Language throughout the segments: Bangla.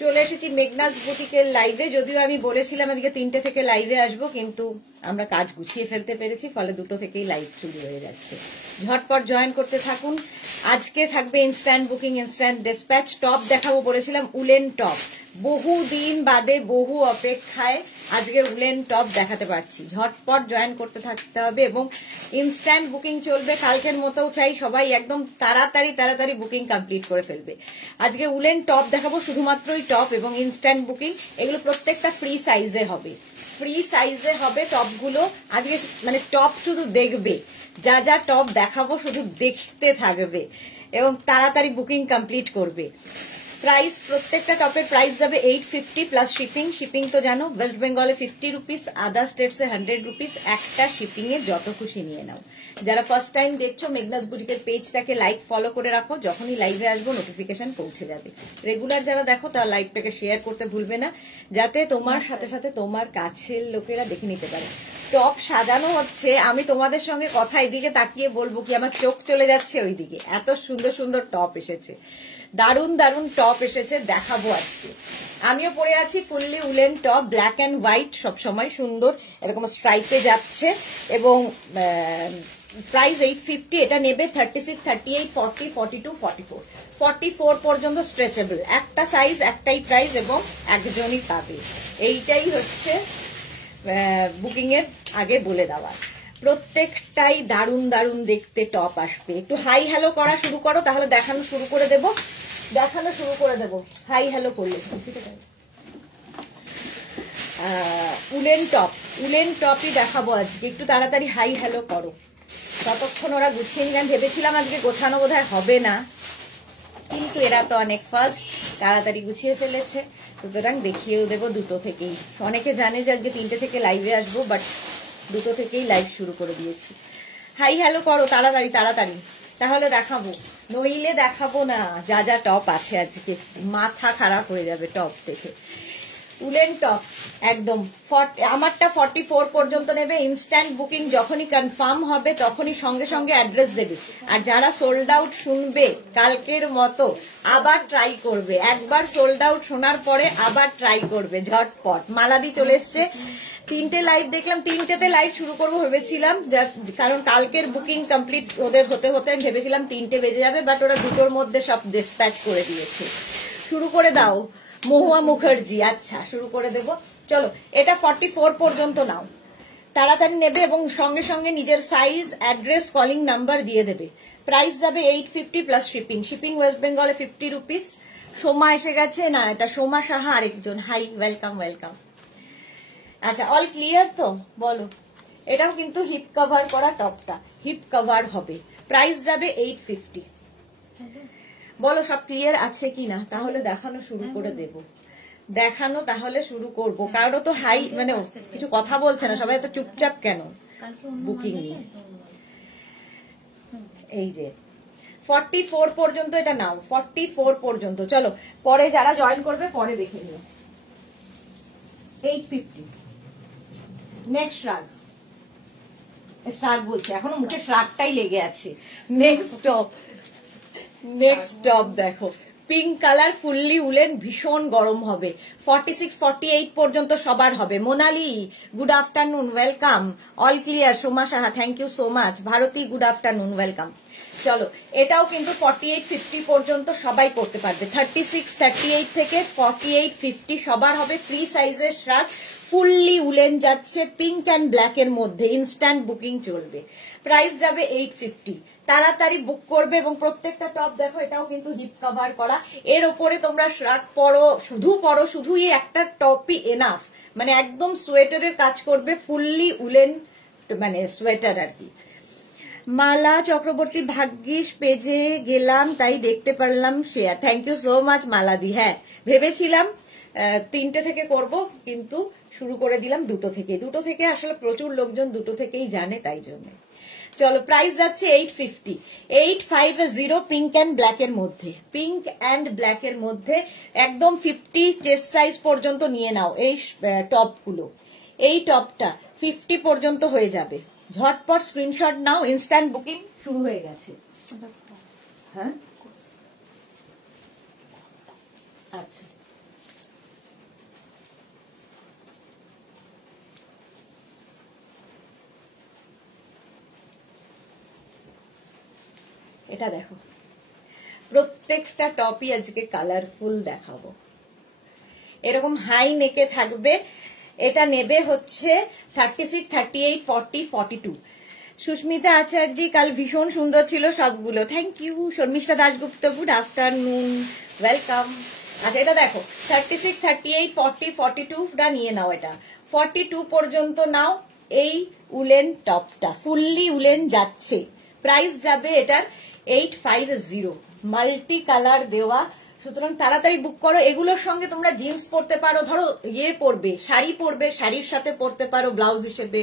চলে এসেছি মেঘনাস বুটিকের লাইভে। যদিও আমি বলেছিলাম আজকে 3টে থেকে লাইভে আসবো, কিন্তু আমরা কাজ গুছিয়ে ফেলতে পেরেছি, ফলে 2টো থেকেই লাইভ শুরু হয়ে যাচ্ছে। ঝটপট জয়েন করতে থাকুন। আজকে থাকবে instant booking, instant dispatch. Top দেখাবো বলেছিলাম, উলেন টপ। বহু দিন বাদে, বহু অপেক্ষায় আজকে উলেন টপ দেখাতে পারছি। ঝটপট জয়েন করতে থাকতে হবে এবং ইনস্ট্যান্ট বুকিং চলবে। কালকের মতোও চাই সবাই একদম তাড়াতাড়ি বুকিং কমপ্লিট করে ফেলবে। আজকে উলেন টপ দেখাবো, শুধুমাত্রই টপ এবং ইনস্ট্যান্ট বুকিং। এগুলো প্রত্যেকটা ফ্রি সাইজে হবে, ফ্রি সাইজে হবে টপগুলো। আজকে মানে টপ শুধু দেখবে, যা যা টপ দেখাবো শুধু দেখতে থাকবে এবং তাড়াতাড়ি বুকিং কমপ্লিট করবে। প্রাইস, প্রত্যেকটা টপের প্রাইস যাবে 850 প্লাস শিপিং। শিপিং তো জানো, ওয়েস্ট বেঙ্গলে 50 রুপিস, আদার স্টেটসে 100 রুপিস। একটা শিপিং এ যত খুশি নিয়ে নাও। যারা ফার্স্ট টাইম দেখছো, মেঘনাস বুটিকের পেজটাকে লাইক ফলো করে রাখো, যখনই লাইভে আসবো নোটিফিকেশন পৌঁছে যাবে। রেগুলার যারা দেখো তারা লাইভটাকে শেয়ার করতে ভুলবে না, যাতে তোমার সাথে সাথে তোমার কাছের লোকেরা দেখে নিতে পারে। টপ সাজানো হচ্ছে, আমি তোমাদের সঙ্গে কথা এদিকে তাকিয়ে বলবো কি আমার চোখ চলে যাচ্ছে ওইদিকে। এত সুন্দর সুন্দর টপ এসেছে, দারুণ দারুণ টপ এসেছে, দেখাবো আজকে। আমিও পরে আছি fully woollen top, black and white, সবসময় সুন্দর এরকম স্ট্রাইপে যাচ্ছে এবং প্রাইস 850। এটা নেবে 36, 38, 40, 42, 44, 44 পর্যন্ত স্ট্রেচেবল। একটা সাইজ, একটাই প্রাইস এবং একজনই পাবে। এইটাই হচ্ছে বুকিং এর আগে বলে দেওয়া। প্রত্যেকটাই দারুণ দারুণ দেখতে টপ আসবে। একটু হাই হ্যালো করা শুরু করো, তাহলে দেখানো শুরু করে দেবো। হাই হ্যালো করলে উলেন টপ, উলেন টপই দেখাবো আজকে। একটু তাড়াতাড়ি হাই হ্যালো করো, ততক্ষণ ওরা গুছিয়ে নিলাম। ভেবেছিলাম আজকে গোছানো বোধহয় হবে না, কিন্তু এরা তো অনেক ফার্স্ট, তাড়াতাড়ি গুছিয়ে ফেলেছে, সুতরাং দেখিয়েও দেবো 2টো থেকেই। অনেকে জানে যে আজকে 3টে থেকে লাইভে আসবো, বাট 2টো থেকেই লাইভ শুরু করে দিয়েছি। হাই হ্যালো করো তাড়াতাড়ি, তাহলে দেখাবো, নইলে দেখাবো না। যা যা টপ আছে আজকে, মাথা খারাপ হয়ে যাবে টপ দেখে। উলেন টপ একদম আমারটা 44 পর্যন্ত নেবে। ইনস্ট্যান্ট বুকিং যখনই কনফার্ম হবে তখনই সঙ্গে সঙ্গে অ্যাড্রেস দেবে। আর যারা সোল্ড আউট শুনবে কালকের মতো আবার ট্রাই করবে, একবার সোল্ড আউট শোনার পরে আবার ট্রাই করবে ঝটপট। মালাদি চলে এসছে, 3টে লাইভ দেখলাম, 3টেতে লাইভ শুরু করবো ভেবেছিলাম, কারণ কালকের বুকিং কমপ্লিট ওদের হতে হতে আমি ভেবেছিলাম 3টে বেজে যাবে, বাট ওরা 2টোর মধ্যে সব ডিসপ্যাচ করে দিয়েছে। শুরু করে দাও মহুয়া মুখার্জি। আচ্ছা, শুরু করে দেব, চলো। এটা 44 পর্যন্ত নাও, তাড়াতাড়ি নেবে এবং সঙ্গে সঙ্গে নিজের সাইজ, অ্যাড্রেস, কলিং নাম্বার দিয়ে দেবে। প্রাইস যাবে 850 প্লাস শিপিং। শিপিং ওয়েস্ট বেঙ্গলে 50 রুপিস। সোমা এসে গেছে, না এটা সোমা সাহা আরেকজন। Hi, welcome welcome. আচ্ছা, অল ক্লিয়ার তো বলো। এটাও কিন্তু হিপ কভার করা, টপটা হিপ কভার হবে। প্রাইস যাবে 850। বলো সব ক্লিয়ার আছে কিনা, তাহলে দেখানো শুরু করে দেব। দেখানো তাহলে শুরু করব। কারো তো হাই মানে কিছু কথা বলছে না, সবাই তো চুপচাপ কেন বুকিং নিয়ে। এই যে 44 পর্যন্ত এটা নাও, 44 পর্যন্ত। চলো পরে যারা জয়েন করবে পরে দেখে নিও। 850। নেক্সট শ্রাগ বলছে, এখনো মুখে শ্রাগটাই লেগে আছে। নেক্সট টপ দেখো, পিঙ্ক কালার, ফুললি উলেন, ভীষণ গরম হবে। 46, 48 পর্যন্ত সবার হবে। Monali good afternoon, welcome. All clear, Soma Saha thank you so much. Bharati good afternoon, welcome. চলো, এটাও কিন্তু 48, 50 পর্যন্ত সবাই পড়তে পারবে। 36, 38 থেকে 48, 50 সবার হবে। ফ্রি সাইজের শ্রাগ, ফুললি উলেন যাচ্ছে, পিঙ্ক অ্যান্ড ব্ল্যাক এর মধ্যে। ইনস্ট্যান্ট বুকিং চলবে। প্রাইস যাবে 850। তাড়াতাড়ি বুক করবে এবং প্রত্যেকটা টপ দেখো, এটাও কিন্তু হিপ কভার করা। এর ওপরে তোমরা শ্রাগ পরো, শুধু এই একটা টপই এনাফ, মানে একদম সোয়েটারের কাজ করবে। ফুললি উলেন মানে সোয়েটার আর কি। মালা চক্রবর্তী, ভাগ্যিস পেজে গেলাম তাই দেখতে পারলাম share. Thank you so much মালাদি। হ্যাঁ, ভেবেছিলাম 3টে থেকে করব, কিন্তু শুরু করে দিলাম 2টো থেকে। 2টো থেকে আসলে প্রচুর লোকজন 2টো থেকেই জানে, তাই জন্য। চলো, প্রাইস যাচ্ছে 850। 850 পিঙ্ক অ্যান্ড ব্ল্যাক এর মধ্যে। পিঙ্ক অ্যান্ড ব্ল্যাক এর মধ্যে একদম 50 চেস্ট সাইজ পর্যন্ত নিয়ে নাও এই টপগুলো। এই টপটা 50 পর্যন্ত হয়ে যাবে। ঝটপট স্ক্রিনশট নাও, ইনস্ট্যান্ট বুকিং শুরু হয়ে গেছে। হ্যাঁ, আচ্ছা এটা দেখো, প্রত্যেকটা টপই আজকে কালারফুল দেখাবো। এরকম হাই নেকে থাকবে। এটা নেবে হচ্ছে 36, 38, 40, 42। সুস্মিতা আচার্যি কাল ভীষণ সুন্দর ছিল সবগুলো, thank you. Sharmistha Dasgupta, good afternoon, welcome. আচ্ছা এটা দেখো 36, 38, 40, 42টা নিয়ে নাও। এটা 42 পর্যন্ত নাও। এই উলেন টপটা ফুললি উলেন যাচ্ছে, প্রাইস যাবে এটার 850, মাল্টি কালার দেওয়া। সুতরাং তাড়াতাড়ি বুক করো। এগুলোর সঙ্গে তোমরা জিন্স পরতে পারো, ধরো ইয়ে পরবে, শাড়ি পরবে, শাড়ির সাথে পরতে পারো ব্লাউজ হিসেবে,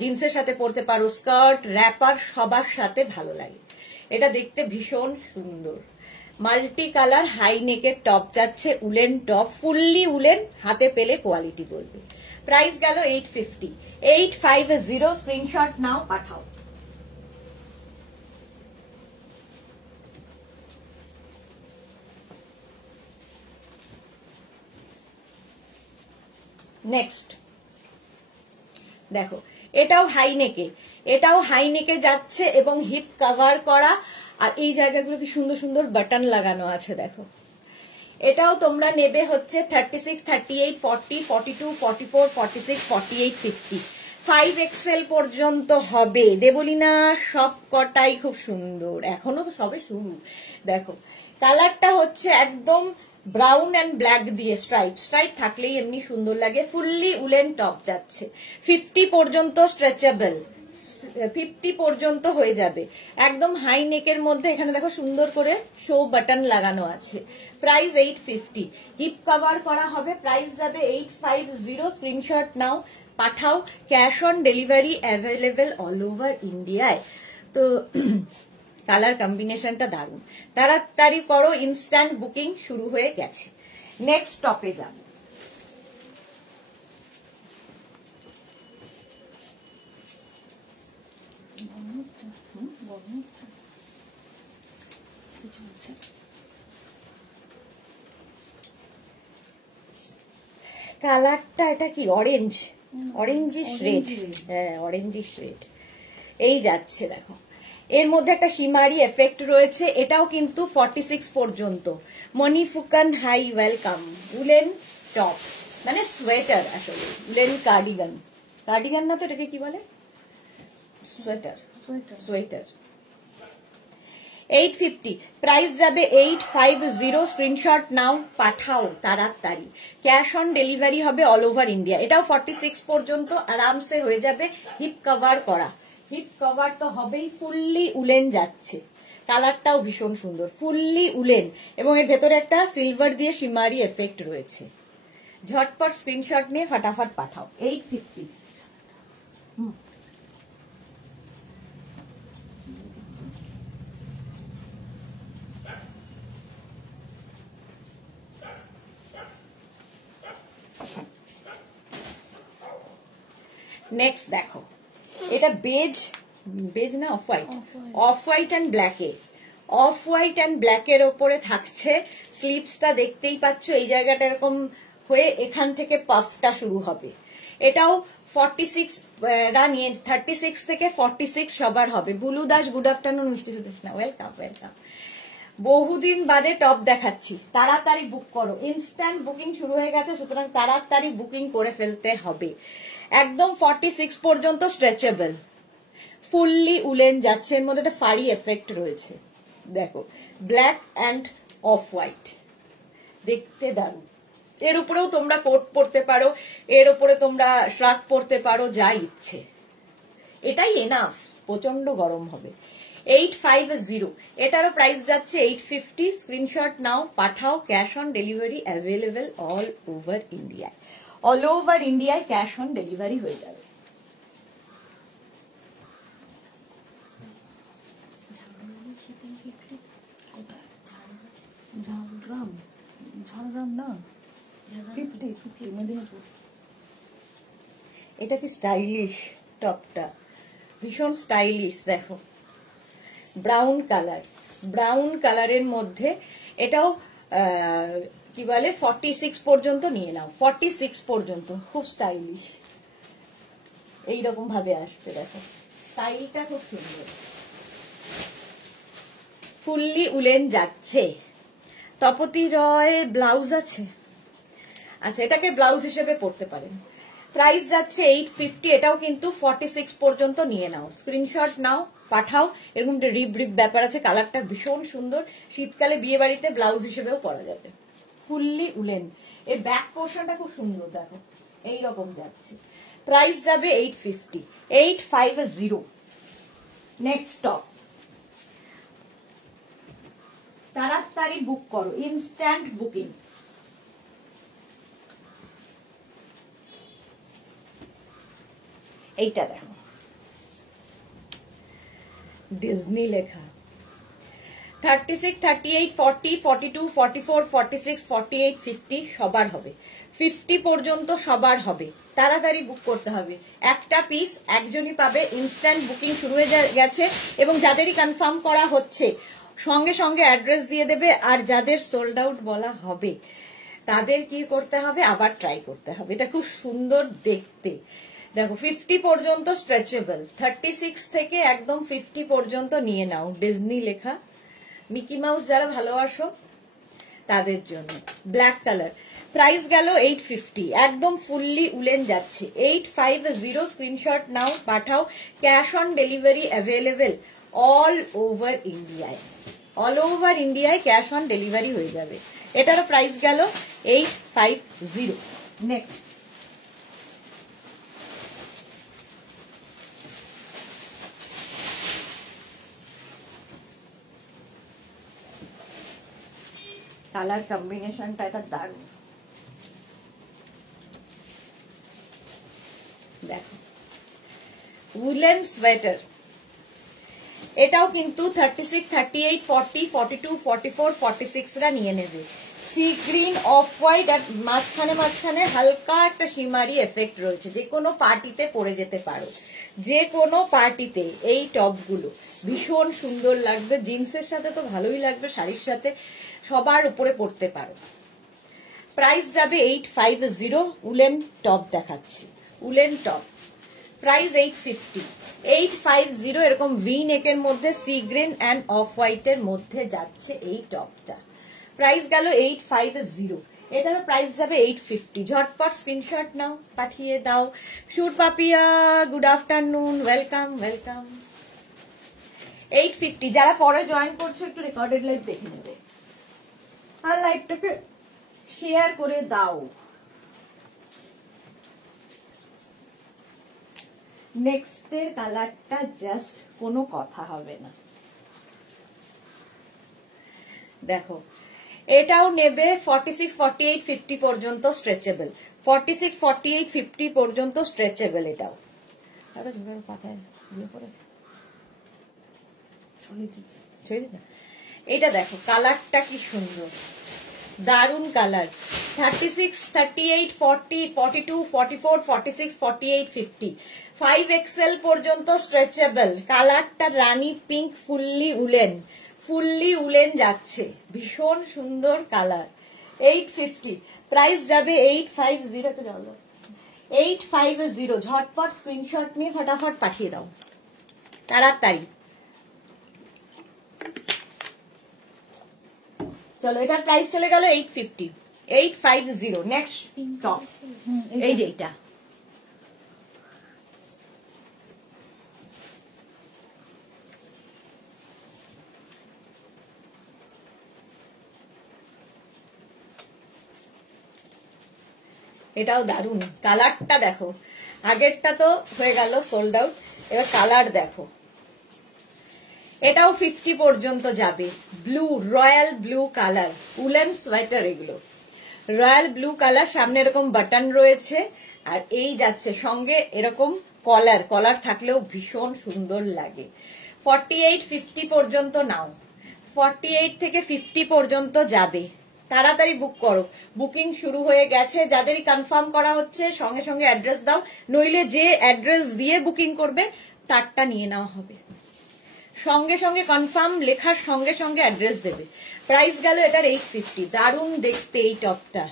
জিন্সের সাথে পরতে পারো, স্কার্ট, র্যাপার, সবার সাথে ভালো লাগে। এটা দেখতে ভীষণ সুন্দর। মাল্টি কালার হাই নেকের টপ যাচ্ছে, উলেন টপ, ফুললি উলেন, হাতে পেলে কোয়ালিটি বলবে। প্রাইস গেল 850, 850। স্ক্রিনশট নাও, পাঠাও। নেক্সট দেখো, এটাও হাই নেকে, এটাও হাই নেকে যাচ্ছে এবং হিপ কভার করা, আর এই জায়গাগুলো কি সুন্দর সুন্দর বাটন লাগানো আছে দেখো। এটাও তোমরা নেবে হচ্ছে 36, 38, 40, 42, 44, 46, 48, 50, 5XL পর্যন্ত হবে। দেবলীনা সব কটাই খুব সুন্দর, এখনো তো সবে শুরু। দেখো কালারটা হচ্ছে একদম ব্রাউন অ্যান্ড ব্ল্যাক দিয়ে স্ট্রাইপ, স্ট্রাইপ থাকলেই এমনি সুন্দর লাগে। ফুললি উলেন টপ যাচ্ছে, 50 পর্যন্ত স্ট্রেচেবল, 50 পর্যন্ত হয়ে যাবে। একদম হাই নেকের মধ্যে এখানে দেখো সুন্দর করে শো বাটন লাগানো আছে। প্রাইস 850, হিপ কভার করা হবে। প্রাইস যাবে 850। স্ক্রিনশট নাও, পাঠাও। Cash on delivery available all over ইন্ডিয়ায়। তো কালার কম্বিনেশনটা দারুণ, তাড়াতাড়ি করো, ইনস্ট্যান্ট বুকিং শুরু হয়ে গেছে। নেক্সট টপে যাব। কালারটা এটা কি অরেঞ্জ, অরেঞ্জিশ রেড, হ্যাঁ অরেঞ্জিশ রেড। এই যাচ্ছে দেখো, এর মধ্যে একটা শিমারি এফেক্ট রয়েছে। এটাও কিন্তু 46 পর্যন্ত। মণিফুকান হাই, ওয়েলকাম। উলেন টপ মানে সোয়েটার, আসলে উলেন কার্ডিগান, কার্ডিগান না তো এটাকে কি বলে, সোয়েটার, সোয়েটার। 850, প্রাইস যাবে 850। স্ক্রিনশট নাও, পাঠাও তাড়াতাড়ি। ক্যাশ অন ডেলিভারি হবে অল ওভার ইন্ডিয়া। এটাও 46 পর্যন্ত আরামসে হয়ে যাবে। হিপ কভার করা, হিপ কভার তো হবেই। ফুললি উলেন যাচ্ছে, কালারটাও ভীষণ সুন্দর, ফুললি উলেন, এবং এর ভেতরে একটা সিলভার দিয়ে শিমারি এফেক্ট রয়েছে। ঝটপট স্ক্রিনশট নিয়ে ফটাফট পাঠাও। 850। নেক্সট দেখো, এটা বেজ, বেজ না off white, off white and ব্ল্যাকে, অফ হোয়াইট অ্যান্ড ব্ল্যাকের ওপরে থাকছে। স্লিভসটা দেখতেই পাচ্ছ, এই জায়গাটা এরকম হয়ে এখান থেকে পাফটা শুরু হবে। এটাও 46 নিয়ে 36 থেকে 46 সবার হবে। Bulu Das, good afternoon. মিষ্টি সুদেশ না, ওয়েলকাম ওয়েলকাম। বহুদিন বাদে টপ দেখাচ্ছি, তাড়াতাড়ি বুক করো। ইনস্ট্যান্ট বুকিং শুরু হয়ে গেছে, সুতরাং তাড়াতাড়ি বুকিং করে ফেলতে হবে। একদম 46 পর্যন্ত স্ট্রেচেবল, ফুললি উলেন যাচ্ছে। এর মধ্যে একটা ফাড়ি এফেক্ট রয়েছে দেখো, ব্ল্যাক অ্যান্ড অফ হোয়াইট, দেখতে দারুণ। এর উপরেও তোমরা কোট পরতে পারো, এর উপরে তোমরা শ্রাক পরতে পারো, যা ইচ্ছে। এটাই এনাফ, প্রচন্ড গরম হবে। 850, এটারও প্রাইস যাচ্ছে 850। স্ক্রিনশট নাও, পাঠাও। Cash on delivery available all over ইন্ডিয়ায়, অল ওভার ইন্ডিয়ায় ক্যাশ অন ডেলিভারি হয়ে যাবে। ঝাড়গ্রাম না, 50 মেদিনীপুর। এটা কি স্টাইলিশ টপটা, ভীষণ স্টাইলিশ। দেখো ব্রাউন কালার, ব্রাউন কালারের মধ্যে। এটাও কি বলে 46 পর্যন্ত নিয়ে নাও, 46 পর্যন্ত, খুব স্টাইলিশ। এইরকম ভাবে আসবে, দেখো স্টাইলটা খুব সুন্দর। ফুললি উলেন যাচ্ছে। তপতি রয় ব্লাউজ আছে, আচ্ছা এটাকে ব্লাউজ হিসেবে পরতে পারেন। প্রাইস যাচ্ছে 850, এটাও কিন্তু 46 পর্যন্ত নিয়ে নাও, স্ক্রিনশট নাও, পাঠাও। এরকম রিব রিব ব্যাপার আছে, কালারটা ভীষণ সুন্দর, শীতকালে বিয়ে বাড়িতে ব্লাউজ হিসেবেও পরা যাবে। ফুললি উলেন, এর ব্যাক পোর্শনটা খুব সুন্দর, দেখো এইরকম যাচ্ছে। প্রাইস যাবে 850, 850। নেক্সট টপ, তাড়াতাড়ি বুক করো, ইনস্ট্যান্ট বুকিং। এইটা দেখো, ডিজনি লেখা, 36, 38, 40, 42, 44, 46, 48, 50 সবার হবে, 50 পর্যন্ত সবার হবে। তাড়াতাড়ি বুক করতে হবে, একটা পিস একজনই পাবে। ইনস্ট্যান্ট বুকিং শুরু হয়ে গেছে এবং যাদেরই কনফার্ম করা হচ্ছে সঙ্গে সঙ্গে অ্যাড্রেস দিয়ে দেবে। আর যাদের সোল্ড আউট বলা হবে তাদের কি করতে হবে, আবার ট্রাই করতে হবে। এটা খুব সুন্দর দেখতে, দেখো 50 পর্যন্ত স্ট্রেচেবল, 36 থেকে একদম 50 পর্যন্ত নিয়ে নাও। ডিজনি লেখা, মিকি মাউস যারা ভালোবাসো তাদের জন্য। ব্ল্যাক কালার, প্রাইস গেল 850, একদম ফুললি উলেন যাচ্ছে। 850, স্ক্রিনশট নাও, পাঠাও। Cash on delivery available all over ইন্ডিয়ায়, অল ওভার ইন্ডিয়ায় ক্যাশ অন ডেলিভারি হয়ে যাবে। এটারও প্রাইস গেল 850। নেক্সট, কালার কম্বিনেশনটা এটা দারুণ, দেখো উলেন সোয়েটার। এটাও কিন্তু 36, 38, 40, 42, 44, 46 রা নিয়ে নেবে। সি গ্রিন, অফ হোয়াইট আর মাঝখানে মাঝখানে হালকা একটা শিমারি এফেক্ট রয়েছে, যে কোনো পার্টিতে পরে যেতে পারো, যে কোনো পার্টিতে এই টপগুলো ভীষণ সুন্দর লাগবে। জিন্সের সাথে তো ভালোই লাগবে, শাড়ির সাথে সবার উপরে পরতে পারো। প্রাইস যাবে 850, উলেন টপ দেখাচ্ছি, উলেন টপ। প্রাইস 850, 850। এরকম ভি নেকের মধ্যে sea green and off white এর মধ্যে যাচ্ছে এই টপটা। প্রাইস গেল 850, এটারও প্রাইস যাবে 850। ঝটপট স্ক্রিনশট নাও, পাঠিয়ে দাও। Sur Papiya, good afternoon, welcome welcome. 850, যারা পরে জয়েন করছো একটু রেকর্ডেড লাইভ দেখে নেবে আর লাইভটাকে শেয়ার করে দাও। নেক্সটের কালারটা জাস্ট কোনো কথা হবে না, দেখো এটাও নেবে 46, 48, 50 পর্যন্ত স্ট্রেচেবল, 46, 48, 50 পর্যন্ত স্ট্রেচেবল। এটাও পাতায় এটা দেখো কালারটা কি সুন্দর, দারুন কালার। 36, 38, 40, 42, 44, 46, 48, 50, 5XL পর্যন্ত স্ট্রেচেবল। কালারটা rani pink, fully woollen, fully woollen যাচ্ছে, ভীষণ সুন্দর কালার। 850, প্রাইস যাবে 850। 850, ঝটপট স্ক্রিনশট নিয়ে ফটাফট পাঠিয়ে দাও, তাড়াতাড়ি। চলো এটার প্রাইস চলে গেল 850, 850। নেক্সট টপ, এই যে এটা, এটাও দারুন। কালারটা দেখো, আগেরটা তো হয়ে গেল সোল্ড আউট, এবার কালার দেখো। এটাও 50 পর্যন্ত যাবে। Blue, royal blue colour, woollen sweater এগুলো, রয়্যাল ব্লু কালার। সামনে এরকম বাটন রয়েছে আর এই যাচ্ছে সঙ্গে এরকম কলার, কলার থাকলেও ভীষণ সুন্দর লাগে। 48, 50 পর্যন্ত নাও, 48 থেকে 50 পর্যন্ত যাবে। তাড়াতাড়ি বুক করো, বুকিং শুরু হয়ে গেছে। যাদেরই কনফার্ম করা হচ্ছে সঙ্গে সঙ্গে অ্যাড্রেস দাও, নইলে যে অ্যাড্রেস দিয়ে বুকিং করবে তারটা নিয়ে নেওয়া হবে। সঙ্গে সঙ্গে কনফার্ম লেখার সঙ্গে সঙ্গে অ্যাড্রেস দেবে। প্রাইস গেল এটার 850। দারুণ দেখতে এই টপটা,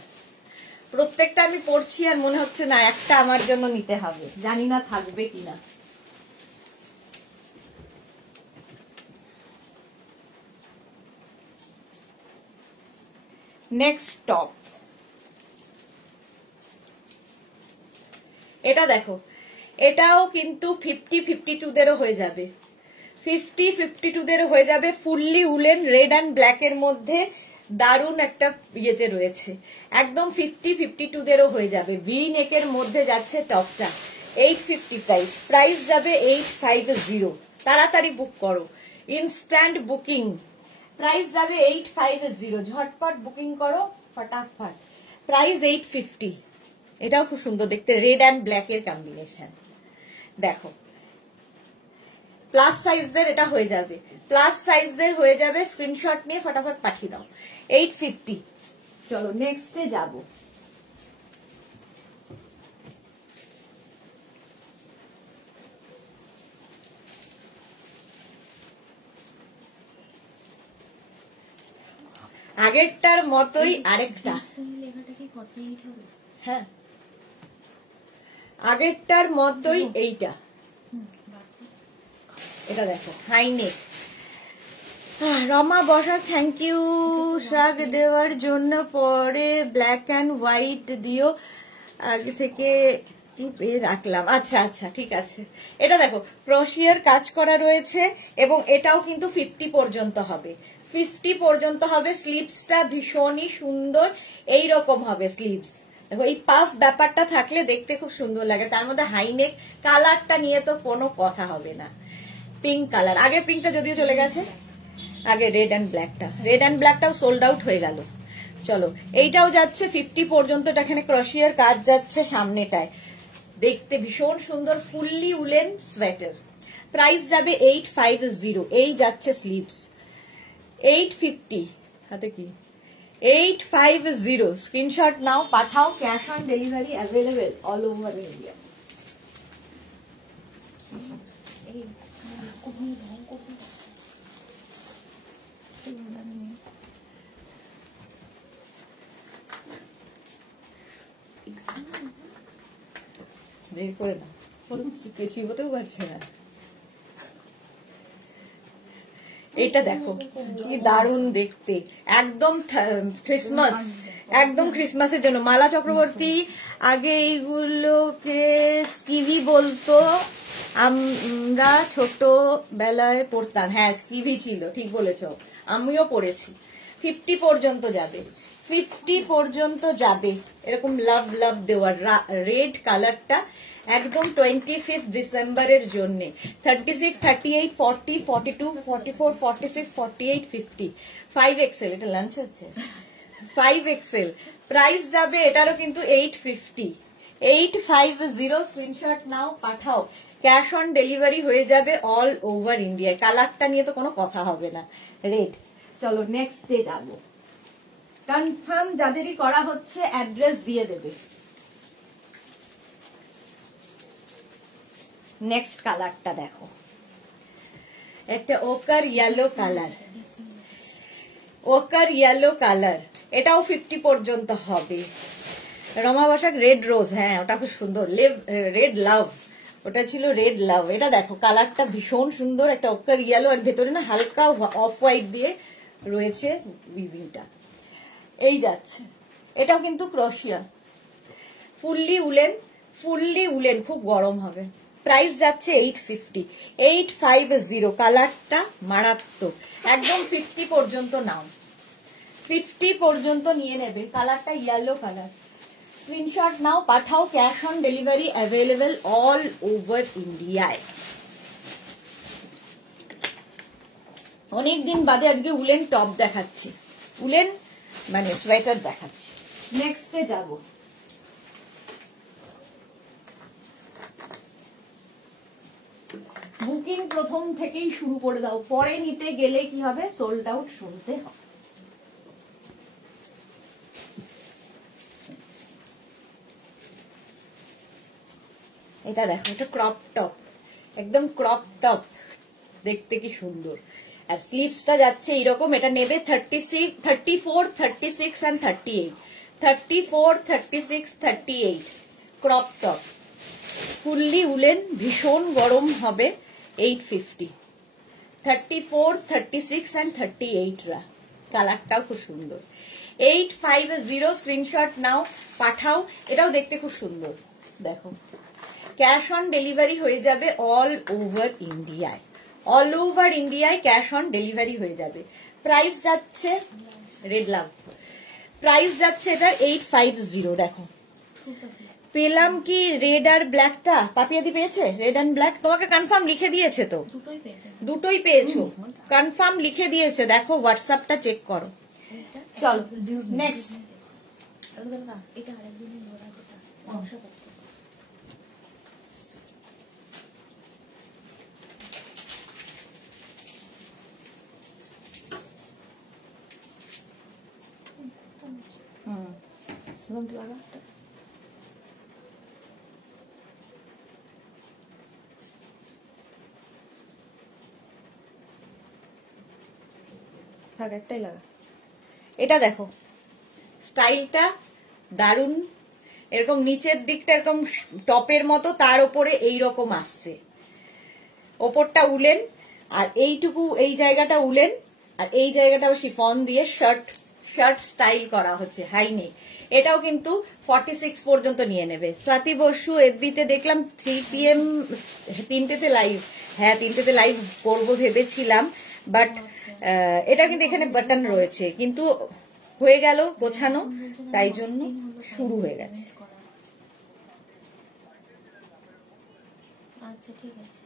প্রত্যেকটা আমি পরছি আর মনে হচ্ছে না একটা আমার জন্য নিতে হবে, জানি না থাকবে কিনা। 850, নেক্সট টপ, এটা দেখো, এটাও কিন্তু 50-52 দেরও হয়ে যাবে, 50-52 দেরও হয়ে যাবে। Fully woollen red and black এর মধ্যে দারুন একটা ইয়েতে রয়েছে, একদম 50-52 দেরও হয়ে যাবে। ভি নেকের মধ্যে যাচ্ছে টপটা, 850 প্রাইস, প্রাইস যাবে 850। তাড়াতাড়ি বুক করো, ইনস্ট্যান্ট বুকিং, প্রাইস যাবে 850, ঝটপট বুকিং করো ফটাফট। প্রাইস 850। এটাও খুব সুন্দর দেখতে, রেড অ্যান্ড ব্ল্যাক এর কম্বিনেশন। দেখো প্লাস সাইজদের এটা হয়ে যাবে, প্লাস সাইজদের হয়ে যাবে, স্ক্রিনশট নিয়ে ফটাফট পাঠিয়ে দাও। 850। চলো নেক্সটে যাব। আগেরটার মতোই আরেকটা, হ্যাঁ আগেরটার মতোই এইটা, এটা দেখো high neck. Rama Basak thank you শাক দেওয়ার জন্য। পরে ব্ল্যাক অ্যান্ড হোয়াইট দিও, আগে থেকে টিপে রাখলাম। আচ্ছা আচ্ছা ঠিক আছে। এটা দেখো ক্রোশিয়ার কাজ করা রয়েছে এবং এটাও কিন্তু 50 পর্যন্ত হবে, 50 পর্যন্ত হবে। স্লিভসটা ভীষণই সুন্দর, এইরকম হবে স্লিভস। দেখো এই পাফ ব্যাপারটা থাকলে দেখতে খুব সুন্দর লাগে, তার মধ্যে হাইনেক। কালারটা নিয়ে তো কোনো কথা হবে না, পিঙ্ক কালার। আগে পিঙ্কটা যদিও চলে গেছে, আগে রেড অ্যান্ড ব্ল্যাকটা, রেড অ্যান্ড ব্ল্যাকটাও সোল্ড আউট হয়ে গেল। চলো এইটাও যাচ্ছে 50 পর্যন্ত, এখানে ক্রোশিয়ার কাজ যাচ্ছে সামনেটায়, দেখতে ভীষণ সুন্দর, ফুললি উলেন সোয়েটার। প্রাইস যাবে 850, এই যাচ্ছে স্লিভস 850, হাতে কি 850। স্ক্রিনশট নাও, পাঠাও, cash on delivery available all over India. বের করে না, চিবোতেও পারছে না। এটা দেখো কি দারুণ দেখতে, একদম ক্রিসমাস, একদম ক্রিসমাসের জন্য। মালা চক্রবর্তী আগে এইগুলোকে স্কিভি বলতো, আমরা ছোট বেলায় পড়তাম। হ্যাঁ স্কিভি ছিল, ঠিক বলেছ, আমিও পড়েছি। 50 পর্যন্ত যাবে, 50 পর্যন্ত যাবে। এরকম লাভ লাভ দেওয়ার রেড কালারটা একদম 25 ডিসেম্বরের জন্য। 36, 38, 40, 42, 44, 46, 48, 50, 5XL। এটা লাঞ্চ হচ্ছে 5XL। প্রাইস যাবে এটারও কিন্তু 850, 850। স্ক্রিনশট নাও, পাঠাও, ক্যাশ অন ডেলিভারি হয়ে যাবে অল ওভার ইন্ডিয়া। কালারটা নিয়ে তো কোনো কথা হবে না, রেড। চলো নেক্সট ডে যাবো। কনফার্ম যাদেরই করা হচ্ছে অ্যাড্রেস দিয়ে দেবে। নেক্সট কালারটা দেখো, একটা ওকার ইয়েলো কালার, ওকার ইয়েলো কালার, এটাও 50 পর্যন্ত হবে। রমা বসাক রেড রোজ, হ্যাঁ ওটা খুব সুন্দর। রেড লাভ, ওটা ছিল রেড লাভ। এটা দেখো কালারটা ভীষণ সুন্দর, একটা ওকার ইয়েলো, আর ভেতরে না হালকা অফ হোয়াইট দিয়ে রয়েছে উইভিংটা, এই যাচ্ছে। এটাও কিন্তু ক্রোশিয়া, ফুললি উলেন, ফুললি উলেন, খুব গরম হবে। প্রাইস যাচ্ছে 850, 850। কালারটা মারাত্মক, একদম 50 পর্যন্ত নাও, 50 পর্যন্ত নিয়ে নেবে। কালারটা ইয়েলো কালার। স্ক্রিনশট নাও, পাঠাও, cash on delivery available all over ইন্ডিয়ায়। অনেকদিন বাদে আজকে উলেন টপ দেখাচ্ছি, উলেন মানে সোয়েটার দেখাচ্ছি। নেক্সটে যাব। বুকিং প্রথম থেকেই শুরু করে দাও, পরে নিতে গেলে কি হবে, সোল্ড আউট শুনতে হবে। এটা দেখো, এটা ক্রপ টপ, একদম ক্রপ টপ, দেখতে কি সুন্দর। আর স্লিভসটা যাচ্ছে এইরকম। এটা নেবে 36, 34, 36 and 38, 34, 36, 38। Crop top, fully woollen, ভীষণ গরম হবে। 850, 34, 36 and 38 রা। কালারটাও খুব সুন্দর। 850 স্ক্রিনশট নাও, পাঠাও। এটাও দেখতে খুব সুন্দর, দেখো ক্যাশ অন ডেলিভারি হয়ে যাবে অল ওভার ইন্ডিয়ায়, অল ওভার ইন্ডিয়ায় ক্যাশ অন ডেলিভারি হয়ে যাবে। প্রাইস যাচ্ছে রেড লাভ, প্রাইস যাচ্ছে এটা 850। দেখো পেলাম কি রেড আর ব্ল্যাকটা, পাপিয়াদি পেয়েছে রেড অ্যান্ড ব্ল্যাক, তোমাকে কনফার্ম লিখে দিয়েছে তো, দুটোই পেয়েছো, কনফার্ম লিখে দিয়েছে, দেখো হোয়াটসঅ্যাপটা চেক করো। চলো নেক্সট, একটাই লাগা। এটা দেখো স্টাইলটা দারুন, এরকম নিচের দিকটা এরকম টপের মতো, তার উপরে এইরকম আসছে, ওপরটা উলেন আর এইটুকু এই জায়গাটা উলেন আর এই জায়গাটা শিফন দিয়ে শার্ট স্টাইল করা হচ্ছে, হাই নেক। এটাও কিন্তু 46 পর্যন্ত নিয়ে নেবে। স্বাতি বসু এফবিতে দেখলাম 3 PM 3টেতে লাইভ, হ্যাঁ 3টেতে লাইভ করবো ভেবেছিলাম, বাট এটা কিন্তু এখানে বাটন রয়েছে, কিন্তু হয়ে গেল গোছানো, তাই জন্য শুরু হয়ে গেছে। আচ্ছা ঠিক আছে।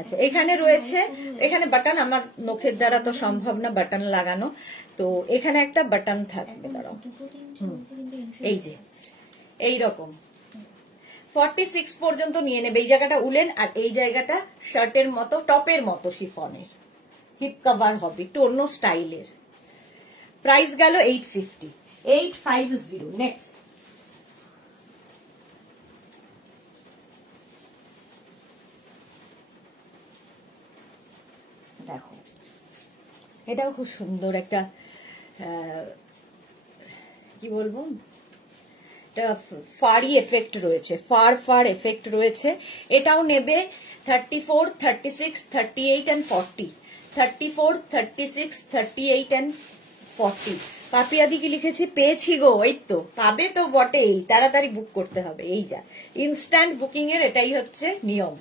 আচ্ছা এখানে রয়েছে, এখানে বাটন, আমার নখের দ্বারা তো সম্ভব না বাটন লাগানো, তো এখানে একটা বাটন থাকবে, দাঁড়াও, এই যে এইরকম 46 পর্যন্ত নিয়ে নেবে। এই জায়গাটা উলেন আর এই জায়গাটা শার্টের মতো টপের মতো শিফনের, হিপ কভার হবে, একটু অন্য স্টাইলের। প্রাইস গেল 850। নেক্সট দেখো এটাও খুব সুন্দর একটা, কি বলবো, ফারি এফেক্ট রয়েছে, ফার এফেক্ট রয়েছে। এটাও নেবে 34, 36, 38 and 40, 34, 36, 38 and 40। পাপিয়াদি কি লিখেছি, পেয়েছি গো, এই তো পাবে তো বটেই, তাড়াতাড়ি বুক করতে হবে, এই যা ইনস্ট্যান্ট বুকিং এর এটাই হচ্ছে নিয়ম।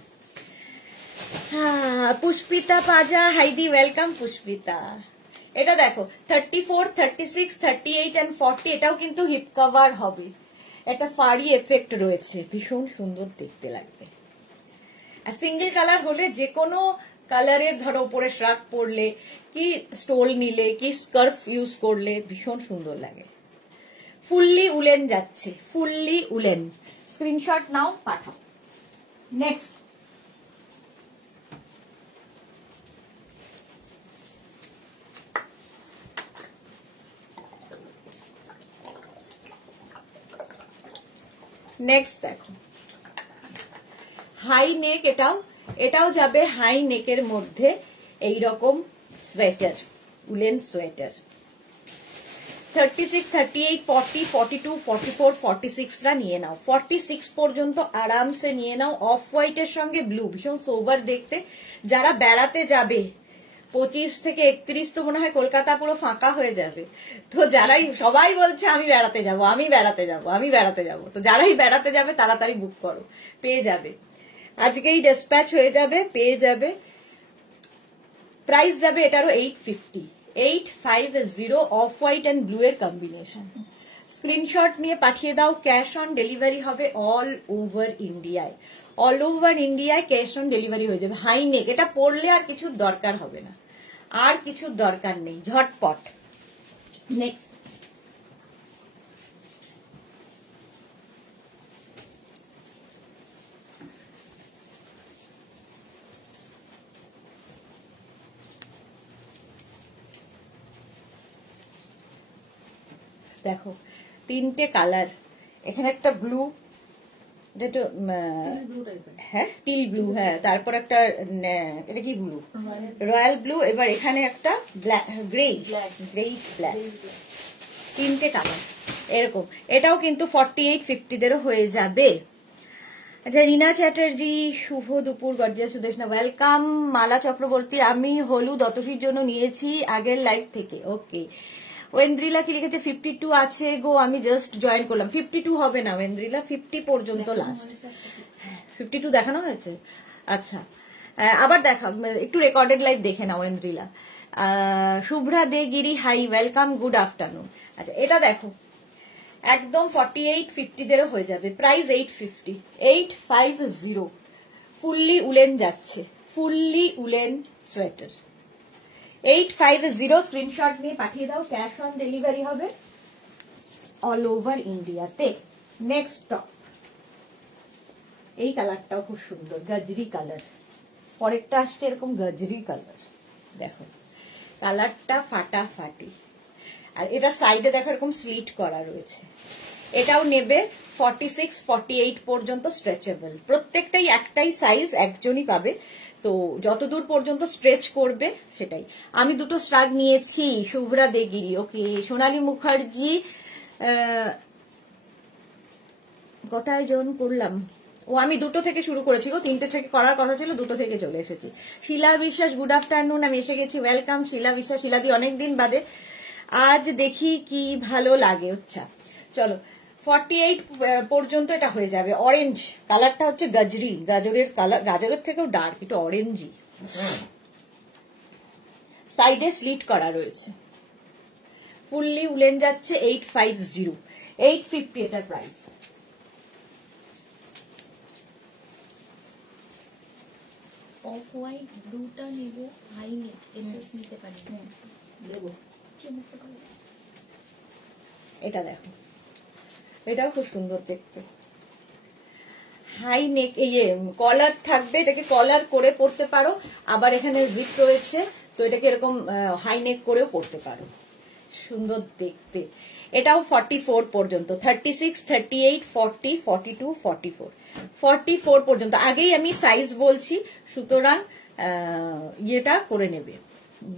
হ্যাঁ পুষ্পিতা পাজা, হাইদি ওয়েলকাম পুষ্পিতা। এটা দেখো 34, 36, 38 and 40, এটাও কিন্তু হিপ কভার হবে, একটা ফারি এফেক্ট রয়েছে, ভীষণ সুন্দর দেখতে লাগবে। আর সিঙ্গেল কালার হলে যে কোনো কালারের ধরো উপরে শ্রাক পরলে কি স্টোল নিলে কি স্কার্ফ ইউজ করলে ভীষণ সুন্দর লাগে। ফুললি উলেন যাচ্ছে, ফুললি উলেন, স্ক্রিনশট নাও, পাঠাও। নেক্সট দেখো হাই নেক, এটাও যাবে হাই নেকের মধ্যে, এইরকম সোয়েটার, উলেন সোয়েটার। 36, 38, 40, 42, 44, 46রা নিয়ে নাও, 46 পর্যন্ত আরামসে নিয়ে নাও। অফ হোয়াইটের সঙ্গে ব্লু, ভীষণ সোবার দেখতে। যারা বেড়াতে যাবে 25 থেকে 31 তো মনে হয় কলকাতা পুরো ফাঁকা হয়ে যাবে, তো যারাই, সবাই বলছে আমি বেড়াতে যাব, আমি বেড়াতে যাব, আমি বেড়াতে যাব, তো যারাই বেড়াতে যাবে তাড়াতাড়ি বুক করো, পেয়ে যাবে, আজকেই ডিসপ্যাচ হয়ে যাবে, পেয়ে যাবে। প্রাইস যাবে এটারও 850, অফ হোয়াইট অ্যান্ড ব্লু এর কম্বিনেশন। স্ক্রিনশট নিয়ে পাঠিয়ে দাও, ক্যাশ অন ডেলিভারি হবে অল ওভার ইন্ডিয়ায়, অল ওভার ইন্ডিয়ায় ক্যাশ অন ডেলিভারি হয়ে যাবে। হাই নেক, এটা পরলে আর কিছুর দরকার হবে না, আর কিছুর দরকার নেই, ঝটপট। নেক্সট দেখো 3টে কালার, এখানে একটা ব্লু, এটা একটু হ্যাঁ টিল ব্লু, হ্যাঁ তারপর একটা এটা কি ব্লু, রয়্যাল ব্লু, এবার এখানে একটা ব্ল্যাক, গ্রে ব্ল্যাক, 3টে কালার এরকম। এটাও কিন্তু 48, 50 দেরও হয়ে যাবে। আচ্ছা, রীনা চ্যাটার্জি শুভ দুপুর, গর্জিয়া সুদেশনা ওয়েলকাম। মালা চক্রবর্তী, আমি হলুদ অতসীর জন্য নিয়েছি আগের লাইভ থেকে। ওকে। ওয়েন্দ্রিলা কি লিখেছে 52 আছে গো, আমি জাস্ট জয়েন করলাম। 52 হবে না ওয়েন্দ্রিলা, 50 পর্যন্ত লাস্ট। 52 দেখানো হয়েছে? আচ্ছা, আবার দেখা, একটু রেকর্ডেড লাইভ দেখে নাও ওয়েন্দ্রিলা। শুভ্রা দে গিরি, হাই, ওয়েলকাম, গুড আফটারনুন। আচ্ছা, এটা দেখো একদম 48-50 দেরও হয়ে যাবে। প্রাইস 850, 850। ফুললি উলেন যাচ্ছে, ফুললি উলেন সোয়েটার 850। স্ক্রিনশট নিয়ে পাঠিয়ে দাও, ক্যাশ অন ডেলিভারি হবে অল ওভার ইন্ডিয়াতে। নেক্সট টপ, এই কালারটাও খুব সুন্দর, গাজরি কালার। পরেরটা আসছে এরকম গাজরি কালার, দেখো কালারটা ফাটাফাটি। আর এটা সাইডে দেখো এরকম স্লিট করা রয়েছে। এটাও নেবে 46-48 পর্যন্ত স্ট্রেচেবল। প্রত্যেকটাই একটাই সাইজ, একজনই পাবে, তো যতদূর পর্যন্ত স্ট্রেচ করবে সেটাই। আমি দুটো শ্রাগ নিয়েছি, শুভ্রা দেগিরি। ওকে। সোনালী মুখার্জি, কটায় জয়েন করলাম? ও, আমি দুটো থেকে শুরু করেছি গো, 3টে থেকে করার কথা ছিল, দুটো থেকে চলে এসেছি। শিলা বিশ্বাস, গুড আফটারনুন, আমি এসে গেছি, ওয়েলকাম শিলা বিশ্বাস। শিলাদি অনেকদিন বাদে, আজ দেখি কি ভালো লাগে। আচ্ছা চলো, 48 পর্যন্ত এটা হয়ে যাবে। অরেঞ্জ কালারটা হচ্ছে গাজরি, গাজরের কালার, গাজরের থেকেও ডার্ক, একটু অরেঞ্জি। সাইডে স্লিট করা রয়েছে, ফুললি উলেন যাচ্ছে 850, 850 এটার প্রাইস। অফ হোয়াইট ব্লুটা নেব, হাই নেক এসএস নিতে পারি। দেব, চেমচে করে। এটা দেখো, এটাও খুব সুন্দর দেখতে। হাই নেক, কলার থাকবে, এটাকে কলার করে পরতে পারো, আবার এখানে জিপ রয়েছে, তো এটাকে এরকম হাই নেক করেও পরতে পারো, সুন্দর দেখতে। এটাও 44 পর্যন্ত, 36, 38, 40, 42, 44, 44 পর্যন্ত। আগেই আমি সাইজ বলছি, সুতরাং ইয়েটা করে নেবে,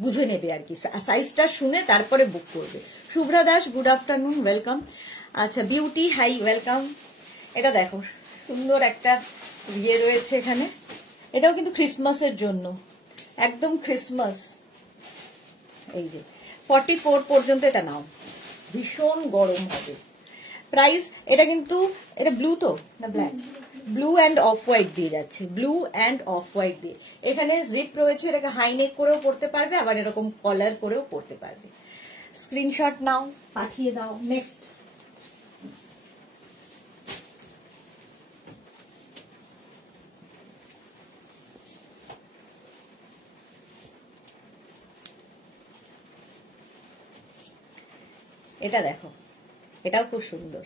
বুঝে নেবে আর কি, সাইজটা শুনে তারপরে বুক করবে। Shubhra Das, good afternoon, welcome. আচ্ছা, বিউটি, হাই, ওয়েলকাম। এটা দেখো সুন্দর একটা ইয়ে রয়েছে এখানে, এটাও কিন্তু ক্রিসমাসের জন্য, একদম ক্রিসমাস। এই যে 44 পর্যন্ত এটা নাও, ভীষণ গরম হবে। প্রাইস, এটা কিন্তু, এটা ব্লু তো না black? Blue and off white দিয়ে যাচ্ছে, ব্লু অ্যান্ড অফ হোয়াইট দিয়ে। এখানে জিপ রয়েছে, এটাকে হাই নেক করেও পরতে পারবে, আবার এরকম কলার করেও পরতে পারবে। স্ক্রিনশট নাও, পাঠিয়ে দাও। নেক্সট, এটা দেখো, এটাও খুব সুন্দর।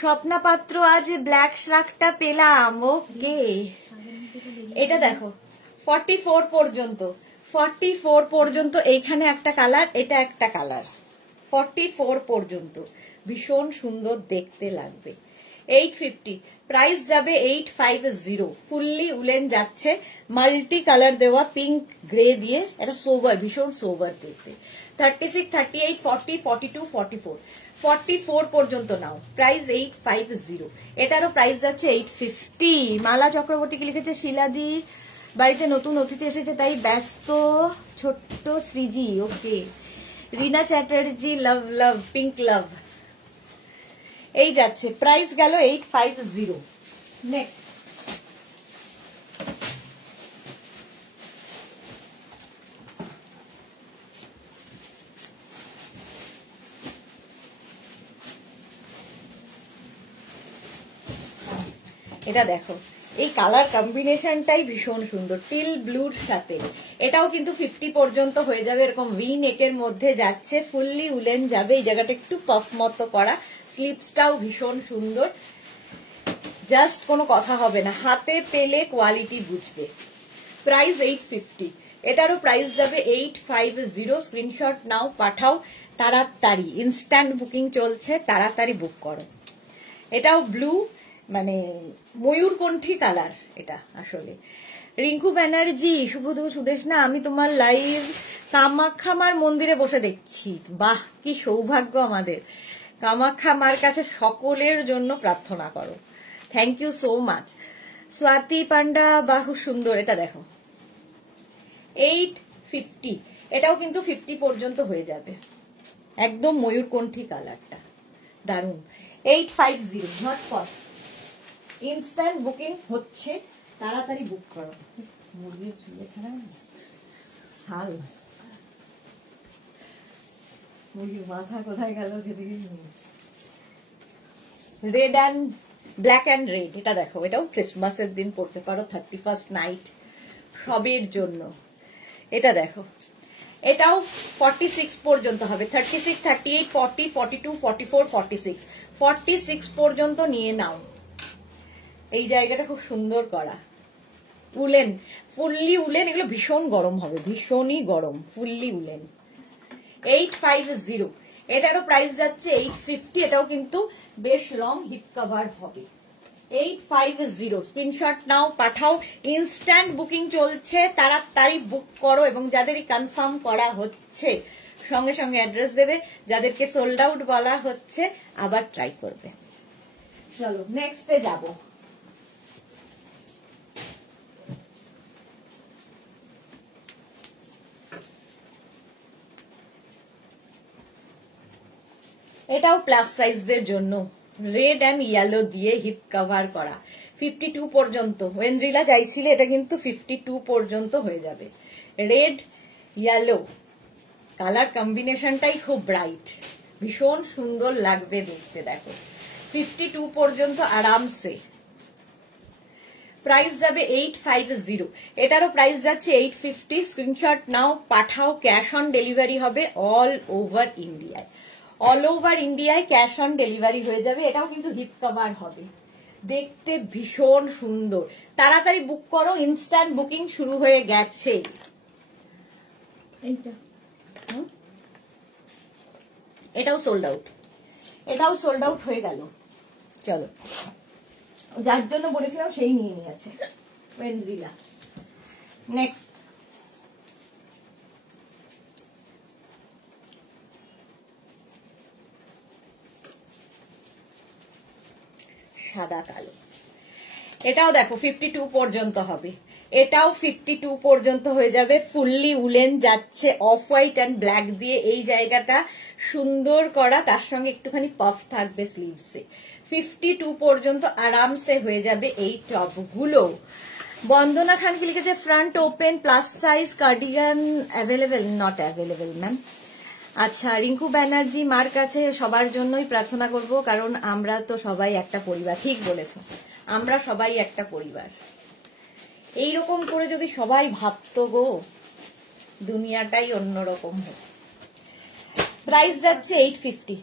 স্বপ্না পাত্র, আজ ব্ল্যাক শ্রাকটা পেলাম। ওকে, এটা দেখো 44 পর্যন্ত, 44 পর্যন্ত। এইখানে একটা কালার, এটা একটা কালার, 44 পর্যন্ত ভীষণ সুন্দর দেখতে লাগবে। 850, প্রাইস যাবে 850। ফুললি উলেন যাচ্ছে, মাল্টি কালার দেওয়া, পিঙ্ক গ্রে দিয়ে, এটা সোবার, ভীষণ সোবার দেখতে। 36, 38, 40, 42, 44, 44 পর্যন্ত নাও, প্রাইস 850। এটারও প্রাইস যাচ্ছে 850। মালা চক্রবর্তী কি লিখেছে, শিলাদি বাড়িতে নতুন অতিথি এসেছে তাই ব্যস্ত, ছোট্ট শ্রীজি। ওকে। রীনা চ্যাটার্জি, লাভ লাভ, পিঙ্ক লাভ। এই যাচ্ছে, প্রাইস গেল 850। নেক্সট, এটা দেখো, এই কালার কম্বিনেশনটাই ভীষণ সুন্দর, টিল ব্লুর সাথে। এটাও কিন্তু 50 পর্যন্ত হয়ে যাবে, এরকম ভি নেকের মধ্যে যাচ্ছে, ফুললি উলেন যাবে, এই জায়গাটা একটু পফ মতো করা, স্লিপসটাও ভীষণ সুন্দর, জাস্ট কোনো কথা হবে না, হাতে পেলে কোয়ালিটি বুঝবে। প্রাইস 850, এটারও প্রাইস যাবে 850। স্ক্রিনশট নাও, পাঠাও তাড়াতাড়ি, ইনস্ট্যান্ট বুকিং চলছে, তাড়াতাড়ি বুক করো। এটাও ব্লু, মানে ময়ূরকণ্ঠী কালার এটা আসলে। রিঙ্কু ব্যানার্জি, শুভ সুদেশ না, আমি তোমার লাইভ কামাখ্যা মার মন্দিরে বসে দেখছি। বাহ, কি সৌভাগ্য আমাদের। কামাখ্যা মার কাছে সকলের জন্য প্রার্থনা করো, thank you so much. Swati Panda বাহু সুন্দর, এটা দেখো 850, এটাও কিন্তু 50 পর্যন্ত হয়ে যাবে, একদম ময়ূরকণ্ঠী কালারটা দারুন। 850 ঝটপট ইনস্ট্যান্ট বুকিং হচ্ছে, তাড়াতাড়ি বুক করো। মুরগির চুলে ছাল, মুরগির মাথা কোথায় গেল সেদিকে। Red and black and red, এটা দেখো, এটাও ক্রিসমাসের দিন পড়তে পারো, 31st নাইট সবের জন্য। এটা দেখো, এটাও 46 পর্যন্ত হবে, 36, 38, 40, 42, 44, 46, 46 পর্যন্ত নিয়ে নাও। এই জায়গাটা খুব সুন্দর করা, উলেন, ফুললি উলেন, এগুলো ভীষণ গরম হবে, ভীষণই গরম, ফুললি উলেন। 850, এটারও প্রাইস যাচ্ছে 850, এটাও কিন্তু বেশ লং হিপ কভার হবে। 850 স্ক্রিনশট নাও, পাঠাও, ইনস্ট্যান্ট বুকিং চলছে, তাড়াতাড়ি বুক করো, এবং যাদেরই কনফার্ম করা হচ্ছে সঙ্গে সঙ্গে অ্যাড্রেস দেবে, যাদেরকে সোল্ড আউট বলা হচ্ছে আবার ট্রাই করবে। চলো নেক্সটে যাব। এটাও প্লাস সাইজদের জন্য, রেড অ্যান্ড ইয়েলো দিয়ে হিপ কভার করা, 52 পর্যন্ত। ওয়েন্দ্রিলা চাইছিলে, এটা কিন্তু 52 পর্যন্ত হয়ে যাবে। রেড ইয়েলো কালার কম্বিনেশনটাই খুব ব্রাইট, ভীষণ সুন্দর লাগবে দেখতে, দেখো 52 পর্যন্ত আরামসে। প্রাইস যাবে 850, এটারও প্রাইস যাচ্ছে 850। স্ক্রিনশট নাও, পাঠাও, ক্যাশ অন ডেলিভারি হবে অল ওভার ইন্ডিয়ায়, অল ওভার ইন্ডিয়ায় ক্যাশ অন ডেলিভারি হয়ে যাবে। এটাও কিন্তু হিপ কভার হবে, দেখতে ভীষণ সুন্দর, তাড়াতাড়ি বুক করো, ইনস্ট্যান্ট বুকিং শুরু হয়ে গেছে। এটাও সোল্ড আউট, এটাও সোল্ড আউট হয়ে গেল। চলো, যার জন্য বলেছিলাম সেই নিয়ে নিয়েছে ওয়েন্দ্রিলা। নেক্সট সাদা কালো, এটাও দেখো 52 পর্যন্ত হবে, এটাও 52 পর্যন্ত হয়ে যাবে, ফুললি উলেন যাচ্ছে, অফ হোয়াইট অ্যান্ড ব্ল্যাক দিয়ে এই জায়গাটা সুন্দর করা, তার সঙ্গে একটুখানি পাফ থাকবে স্লিভসে। 52 পর্যন্ত আরামসে হয়ে যাবে এই টপগুলো। বন্দনা খান কি লিখেছে, front open plus size cardigan available, not available ma'am. আচ্ছা, রিঙ্কু ব্যানার্জি, মার কাছে সবার জন্যই প্রার্থনা করব, কারণ আমরা তো সবাই একটা পরিবার। ঠিক বলেছ, আমরা সবাই একটা পরিবার। এইরকম করে যদি সবাই ভাবতো গো, দুনিয়াটাই অন্যরকম হতো। প্রাইস যাচ্ছে 850,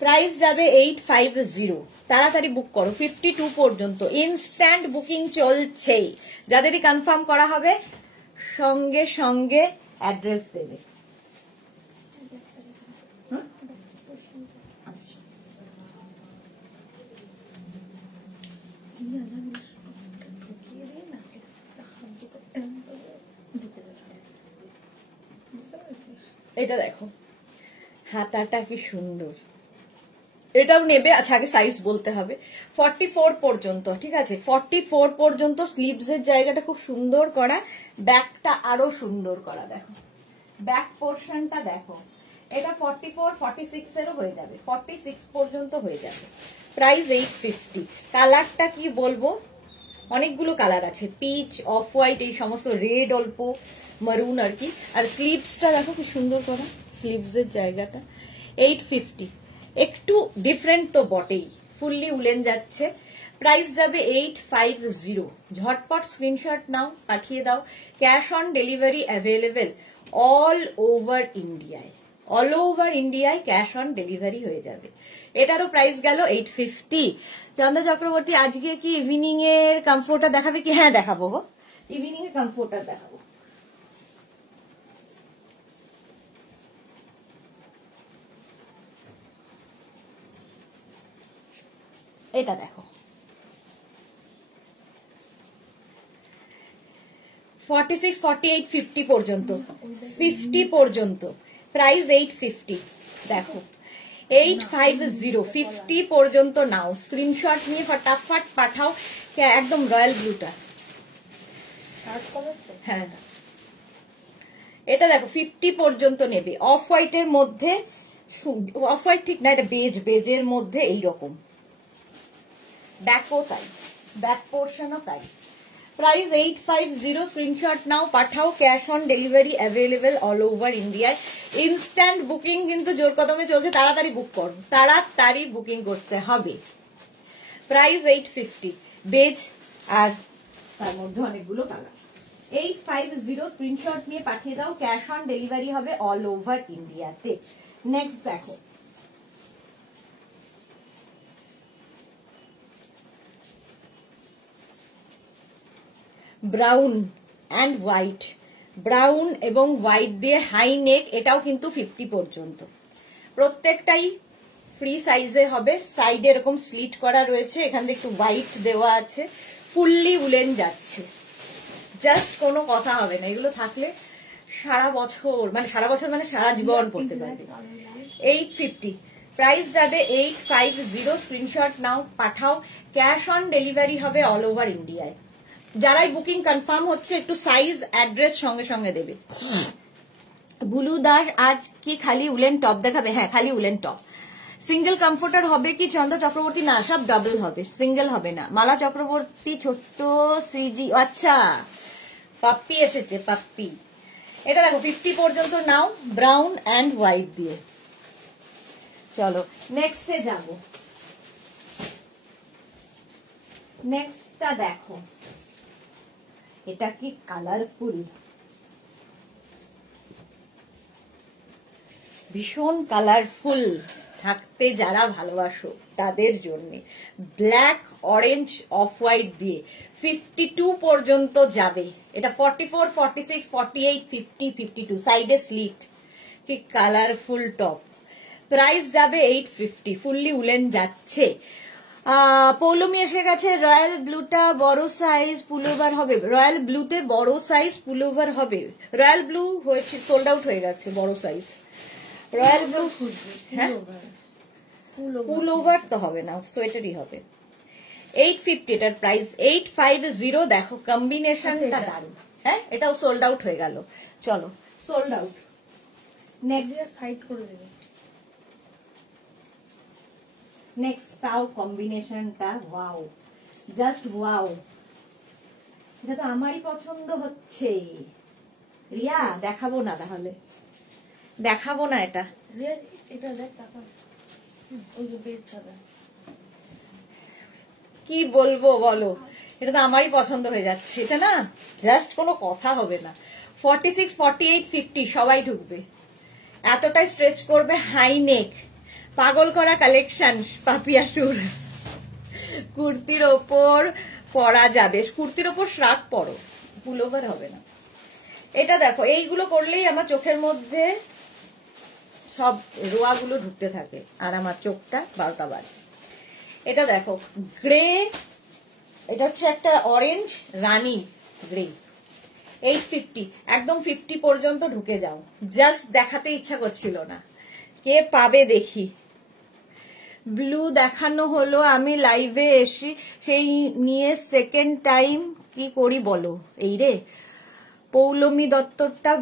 প্রাইস যাবে 850, তাড়াতাড়ি বুক করো, 52 পর্যন্ত ইনস্ট্যান্ট বুকিং চলছে। যাদেরই কনফার্ম করা হবে সঙ্গে সঙ্গে অ্যাড্রেস দেবে। এটা দেখো, হাতাটা কি সুন্দর, এটাও নেবে। আচ্ছা, আগে সাইজ বলতে হবে, 44 পর্যন্ত, ঠিক আছে, 44 পর্যন্ত। স্লিভস এর জায়গাটা খুব সুন্দর করা, ব্যাকটা আরো সুন্দর করা, দেখো ব্যাক পোর্শনটা দেখো। এটা 44, 46 এরও হয়ে যাবে, 46 পর্যন্ত হয়ে যাবে। প্রাইস 850। কালারটা কি বলবো, অনেকগুলো কালার আছে, পিচ, অফ হোয়াইট, এই সমস্ত, রেড, অল্প মারুন আর কি। আর স্লিভসটা দেখো কি সুন্দর করা, স্লিভস এর জায়গাটা। 850, একটু ডিফারেন্ট তো বটেই, ফুললি উলেন যাচ্ছে। প্রাইস যাবে 850। ঝটপট স্ক্রিনশট নাও, পাঠিয়ে দাও, cash on delivery available all over ইন্ডিয়ায়, অল ওভার ইন্ডিয়ায় ক্যাশ অন ডেলিভারি হয়ে যাবে। এটারও প্রাইস গেল 850। চন্দ্র চক্রবর্তী, আজকে কি ইভিনিং এর কমফোর্টার দেখাবে কি? হ্যাঁ দেখাবো গো, ইভিনিং এর কমফোর্টার দেখাবো। এটা দেখো, 46, 48, 50 পর্যন্ত, 50 পর্যন্ত, প্রাইস 850। দেখো 850 50 পর্যন্ত নাও, স্ক্রিনশট নিয়ে ফটাফট পাঠাও। একদম রয়্যাল ব্লুটা, হ্যাঁ এটা দেখো 50 পর্যন্ত নেবে। অফ হোয়াইটের মধ্যে, অফ হোয়াইট ঠিক না, এটা বেজ, বেজের মধ্যে এইরকম, ব্যাকও তাই, ব্যাক পোর্শনও তাই। প্রাইস 850, স্ক্রিনশট নাও পাঠাও। Cash on delivery available all over ইন্ডিয়ায়। ইনস্ট্যান্ট বুকিং কিন্তু জোর কদমে চলছে, তাড়াতাড়ি বুক করো, তাড়াতাড়ি বুকিং করতে হবে। প্রাইস 850, বেজ আর তার মধ্যে অনেকগুলো কালার। 850 স্ক্রিনশট নিয়ে পাঠিয়ে দাও, ক্যাশ অন ডেলিভারি হবে অল ওভার ইন্ডিয়াতে। নেক্সট দেখো, ব্রাউন অ্যান্ড হোয়াইট, ব্রাউন এবং হোয়াইট দিয়ে হাই নেক, এটাও কিন্তু 50 পর্যন্ত। প্রত্যেকটাই ফ্রি সাইজে হবে, সাইডে এরকম স্লিট করা রয়েছে, এখান থেকে একটু হোয়াইট দেওয়া আছে, ফুললি উলেন যাচ্ছে, জাস্ট কোনো কথা হবে না। এগুলো থাকলে সারা বছর মানে সারা জীবন পড়তে পারবে। 850 প্রাইস যাবে 850, স্ক্রিনশট নাও পাঠাও, ক্যাশ অন ডেলিভারি হবে অল ওভার ইন্ডিয়ায়। যারাই বুকিং কনফার্ম হচ্ছে একটু সাইজ অ্যাড্রেস সঙ্গে সঙ্গে দেবে। বুলু দাস আজ কি খালি উলেন টপ দেখাবে? হ্যাঁ খালি উলেন টপ। সিঙ্গেল কমফোর্টার হবে কি চন্দ্র চক্রবর্তী? না, সব ডাবল হবে, সিঙ্গেল হবে না। মালা চক্রবর্তী ছোট্ট শ্রীজি, আচ্ছা পাপ্পি এসেছে, পাপ্পি। এটা দেখো 50 পর্যন্ত নাও, ব্রাউন অ্যান্ড হোয়াইট দিয়ে। চলো নেক্সটে যাব। নেক্সটটা দেখো, এটা কি কালারফুল, ভীষণ কালারফুল, থাকতে যারা ভালোবাসো তাদের জন্য। ব্ল্যাক অরেঞ্জ অফ হোয়াইট দিয়ে 52 পর্যন্ত যাবে। এটা 44, 46, 48, 50, 52, সাইডে স্লিট, কি কালারফুল টপ। প্রাইস যাবে 850, ফুললি উলেন যাচ্ছে। পৌলমি এসে গেছে। রয়্যাল ব্লুটা বড় সাইজ পুলোভার হবে, রয়্যাল ব্লুতে বড় সাইজ পুলোভার হবে। রয়্যাল ব্লু হয়েছে, সোল্ড আউট হয়ে গেছে বড় সাইজ। রয়্যাল ব্লু, হ্যাঁ পুল ওভার তো হবে না, সোয়েটারই হবে। 850 এটার প্রাইস। 850 দেখো কম্বিনেশনটা দারুণ। হ্যাঁ এটাও সোল্ড আউট হয়ে গেল। চলো সোল্ড আউট। নেক্সট সাইড করে দেবে। নেক্সট তাও কম্বিনেশনটা ওয়াও, জাস্ট ওয়াও, এটা তো আমারই পছন্দ হচ্ছে। রিয়া দেখাবো না, তাহলে দেখাবো না এটা। এটা দেখ টাকা, ওই যে বেড ছাদা, কি বলবো বলো, এটা তো আমারই পছন্দ হয়ে যাচ্ছে। এটা না জাস্ট কোনো কথা হবে না। 46, 48, 50 সবাই ঢুকবে, এতটাই স্ট্রেচ করবে, হাই নেক, পাগল করা কালেকশন। পাপিয়াসুর কুর্তির ওপর পরা যাবে, কুর্তির ওপর শ্রাক পরো, পুলোভার হবে না। এটা দেখো, এইগুলো করলেই আমার চোখের মধ্যে সব রোয়াগুলো ঢুকতে থাকে আর আমার চোখটা 12টা বাজে। এটা দেখো গ্রে, এটা হচ্ছে একটা অরেঞ্জ রানী গ্রে। 850, একদম 50 পর্যন্ত ঢুকে যাও, জাস্ট দেখাতে ইচ্ছা করছিল না, কে পাবে দেখি। ব্লু দেখানো হলো, আমি লাইভে এসি সেই নিয়ে সেকেন্ড টাইম কি করি বলো। এই রে পৌলমী দত্তরটা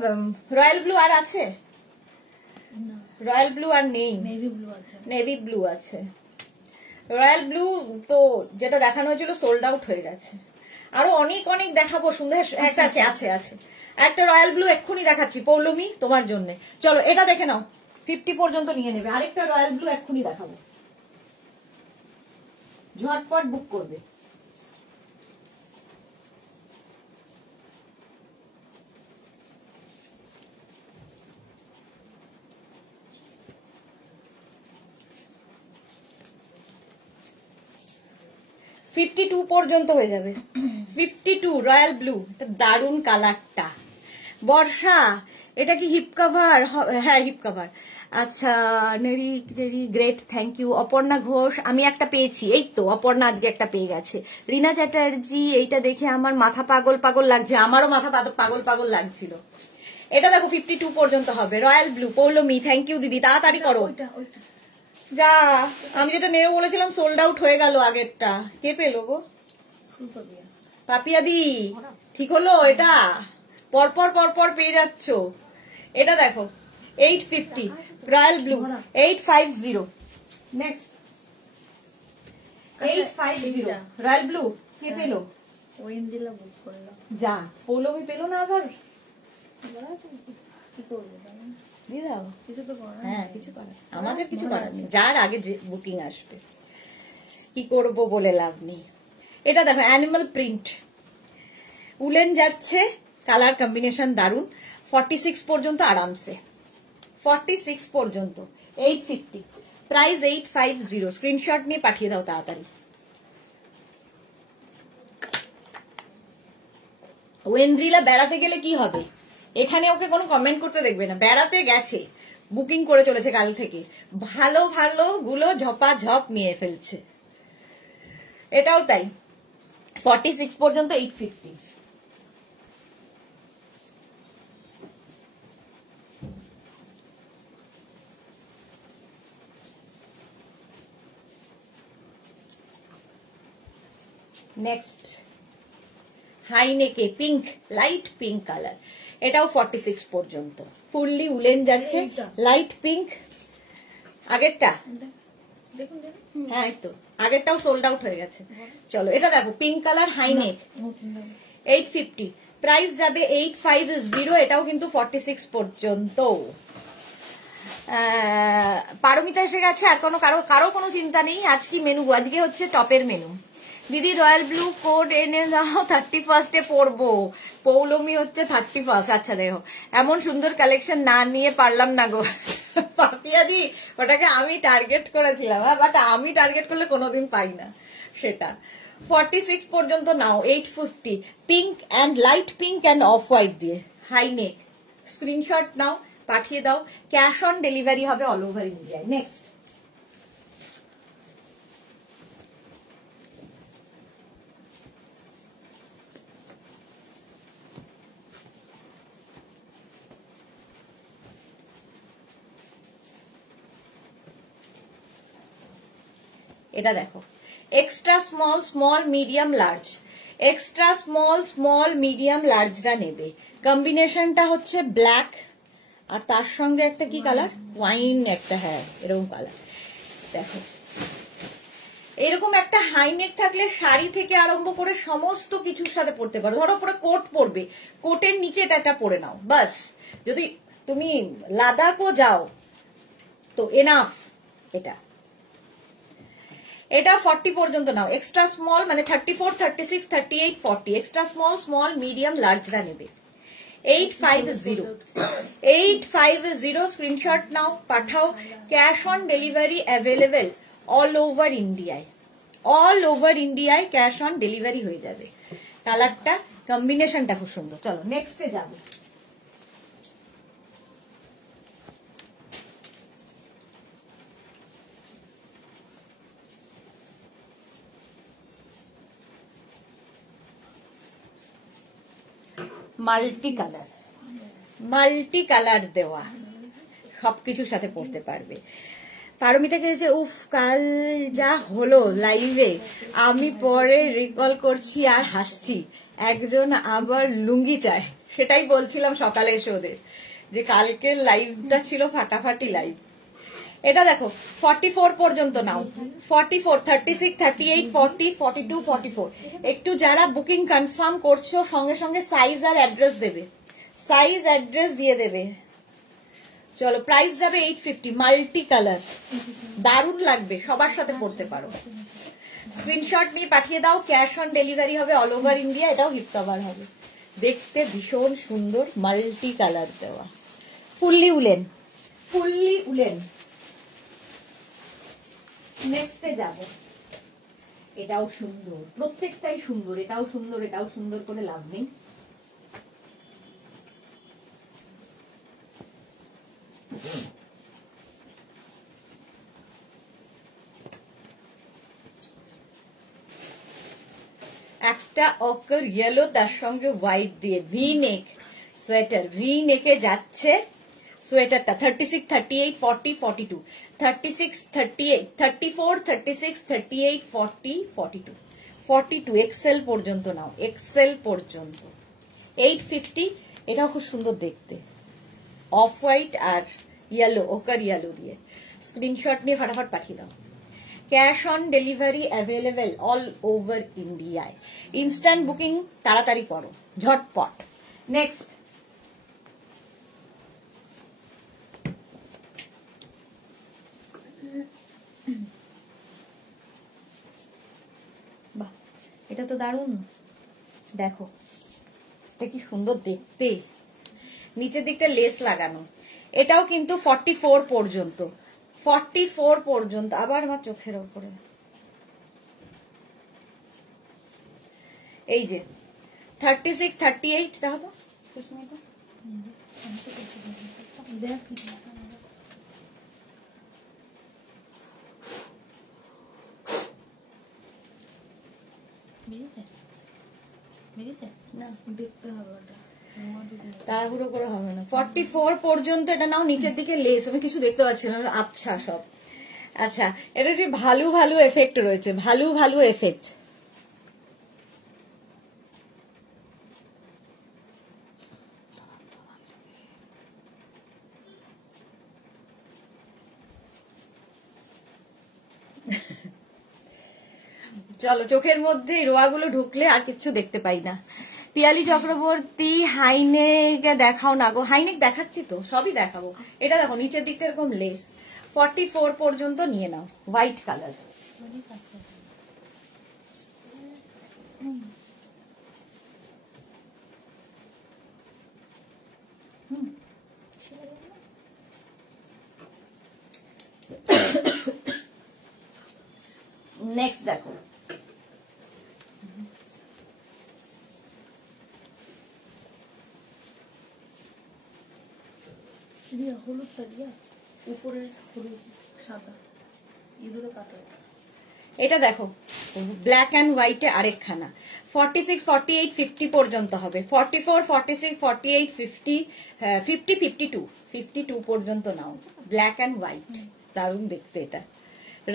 রয়্যাল ব্লু আর আছে? রয়্যাল ব্লু আর নেই, নেভি ব্লু আছে, নেভি ব্লু আছে। রয়্যাল ব্লু তো যেটা দেখানো হয়েছিল সোল্ড আউট হয়ে গেছে। আরো অনেক অনেক দেখাবো, সুন্দর একটা আছে, আছে আছে একটা রয়্যাল ব্লু এক্ষুনি দেখাচ্ছি পৌলমী তোমার জন্য। চলো এটা দেখে নাও, 50 পর্যন্ত নিয়ে নেবে। আরেকটা রয়্যাল ব্লু এক্ষুনি দেখাবো, ঝটপট বুক করবে। $52 পর্যন্ত হয়ে যাবে। 52 রয়্যাল ব্লু, দারুন কালারটা। বর্ষা এটা কি হিপ কভার? হ্যাঁ হিপ কভার। আচ্ছা নেরি great, thank you. Aparna Ghosh, আমি একটা পেয়েছি, এই তো অপর্ণা আজকে একটা পেয়ে গেছে। রিনা চ্যাটার্জি, এইটা দেখে আমার মাথা পাগল পাগল লাগছে, আমারও মাথা পাগল পাগল লাগছিল। এটা দেখো 52 পর্যন্ত হবে, royal blue. Poulami thank you দিদি, তাড়াতাড়ি করো। যা, আমি যেটা নেবে বলেছিলাম সোল্ড আউট হয়ে গেল আগেরটা। কে পেলো গো? পাপিয়া দি, ঠিক হলো এটা? পরপর পরপর পেয়ে যাচ্ছ। এটা দেখো 850 royal blue 850। Next 850 royal blue কে পেলো? ওয়েন্ডিলা বুক করলাম। যা, পৌলমি পেলো না আবার? কি করবো দিয়ে দাও। কিছু তো করার হ্যাঁ, কিছু করার, আমাদের কিছু করার নেই, যার আগে যে বুকিং আসবে। কি করব বলে লাভ নেই। এটা দেখো অ্যানিমাল প্রিন্ট, উলেন যাচ্ছে, কালার কম্বিনেশন দারুন। 46 পর্যন্ত আরামসে, 46 পর্যন্ত 850, প্রাইস 850। স্ক্রিনশট নিয়ে পাঠিয়ে দাও তাড়াতাড়ি। ওয়েন্দ্রিলা বেড়াতে গেলে কি হবে? এখানে ওকে কোনো কমেন্ট করতে দেখবে না, বেড়াতে গেছে, বুকিং করে চলেছে কাল থেকে, ভালো ভালো গুলো ঝপা ঝপ নিয়ে ফেলছে। এটাও তাই, 46 পর্যন্ত 850। নেক্সট হাইনেকে পিঙ্ক, লাইট পিঙ্ক কালার, এটাও 46 পর্যন্ত, ফুললি উলেন যাচ্ছে, লাইট পিঙ্ক। আগেরটা দেখুন হ্যাঁ, এই তো আগেরটাও সোল্ড আউট হয়ে গেছে। চলো এটা দেখো পিঙ্ক কালার হাইনেক 850, প্রাইস যাবে 850। এটাও কিন্তু 46 পর্যন্ত। পারমিতা এসে গেছে, আর কারো কোনো চিন্তা নেই। আজ কি মেনু? আজকে হচ্ছে টপের মেনু। দিদি রয়্যাল ব্লু কোড এনে দাও, 31 পরবো। পৌলমি হচ্ছে 31। আচ্ছা দেখো, এমন সুন্দর কালেকশন না নিয়ে পারলাম না গো পাপিয়া দি, ওটাকে আমি টার্গেট করেছিলাম, বাট আমি টার্গেট করলে কোনোদিন পাই না সেটা। 46 পর্যন্ত নাও, 850, pink and light pink and off white দিয়ে হাইনেক। স্ক্রিনশট নাও, পাঠিয়ে দাও, ক্যাশ অন ডেলিভারি হবে অল ওভার ইন্ডিয়ায়। নেক্সট এটা দেখো extra small, small medium large, extra small small medium লার্জরা নেবে। কম্বিনেশনটা হচ্ছে ব্ল্যাক, আর তার সঙ্গে একটা কি কালার, ওয়াইন একটা, হ্যাঁ এরকম কালার। দেখো এরকম একটা হাইনেক থাকলে শাড়ি থেকে আরম্ভ করে সমস্ত কিছুর সাথে পরতে পারো। ধরো পরে কোট পরবে, কোটের নিচে এটা পরে নাও, বাস। যদি তুমি লাদাখও যাও তো এনাফ। এটা 40 পর্যন্ত নাও, এক্সট্রা স্মল মানে 34, 36, 38, 40, এক্সট্রা স্মল, স্মল মিডিয়াম লার্জরা নেবে। 850 স্ক্রিনশট নাও, পাঠাও, cash on delivery available all over ইন্ডিয়ায়। অল ওভার ইন্ডিয়ায় ক্যাশ অন ডেলিভারি হয়ে যাবে। কালারটা কম্বিনেশনটা খুব সুন্দর। চলো নেক্সটে যাবো। মাল্টি কালার দেওয়া, সবকিছুর সাথে পড়তে পারবে। পারমিতাকে যে উফ কাল যা হলো লাইভে, আমি পরে রিকল করছি আর হাসছি, একজন আবার লুঙ্গি চায়। সেটাই বলছিলাম সকালে এসে ওদের, যে কালকের লাইভটা ছিল ফাটাফাটি লাইভ। এটা দেখো 44 পর্যন্ত নাও, 44, 36, 38, 40, 42, 44। একটু যারা বুকিং কনফার্ম করছো সঙ্গে সঙ্গে সাইজ আর অ্যাড্রেস দেবে, সাইজ অ্যাড্রেস দিয়ে দেবে। চলো প্রাইস যাবে 850, মাল্টি কালার, দারুণ লাগবে, সবার সাথে পড়তে পারো। স্ক্রিনশট নিয়ে পাঠিয়ে দাও, ক্যাশ অন ডেলিভারি হবে অল ওভার ইন্ডিয়া। এটাও হিপ কভার হবে, দেখতে ভীষণ সুন্দর, মাল্টি কালার দেওয়া, ফুললি উলেন, ফুললি উলেন। নেক্সটে যাব, এটাও সুন্দর, প্রত্যেকটাই সুন্দর, এটাও সুন্দর, এটাও সুন্দর করে লাভ নেই। একটা অকার ইয়েলো, তার সঙ্গে হোয়াইট দিয়ে ভি নেক সোয়েটার, ভি নেকে যাচ্ছে, সোয়েটারটা 36, 38, 40, 42, 36, 38, 34, 36, 38, 40, 42, 42 এক্সেল পর্যন্ত নাও, এক্সেল পর্যন্ত 850। এটাও খুব সুন্দর দেখতে, অফ হোয়াইট আর ইয়েলো, ওকার ইয়েলো দিয়ে। স্ক্রিনশট নিয়ে ফাটাফাট পাঠিয়ে দাও। Cash on delivery available all over ইন্ডিয়ায়। ইনস্ট্যান্ট বুকিং তাড়াতাড়ি করো, ঝটপট। নেক্সট, বাহ এটা তো দারুণ, দেখো এটা কি সুন্দর দেখতে, নিচের দিকটা লেস লাগানো। এটাও কিন্তু 44 পর্যন্ত, 44 পর্যন্ত। আবার আমার চোখের ওপরে এই যে 36, 38 দেখো তো সুস্মিতা। না দেখতে হবে ওটা, তাড়াহুড়ো করে হবে না। 44 পর্যন্ত এটা নাও, নিচের দিকে লেস, আমি কিছু দেখতে পাচ্ছি না, আচ্ছা সব। আচ্ছা এটা যে ভালো ভালো এফেক্ট রয়েছে, ভালো ভালো এফেক্ট। চলো, চোখের মধ্যে রোয়াগুলো ঢুকলে আর কিছু দেখতে পাই না। পিয়ালি চক্রবর্তী, হাইনেক দেখাও না গো। হাইনেক দেখাচ্ছি তো, সবই দেখাবো। এটা দেখো নিচের দিকটা এরকম লেস, 44 পর্যন্ত নিয়ে নাও, হোয়াইট কালার। অনেক আছে। নেক্সট দেখো, হলুদ সারিয়া উপরে হলুদ সাদা ইঁদুরে কাটা। এটা দেখো ব্ল্যাক অ্যান্ড হোয়াইটে আরেকখানা, 46, 48, 50 পর্যন্ত হবে। 44, 46, 48, 50, 50, 52, 52 পর্যন্ত নাও, ব্ল্যাক অ্যান্ড হোয়াইট, দারুণ দেখতে। এটা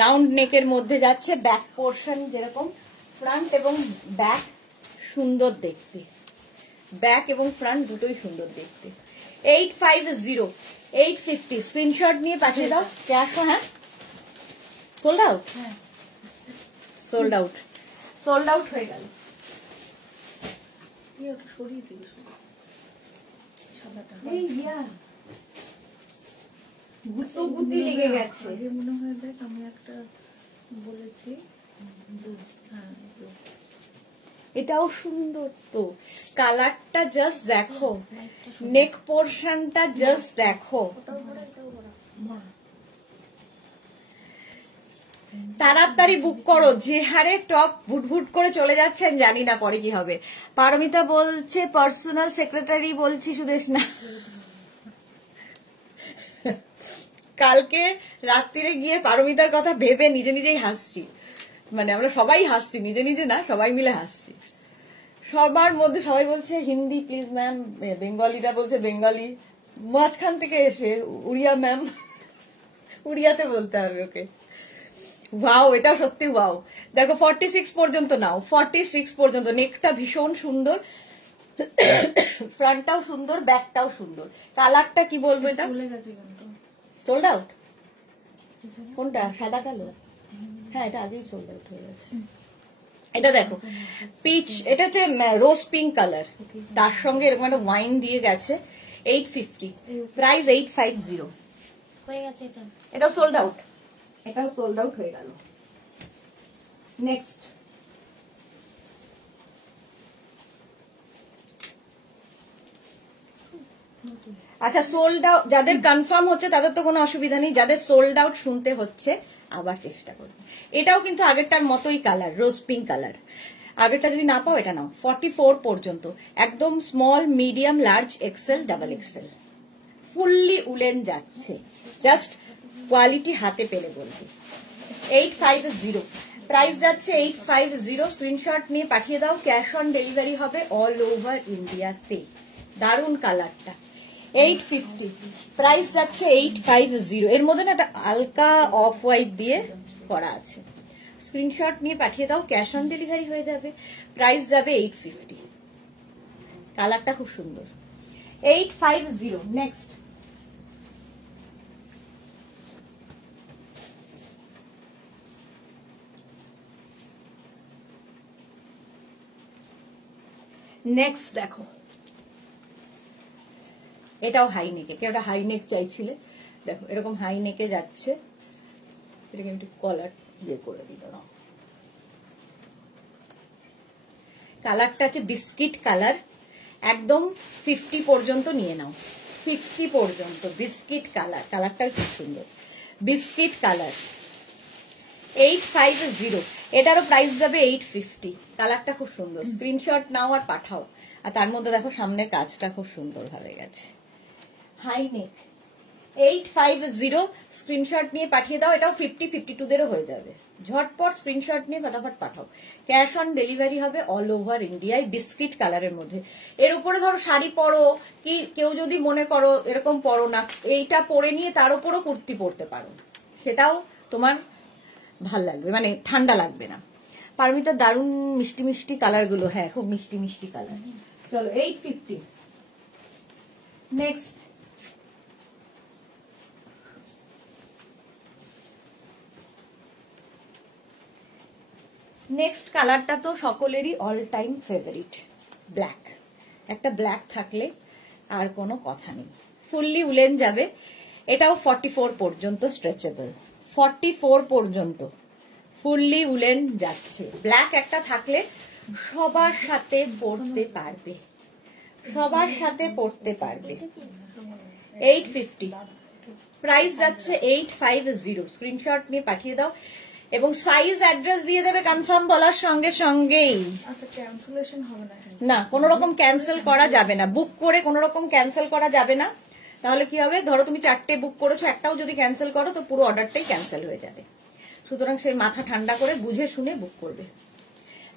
রাউন্ড নেকের মধ্যে যাচ্ছে, ব্যাক পোর্শন যেরকম, ফ্রন্ট এবং ব্যাক সুন্দর দেখতে, ব্যাক এবং ফ্রন্ট দুটোই সুন্দর দেখতে। 850, 850 স্ক্রিনশট নিয়ে পাঠিয়ে দাও। ক্যাশ, হ্যাঁ সোল্ড আউট, হ্যাঁ সোল্ড আউট, সোল্ড আউট হয়ে গেল। ওটা সরিয়ে দিবি সাদাটা। এই ইয়া গুতো গুতি লেগে গেছে। আগে মনে হয় দেখ আমি একটা বলেছি, হ্যাঁ এটাও সুন্দর তো, কালারটা জাস্ট দেখো, নেক পোর্শনটা জাস্ট দেখো। ওটাও বড় এটাও বড়। তাড়াতাড়ি বুক করো, যে হারে টপ ভুটভুট করে চলে যাচ্ছে আমি জানি না পরে কি হবে। পারমিতা বলছে পার্সোনাল সেক্রেটারি বলছি সুদেশ না। কালকে রাত্রিরে গিয়ে পারমিতার কথা ভেবে নিজে নিজেই হাসছি, মানে আমরা সবাই হাসছি, নিজে নিজে না সবাই মিলে হাসছি। সবার মধ্যে সবাই বলছে হিন্দি প্লিজ ম্যাম, বেঙ্গলিরা বলছে বেঙ্গলি, মাঝখান থেকে এসে উড়িয়া ম্যাম, উড়িয়াতে বলতে হবে ওকে। ওয়াও, এটা সত্যি ওয়াও। দেখো 46 পর্যন্ত নাও, 46 পর্যন্ত। নেকটা ভীষণ সুন্দর, ফ্রন্টটাও সুন্দর, ব্যাকটাও সুন্দর। কালারটা কি বলবো, এটা চলে গেছে কিন্তু সোল্ড আউট। কোনটা, সাদা কালো? হ্যাঁ এটা আগেই সোল্ড আউট হয়ে গেছে। এটা দেখো পিচ, এটা হচ্ছে রোজ পিঙ্ক কালার, তার সঙ্গে এরকম একটা ওয়াইন দিয়ে গেছে। 850, প্রাইস 850। হয়ে গেছে এটা। এটাও সোল্ড আউট, এটাও সোল্ড আউট হয়ে গেল। নেক্সট, আচ্ছা সোল্ড আউট যাদের কনফার্ম হচ্ছে তাদের তো কোনো অসুবিধা নেই, যাদের সোল্ড আউট শুনতে হচ্ছে আবার চেষ্টা করবে। এটাও কিন্তু আগেরটার মতোই কালার, রোজ পিঙ্ক কালার। আগেরটা যদি না পাও এটা নাও, 44 পর্যন্ত, একদম small, medium, large, XL, double XL, fully woollen যাচ্ছে, জাস্ট কোয়ালিটি হাতে পেলে বলবে। 850, প্রাইস যাচ্ছে 850। স্ক্রিনশট নিয়ে পাঠিয়ে দাও, ক্যাশ অন ডেলিভারি হবে অল ওভার ইন্ডিয়াতে। দারুণ কালারটা, 850 প্রাইস যাচ্ছে 850। এর মধ্যে না একটা হালকা অফ হোয়াইট দিয়ে করা আছে। স্ক্রিনশট নিয়ে পাঠিয়ে দাও, ক্যাশ অন ডেলিভারি হয়ে যাবে। প্রাইস যাবে 850। কালারটা খুব সুন্দর। 850। নেক্সট নেক্সট দেখো, এটাও হাই নেকে। কেউ একটা হাই নেক চাইছিলে, দেখো এরকম হাই নেকে যাচ্ছে। এটাকে একটু কলার ইয়ে করে দিল না। কালারটা আছে বিস্কিট কালার, একদম 50 পর্যন্ত নিয়ে নাও। 50 পর্যন্ত বিস্কিট কালার, কালারটাও খুব সুন্দর। Biscuit colour 850। এটারও প্রাইস যাবে 850। কালারটা খুব সুন্দর। স্ক্রিনশট নাও আর পাঠাও। আর তার মধ্যে দেখো সামনে কাজটা খুব সুন্দর ভাবে গেছে। High neck 850। স্ক্রিনশট নিয়ে পাঠিয়ে দাও। এটাও 50-52 দেরও হয়ে যাবে। ঝটপট স্ক্রিনশট নিয়ে ফটাফট পাঠাও। ক্যাশ অন ডেলিভারি হবে অল ওভার ইন্ডিয়ায়। বিস্কিট কালারের মধ্যে এর উপরে ধরো শাড়ি পরো, কি কেউ যদি মনে করো এরকম পরো না, এইটা পরে নিয়ে তার উপরও কুর্তি পরতে পারো, সেটাও তোমার ভাল লাগবে, মানে ঠান্ডা লাগবে না। পারমিতার দারুণ মিষ্টি মিষ্টি কালার গুলো, হ্যাঁ খুব মিষ্টি মিষ্টি কালার। চলো 850। নেক্সট নেক্সট কালারটা তো সকলেরই অল টাইম ফেভারিট, ব্ল্যাক। একটা ব্ল্যাক থাকলে আর কোনো কথা নেই। ফুললি উলেন যাবে। এটাও 44 পর্যন্ত স্ট্রেচেবল। 44 পর্যন্ত ফুললি উলেন যাচ্ছে। ব্ল্যাক একটা থাকলে সবার সাথে পরতে পারবে, সবার সাথে পরতে পারবে। 850 প্রাইস যাচ্ছে 850। স্ক্রিনশট নিয়ে পাঠিয়ে দাও এবং সাইজ অ্যাড্রেস দিয়ে দেবে কনফার্ম বলার সঙ্গে সঙ্গেই। আচ্ছা, ক্যান্সেলেশন হবে না? না, কোনো রকম ক্যান্সেল করা যাবে না। বুক করে কোনো রকম ক্যান্সেল করা যাবে না। তাহলে কি হবে, ধরো তুমি 4টে বুক করেছো, একটাও যদি ক্যান্সেল করো তো পুরো অর্ডারটাই ক্যান্সেল হয়ে যাবে। সুতরাং সেই মাথা ঠান্ডা করে বুঝে শুনে বুক করবে।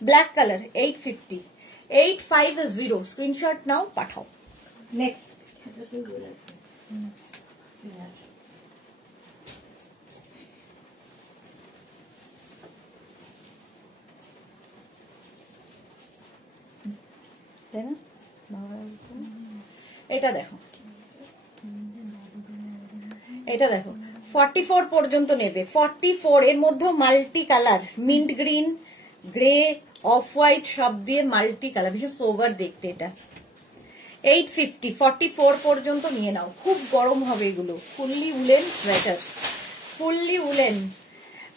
Black colour 850। 850 স্ক্রিনশট নাও পাঠাও। নেক্সট এটা দেখো, এটা দেখো 44 পর্যন্ত নেবে। 44 এর মধ্যে multi colour, mint green, grey, off white সব দিয়ে মাল্টি কালার, ভীষণ সোভার দেখতে এটা। 850 44 পর্যন্ত নিয়ে নাও। খুব গরম হবে এগুলো। Fully woollen sweater, fully woollen.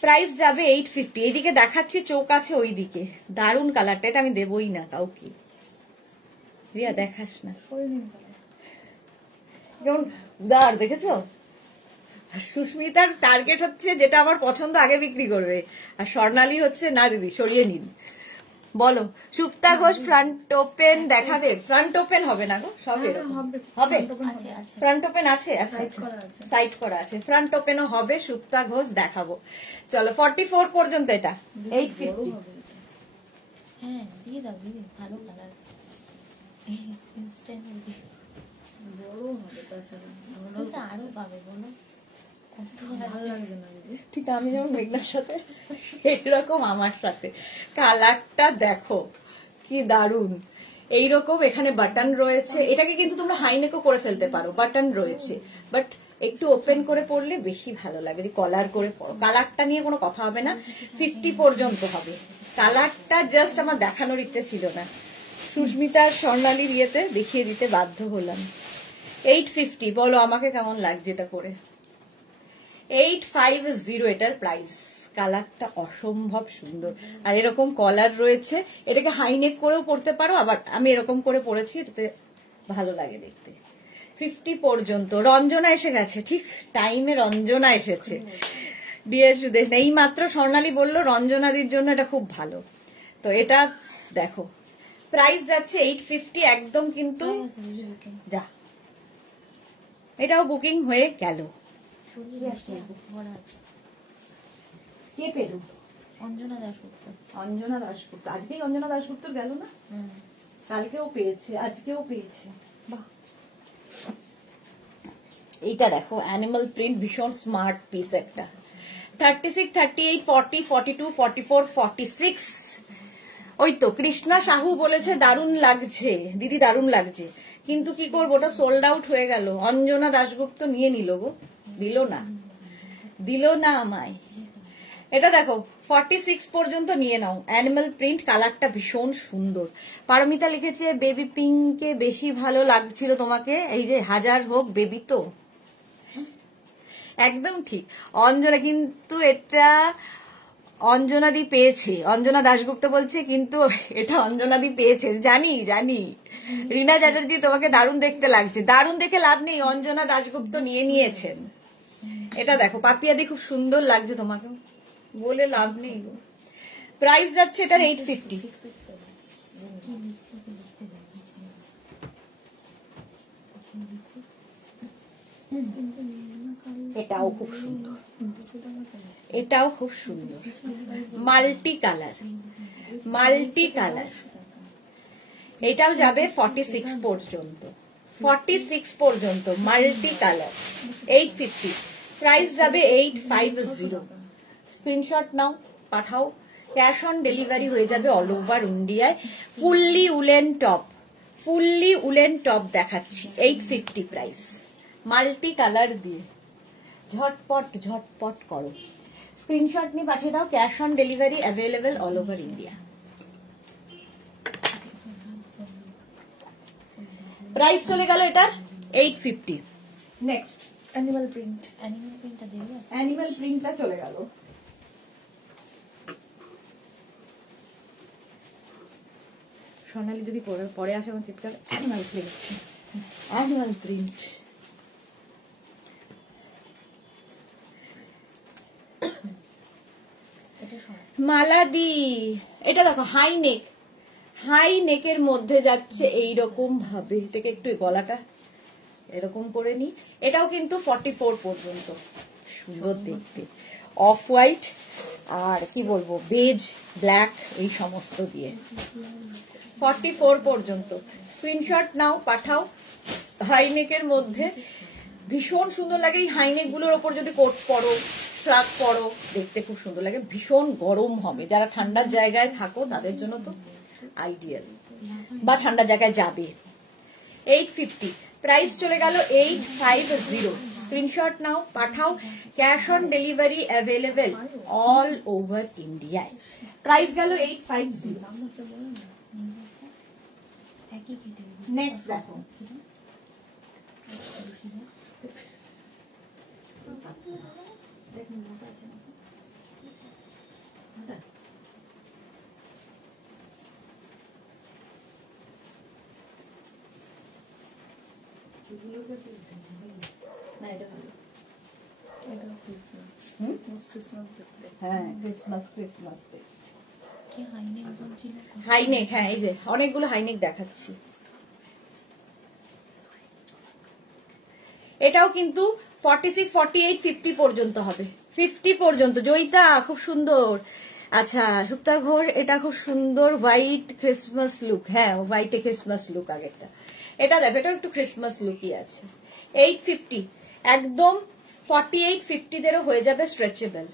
Price যাবে 850। এইদিকে দেখাচ্ছি, চোখ আছে ওই দিকে। দারুণ কালারটা, এটা আমি দেবই না কাউকে। রিয়া দেখাস না, যেমন দাঁড় দেখেছো। সুস্মিতার টার্গেট হচ্ছে যেটা আমার পছন্দ আগে বিক্রি করবে, আর স্বর্ণালী হচ্ছে না দিদি সরিয়ে নিন। বলো সুপ্তা ঘোষ ফ্রন্ট ওপেন দেখাবে? ফ্রন্ট ওপেন হবে না গো, সব এরকম হবে। ফ্রন্ট ওপেন আছে, আচ্ছা সাইড করা আছে। ফ্রন্ট ওপেনও হবে। সুপ্তা ঘোষ দেখাবো। চলো 44 পর্যন্ত এটা 850। হ্যাঁ দিয়ে দাও দিদি, ভালো কালার। ইনস্ট্যান্ট বড় হবে, তাছাড়া আরো পাবে। বলো ঠিক আমি যেমন মেঘনার সাথে এইরকম আমার সাথে। কালারটা দেখো কি দারুন। এইরকম এখানে বাটন রয়েছে। এটাকে কিন্তু তোমরা হাইনেকও করে ফেলতে পারো, বাটন রয়েছে, বাট একটু ওপেন করে পড়লে বেশি ভালো লাগে। কলার করে পড়ো। কালারটা নিয়ে কোনো কথা হবে না। 50 পর্যন্ত হবে। কালারটা জাস্ট আমার দেখানোর ইচ্ছে ছিল না, সুস্মিতার স্বর্ণালীর ইয়েতে দেখিয়ে দিতে বাধ্য হলাম। 850 বলো আমাকে কেমন লাগছে এটা পরে? 850 এটার প্রাইস। কালারটা অসম্ভব সুন্দর, আর এরকম কলার রয়েছে। এটাকে হাইনেক করেও পরতে পারো, আবার আমি এরকম করে পরেছি, এটাতে ভালো লাগে দেখতে। 50 পর্যন্ত। রঞ্জনা এসে গেছে, ঠিক টাইমে রঞ্জনা এসেছে। ডিএস সুদেশ না, এই মাত্র স্বর্ণালী বললো রঞ্জনাদির জন্য এটা খুব ভালো। তো এটা দেখো, প্রাইস যাচ্ছে 850 একদম। কিন্তু যা, এটাও বুকিং হয়ে গেল। কে পেল? অঞ্জনা দাশগুপ্ত। অঞ্জনা দাশগুপ্ত। আজকেই অঞ্জনা দাশগুপ্ত গেল না? কালকেও পেয়েছে, আজকেও পেয়েছে। বাহ, এইটা দেখো অ্যানিমাল প্রিন্ট, ভীষণ স্মার্ট পিস একটা। 36, 38, 40, 42, 44, 46। ওই তো কৃষ্ণা সাহু বলেছে দারুণ লাগছে দিদি, দারুণ লাগছে, কিন্তু কি করবো, ওটা সোল্ড আউট হয়ে গেল। অঞ্জনা দাশগুপ্ত নিয়ে নিল গো, দিল না আমায়। এটা দেখো 46 পর্যন্ত নিয়ে নাও, অ্যানিমাল প্রিন্ট, কালারটা ভীষণ সুন্দর। পারমিতা লিখেছে বেবি পিঙ্কে বেশি ভালো লাগছিল তোমাকে, এই যে হাজার হোক বেবি, তো একদম ঠিক। অঞ্জনা, কিন্তু এটা অঞ্জনাদি পেয়েছে, অঞ্জনা দাশগুপ্ত বলছে, কিন্তু এটা অঞ্জনাদি পেয়েছে, জানি। রীনা চ্যাটার্জি তোমাকে দারুণ দেখতে লাগছে, দারুণ দেখে লাভ নেই, অঞ্জনা দাশগুপ্ত নিয়ে নিয়েছেন। এটা দেখো পাপিয়াদি, খুব সুন্দর লাগছে তোমাকে, বলে লাভ নেই। প্রাইস যাচ্ছে এটার 850। এটাও খুব সুন্দর, মাল্টি কালার। এটাও যাবে 46 পর্যন্ত, মাল্টি কালার 850। প্রাইস যাবে 850। স্ক্রিনশট নাও, পাঠাও, ক্যাশ অন ডেলিভারি হয়ে যাবে অল ওভার ইন্ডিয়ায়। ফুললি উলেন টপ দেখাচ্ছি, 850 প্রাইস, মাল্টি কালার দিয়ে। ঝটপট করো, স্ক্রিনশট নিয়ে পাঠিয়ে দাও, cash on delivery available all over India. Price চলে গেল এটার 850। নেক্সট অ্যানিমাল প্রিন্টটা দেবে, অ্যানিমাল প্রিন্টটা চলে গেল। সোনালি যদি পরে আসে আমার চিৎকার, অ্যানিমাল প্রিন্ট। মালাদি, এটা দেখো হাই নেকের মধ্যে যাচ্ছে এইরকম ভাবে, এটাকে একটু গলাটা এরকম করে নি। এটাও কিন্তু 44 পর্যন্ত, সুন্দর দেখতে, অফ হোয়াইট আর কি বলবো বেজ ব্ল্যাক এই সমস্ত দিয়ে 44 পর্যন্ত। স্ক্রিনশট নাও, পাঠাও। হাইনেকের মধ্যে ভীষণ সুন্দর লাগে, এই হাইনেক গুলোর ওপর যদি কোট পরো, ফ্রাক পরো, দেখতে খুব সুন্দর লাগে। ভীষণ গরম হবে, যারা ঠান্ডার জায়গায় থাকো তাদের জন্য তো আইডিয়াল, বা ঠান্ডা জায়গায় যাবে। 850 প্রাইস চলে গেল 850। স্ক্রিনশট নাও, পাঠাও, cash on delivery available all over ইন্ডিয়ায়। প্রাইস গেল 850। নেক্সট দেখো, হাইনেক, হ্যাঁ এই যে অনেকগুলো হাইনেক দেখাচ্ছি। এটাও কিন্তু 46, 48, 50 পর্যন্ত হবে, 50 পর্যন্ত। জয়িতা খুব সুন্দর। আচ্ছা সুপ্তা ঘোষ, এটা খুব সুন্দর, হোয়াইট ক্রিসমাস লুক। হ্যাঁ হোয়াইটে ক্রিসমাস লুক আগেরটা। এটা দেখো, এটা একটু ক্রিসমাস লুকই আছে। 850 একদম। 48, 50 দেরও হয়ে যাবে স্ট্রেচেবল,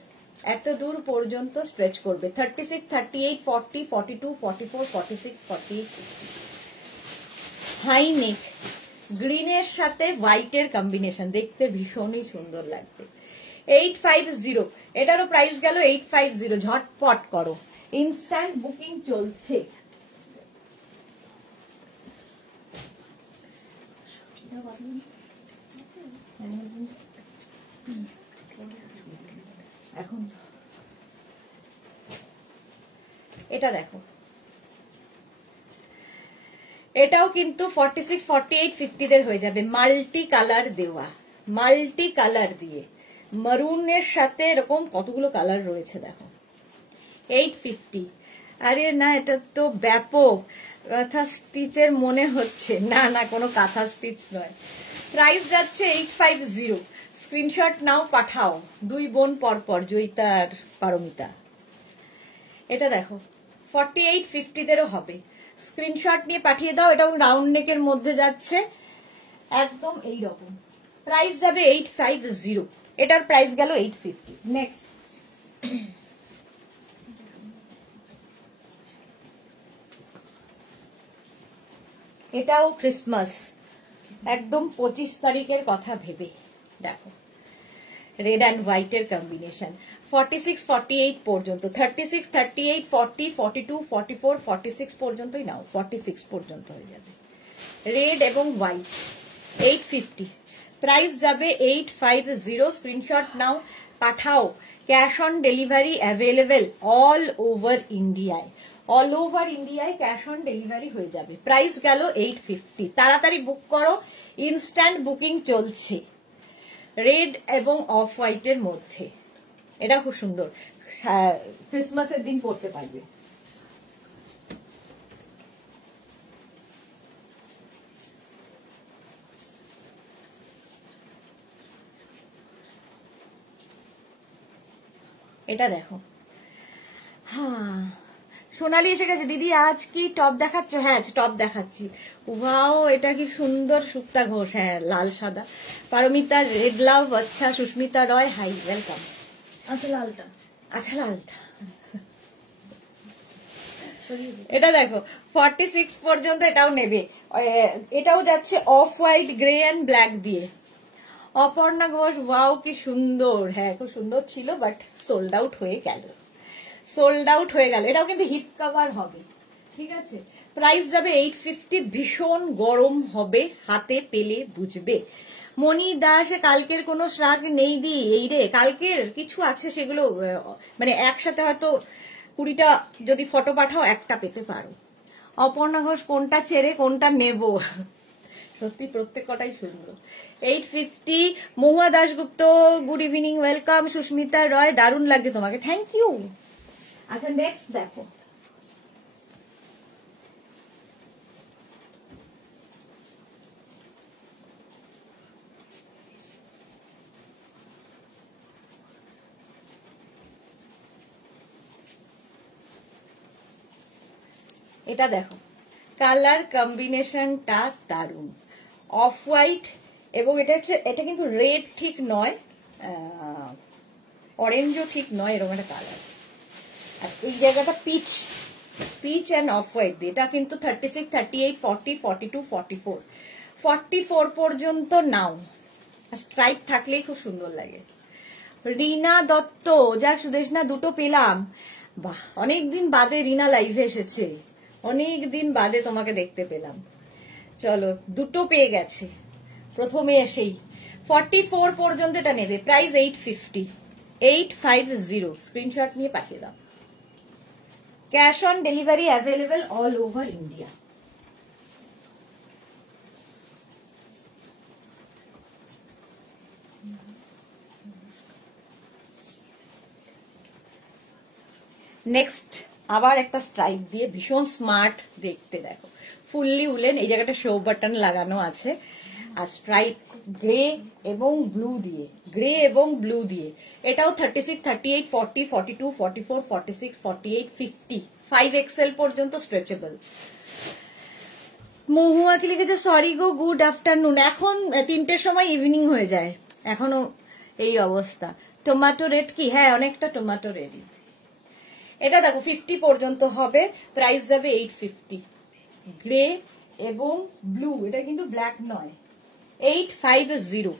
এত দূর পর্যন্ত স্ট্রেচ করবে। 36, 38, 40, 42, 44, 46, 48, 50। হাই নেক, গ্রিনের সাথে হোয়াইটের কম্বিনেশন, দেখতে ভীষণই সুন্দর লাগবে। 850, এটারও প্রাইস গেল 850। ঝটপট করো, ইনস্ট্যান্ট বুকিং চলছে। এখন এটা দেখো, এটাও কিন্তু 46, 48, 50 দের হয়ে যাবে, মাল্টি কালার দেওয়া, মাল্টি কালার দিয়ে মারুনের সাথে এরকম কতগুলো কালার রয়েছে দেখো। 850। আরে না, এটা তো ব্যাপক কাঁথা স্টিচের মনে হচ্ছে, না কোনো কাঁথা স্টিচ নয়। প্রাইস যাচ্ছে 850। স্ক্রিনশট নাও, পাঠাও, দুই বোন পরপর, জয়িতা আর পারমিতা। এটা দেখো 48, 50 দেরও হবে, স্ক্রিনশট নিয়ে পাঠিয়ে দাও। এটা রাউন্ড নেকের মধ্যে যাচ্ছে, একদম এইরকম প্রাইস যাবে 850, এটার প্রাইস গেল 850। নেক্সট এটাও ক্রিসমাস, একদম 25 তারিখের কথা ভেবে দেখো, রেড অ্যান্ড হোয়াইটের কম্বিনেশন। 46, 48 পর্যন্ত, 36, 38, 40, 42, 44, 46 পর্যন্তই নাও, 46 পর্যন্ত হয়ে যাবে। রেড এবং হোয়াইট 850, প্রাইস যাবে 850। স্ক্রিনশট নাও, পাঠাও। Cash on delivery available all over ইন্ডিয়ায়, অল ওভার ইন্ডিয়ায় ক্যাশ অন ডেলিভারি হয়ে যাবে। প্রাইস গেল 850। তাড়াতাড়ি বুক করো, ইনস্ট্যান্ট বুকিং চলছে। রেড এবং অফ হোয়াইটের মধ্যে, এটা খুব সুন্দর, ক্রিসমাসের দিন পড়তে পারবে। এটা দেখো, হ্যাঁ সোনালি এসে গেছে। দিদি আজ কি টপ দেখাচ্ছ? হ্যাঁ টপ দেখাচ্ছি। ওয়াও এটা কি সুন্দর, সুক্তা ঘোষ, হ্যাঁ লাল সাদা। পারমিতা রেড লাভ, আচ্ছা সুস্মিতা রয়, হাই ওয়েলকাম। আচ্ছা লালটা, আচ্ছা লালটা, এটা দেখো 46 পর্যন্ত এটাও নেবে। এটাও যাচ্ছে off white, grey and black দিয়ে। অপর্ণা ঘোষ, ওয়াও কি সুন্দর, হ্যাঁ খুব সুন্দর ছিল, বাট সোল্ড আউট হয়ে গেল, সোল্ড আউট হয়ে গেল। এটাও কিন্তু হিপ কভার হবে, ঠিক আছে। প্রাইস যাবে 850। ভীষণ গরম হবে, হাতে পেলে বুঝবে। মনি দাস, কালকের কোনো শ্রাগ নেই দি? এই রে কালকের কিছু আছে, সেগুলো মানে একসাথে হয়তো 20টা যদি ফটো পাঠাও একটা পেতে পারো। অপর্ণা ঘোষ, কোনটা ছেড়ে কোনটা নেব? সত্যি প্রত্যেক কটাই সুন্দর। 850। Mahua Dasgupta, good evening, welcome. Susmita Roy, দারুণ লাগছে তোমাকে, থ্যাংক ইউ। আচ্ছা নেক্সট দেখো, এটা দেখো, কালার কম্বিনেশনটা দারুণ, অফ হোয়াইট এবং এটা কিন্তু রেড ঠিক নয়, অরেঞ্জও ঠিক নয়, এরকম একটা কালার। আর এই জায়গাটা peach, peach and off white দিয়ে। এটা কিন্তু 36, 38, 40, 42, 44, 44 পর্যন্ত নাও। স্ট্রাইপ থাকলেই খুব সুন্দর লাগে। রিনা দত্ত, যাক সুদেশনা দুটো পেলাম, বাহ অনেকদিন বাদে রিনা লাইভে এসেছে, অনেকদিন বাদে তোমাকে দেখতে পেলাম। চলো দুটো পেয়ে গেছে প্রথমে এসেই। 44 পর্যন্ত এটা নেবে, প্রাইস 850, 850। স্ক্রিনশট নিয়ে পাঠিয়ে দাও। Cash on delivery available all over India. Next আবার একটা স্ট্রাইপ দিয়ে, ভীষণ স্মার্ট দেখতে, দেখো ফুললি উলেন, এই জায়গাটা শো বাটন লাগানো আছে, আর স্ট্রাইপ গ্রে এবং ব্লু দিয়ে, গ্রে এবং ব্লু দিয়ে। এটাও 36, 38, 40, 42, 44, 46, 48, 50, 5XL পর্যন্ত স্ট্রেচেবল। মহুয়া কি লিখেছে, সরি গো গুড আফটারনুন। এখন 3টের সময় ইভিনিং হয়ে যায়, এখনো এই অবস্থা। টমেটো রেড কি? হ্যাঁ অনেকটা টমেটো রেড। এটা দেখো 50 পর্যন্ত হবে, প্রাইস যাবে 850। গ্রে এবং ব্লু, এটা কিন্তু ব্ল্যাক নয়, 850।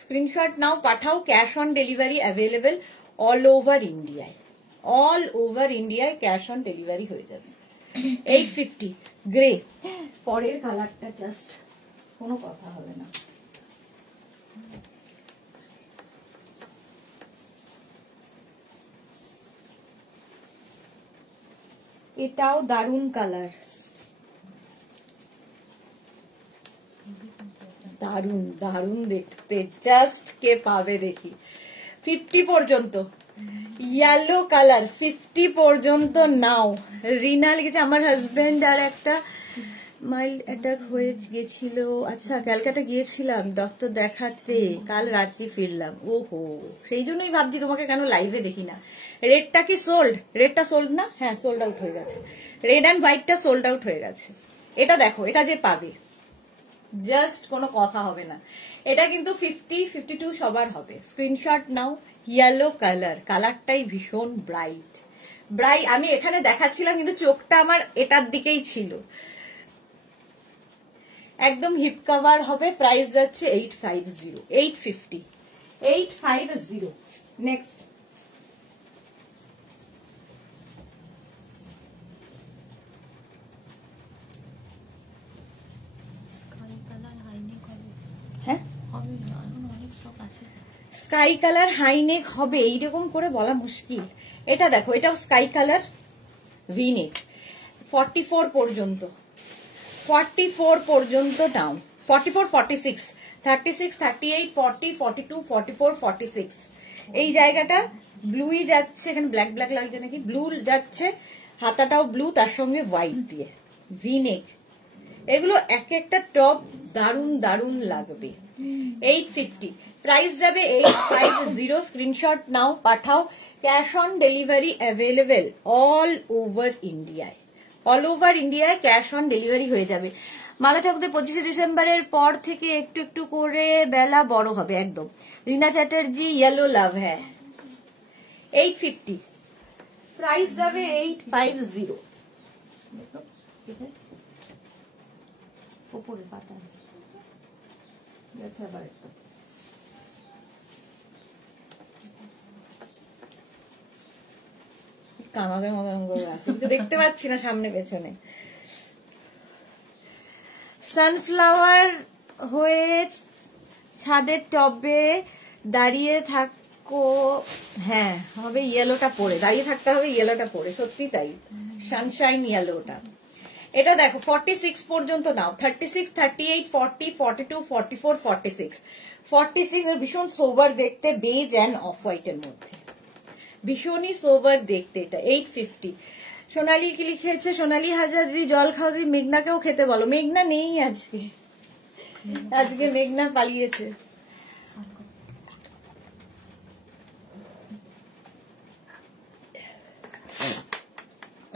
স্ক্রিনশট নাও, পাঠাও। Cash on delivery available all over ইন্ডিয়ায়, অল ওভার ইন্ডিয়ায় ক্যাশ অন ডেলিভারি হয়ে যাবে। 850 গ্রে। পরের কালারটা জাস্ট কোনো কথা হবে না। এটাও দারুণ কালার, দারুণ দারুণ দেখতে, জাস্ট কে পাবে দেখি। 50 পর্যন্ত ইয়েলো কালার, 50 পর্যন্ত নাও। রিনা লিখেছে, আমার হাজবেন্ড আর একটা মাইল্ড অ্যাটাক হয়ে গেছিল, আচ্ছা ক্যালকাটা গিয়েছিলাম ডক্টর দেখাতে, কাল রাঁচি ফিরলাম। ওহো, সেই জন্যই ভাবছি তোমাকে কেন লাইভে দেখি না। রেডটা কি সোল্ড? রেডটা সোল্ড না? হ্যাঁ সোল্ড আউট হয়ে গেছে, রেড অ্যান্ড হোয়াইটটা সোল্ড আউট হয়ে গেছে। এটা দেখো, এটা যে পাবে জাস্ট কোনো কথা হবে না। এটা কিন্তু 50-52 সবার হবে। স্ক্রিনশট নাও। ইয়েলো কালার, কালারটাই ভীষণ ব্রাইট। আমি এখানে দেখাচ্ছিলাম কিন্তু চোখটা আমার এটার দিকেই ছিল। একদম হিপ কভার হবে। প্রাইস যাচ্ছে 850। নেক্সট স্কাই কালার হাইনেক হবে। হ্যাঁ, হবে না, এখন অনেক স্টক আছে। স্কাই কালার হাইনেক হবে এইরকম করে বলা মুশকিল। এটা দেখো, এটাও স্কাই কালার ভিনেক। 44 পর্যন্ত, 44 পর্যন্ত নাও। 44, 46, 36, 38, 40, 42, 44, 46 এই জায়গাটা ব্লুই যাচ্ছে। এখানে ব্ল্যাক ব্ল্যাক লাগছে নাকি? ব্লু যাচ্ছে, হাতাটাও ব্লু, তার সঙ্গে হোয়াইট দিয়ে ভিনেক। এগুলো এক একটা টপ দারুন দারুন লাগবে। 850 প্রাইস যাবে 850। স্ক্রিনশট নাও, পাঠাও। Cash on delivery available all over ইন্ডিয়ায়। অল ওভার ইন্ডিয়ায় ক্যাশ অন ডেলিভারি হয়ে যাবে। মালা ঠাকুরদের 25শে ডিসেম্বরের পর থেকে একটু একটু করে বেলা বড় হবে একদম। রিনা চ্যাটার্জি ইয়েলো লাভ হ্যাঁ। 850 প্রাইস যাবে 850। উপরে পাতা কানাদের মতন করে আছে, কিছু দেখতে পাচ্ছি না সামনে পেছনে। সানফ্লাওয়ার হয়ে ছাদের টবে দাঁড়িয়ে থাকো। হ্যাঁ হবে, ইয়েলোটা পরে দাঁড়িয়ে থাকতে হবে, ইয়েলোটা পরে, সত্যি তাই। সানশাইন ইয়েলোটা। এটা দেখো 46 পর্যন্ত নাও। 36, 38, 40, 42, 44, 46। 46 ভীষণ সোবার দেখতে, বেজ অ্যান্ড অফ হোয়াইটের মধ্যে, ভীষণই সোবার দেখতে এটা। 850। সোনালি কি লিখেছে? সোনালি হাজার দিদি জল খাও দিদি, মেঘনাকেও খেতে বলো। মেঘনা নেই আজকে, আজকে মেঘনা পালিয়েছে।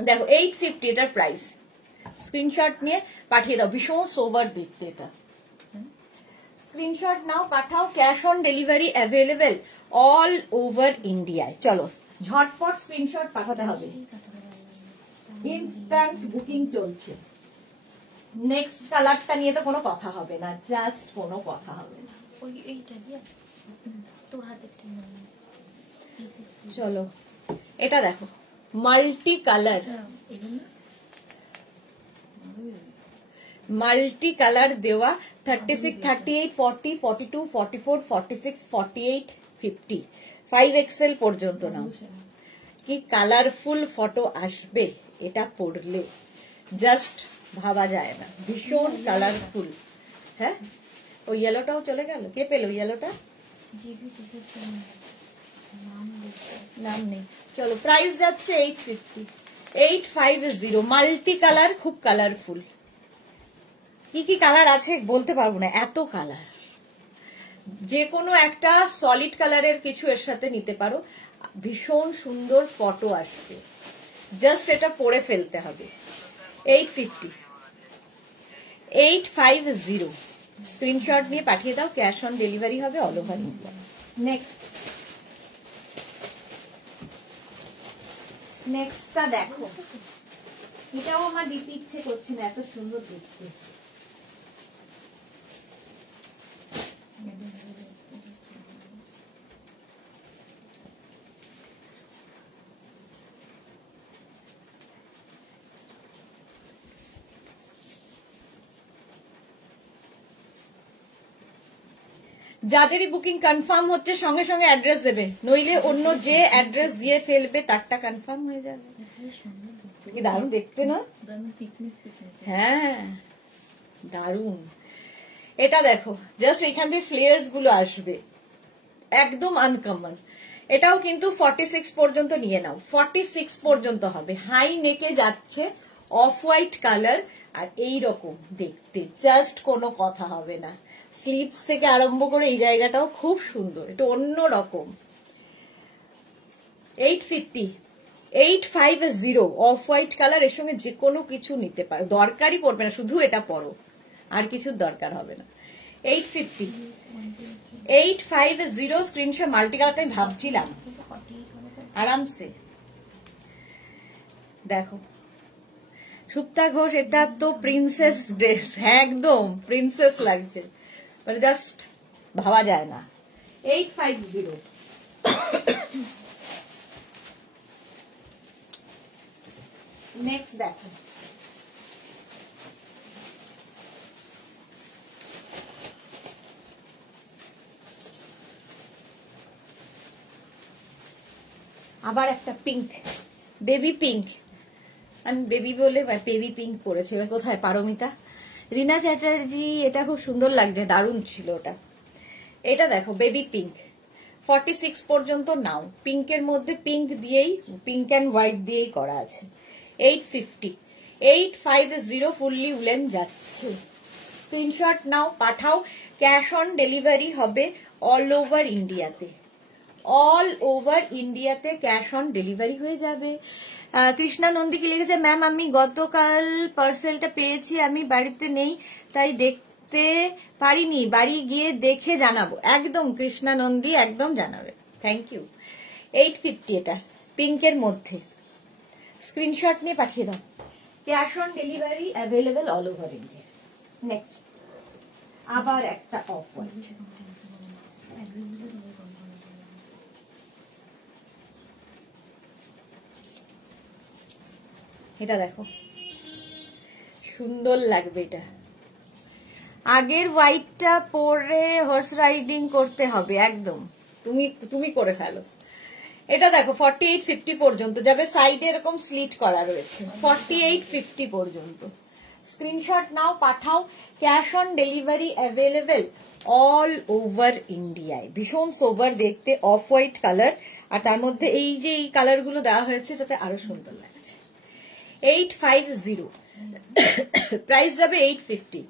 দেখো 850 এটার প্রাইস। স্ক্রিনশট নিয়ে পাঠিয়ে দাও, ভীষণ সোবার দেখতে এটা। স্ক্রিনশট নাও, পাঠাও। Cash on delivery available all over ইন্ডিয়ায়। চলো ঝটপট স্ক্রিনশট পাঠাতে হবে, ইনস্ট্যান্ট বুকিং চলছে। নেক্সট কালারটা নিয়ে তো কোনো কথা হবে না, জাস্ট কোনো কথা হবে না। ওই এইটা দিয়ে তোর হাতে একটা চলো এটা দেখো, মাল্টি কালার, মাল্টি কালার দেওয়া। 36, 38, 40, 42, 44, 46, 48, 50 5XL পর্যন্ত নাও। কি কালারফুল ফটো আসবে এটা পড়লে, জাস্ট ভাবা যায় না, ভীষণ কালারফুল। হ্যাঁ, ওই ইয়েলোটাও চলে গেল। কে পেল ইয়েলোটা? নাম নেই। চলো প্রাইস যাচ্ছে 850। 850 মাল্টি কালার, খুব কালারফুল। কি কি কালার আছে বলতে পারবো না, এত কালার। যে কোনো একটা সলিড কালারের কিছু এর সাথে নিতে পারো, ভীষণ সুন্দর ফটো আসবে। জাস্ট এটা পরে ফেলতে হবে। 850। 850 স্ক্রিনশট নিয়ে পাঠিয়ে দাও, ক্যাশ অন ডেলিভারি হবে অল ওভার ইন্ডিয়া। নেক্সটটা দেখো, এটাও আমার দিতে ইচ্ছে করছে না, এত সুন্দর দেখতে। যাদেরই বুকিং কনফার্ম হচ্ছে সঙ্গে সঙ্গে অ্যাড্রেস দেবে, নইলে অন্য যে অ্যাড্রেস দিয়ে ফেলবে তারটা কনফার্ম হয়ে যাবে। কি দারুণ দেখতে না? হ্যাঁ দারুণ। এটা দেখো, জাস্ট এখান থেকে ফ্লেয়ার্স গুলো আসবে, একদম আনকমন। এটাও কিন্তু 46 পর্যন্ত নিয়ে নাও। 46 পর্যন্ত হবে। হাই নেকে যাচ্ছে, অফ হোয়াইট কালার, আর এই রকম দেখতে, জাস্ট কোনো কথা হবে না। স্লিভস থেকে আরম্ভ করে এই জায়গাটাও খুব সুন্দর, এটা অন্য রকম। 850। 850 অফ হোয়াইট কালার, এর সঙ্গে যে কোনো কিছু নিতে পারো, দরকারই পড়বে না, শুধু এটা পরো। আর কিছুর দরকার হবে না। 850 850 স্ক্রিনশট। মাল্টি কালারটাই ভাবছিলাম আরামসে। দেখো সুপ্তা ঘোষ, এটা তো প্রিন্সেস ড্রেস, একদম প্রিন্সেস লাগছে, মানে জাস্ট ভাবা যায় না। 850 নেক্সট দেখো আবার একটা পিঙ্ক, বেবি পিঙ্ক। আমি বেবি বলে বেবি পিঙ্ক পরেছে। এবার কোথায় পারমিতা? রিনা চ্যাটার্জি, এটা খুব সুন্দর লাগছে, দারুণ ছিল ওটা। এটা দেখো বেবি পিঙ্ক, 46 পর্যন্ত নাও। পিঙ্কের মধ্যে পিঙ্ক দিয়েই, পিঙ্ক অ্যান্ড হোয়াইট দিয়েই করা আছে। 850 850 ফুললি উলেন যাচ্ছে। স্ক্রিনশট নাও, পাঠাও। ক্যাশ অন ডেলিভারি হবে অল ওভার ইন্ডিয়াতে, অল ওভার ইন্ডিয়াতে ক্যাশ অন ডেলিভারি হয়ে যাবে। কৃষ্ণা নন্দী কি লিখেছে, ম্যাম আমি গতকাল পার্সেলটা পেয়েছি, আমি বাড়িতে নেই তাই দেখতে পারিনি, বাড়ি গিয়ে দেখে জানাবো। একদম কৃষ্ণা নন্দী, একদম জানাবে। Thank you. 850 এটা পিঙ্কের মধ্যে, স্ক্রিনশট নিয়ে পাঠিয়ে দাও। Cash on delivery available all over India. Next আবার একটা অফ হোয়াইট, এটা দেখো সুন্দর লাগবে। এটা আগের হোয়াইটটা পরে হর্স রাইডিং করতে হবে, একদম তুমি করে ফেলো। এটা দেখো 4850 পর্যন্ত যাবে, সাইডে এরকম স্লিট করা রয়েছে। 4850 পর্যন্ত স্ক্রিনশট নাও, পাঠাও। Cash on delivery available all over ইন্ডিয়ায়। ভীষণ সোবার দেখতে, অফ হোয়াইট কালার, আর তার মধ্যে এই যে এই কালার গুলো দেওয়া হয়েছে যাতে আরো সুন্দর লাগছে। 850 প্রাইস যাবে 850।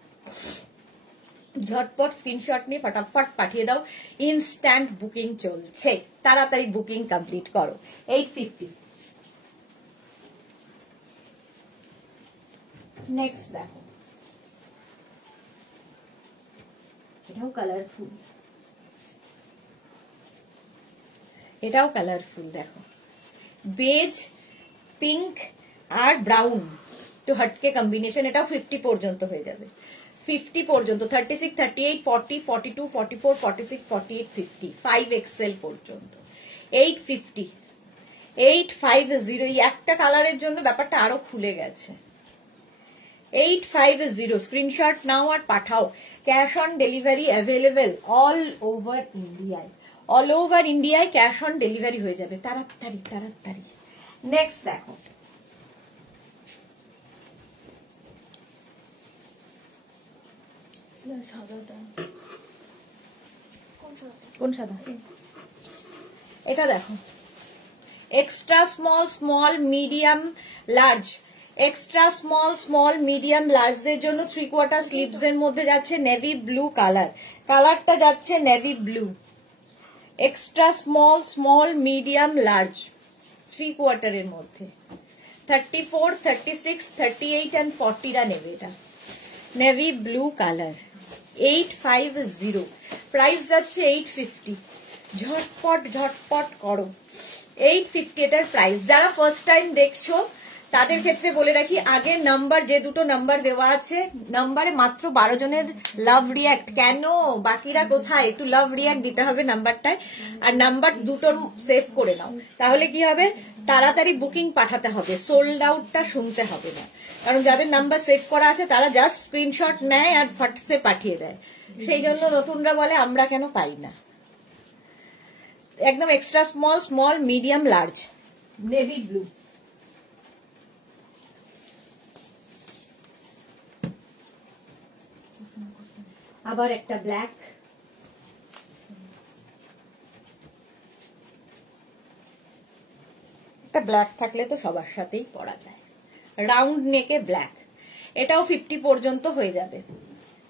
ঝটপট স্ক্রিনশট নিয়ে ফটাফট পাঠিয়ে দাও, ইনস্ট্যান্ট বুকিং চলছে, তাড়াতাড়ি বুকিং কমপ্লিট করো। 850। নেক্সট দেখো এটাও কালারফুল, এটাও কালারফুল। দেখো বেজ, পিঙ্ক আর ব্রাউন তো হটকে কম্বিনেশন। এটাও 50 পর্যন্ত হয়ে যাবে, 50 পর্যন্ত, 36, 38, 40, 42, 44, 46, 48, 50, 5XL পর্যন্ত। 850 850 এই একটা কালারের জন্য ব্যাপারটা আরো খুলে গেছে। 850 স্ক্রিনশট নাও আর পাঠাও। Cash on delivery available all over ইন্ডিয়ায়, অল ওভার ইন্ডিয়ায় ক্যাশ অন ডেলিভারি হয়ে যাবে, তাড়াতাড়ি তাড়াতাড়ি। নেক্সট দেখো কোন সাদা? এটা দেখো extra small, small, medium, large. Extra small, small, medium, লার্জদের জন্য 3/4 স্লিভস এর মধ্যে যাচ্ছে নেভি ব্লু কালার, কালারটা যাচ্ছে navy blue. Extra small, small, medium, large 3/4 এর মধ্যে। 34, 36, 38 and 40 নেবে এটা, নেভি ব্লু কালার। 850 প্রাইস যাচ্ছে 850। ঝটপট ঝটপট করো। 850 এটার প্রাইস। যারা ফার্স্ট টাইম দেখছো তাদের ক্ষেত্রে বলে রাখি, আগের নাম্বার যে দুটো নাম্বার দেওয়া আছে, নাম্বারে মাত্র 12 জনের লাভ রিয়াক্ট। কেন বাকিরা কোথায়? একটু লাভ রিয়াক্ট দিতে হবে নাম্বারটায়, আর নাম্বার দুটোর সেভ করে নাও, তাহলে কি হবে তাড়াতাড়ি বুকিং পাঠাতে হবে, সোল্ড আউটটা শুনতে হবে না। কারণ যাদের নাম্বার সেভ করা আছে তারা জাস্ট স্ক্রিনশট নেয় আর ফটসে পাঠিয়ে দেয়, সেই জন্য নতুনরা বলে আমরা কেন পাই না। একদম extra small, small, medium, large, navy blue. আবার একটা ব্ল্যাক, একটা ব্ল্যাক থাকলে তো সবার সাথেই পরা যায়। রাউন্ড নেকে ব্ল্যাক, এটাও 50 পর্যন্ত হয়ে যাবে,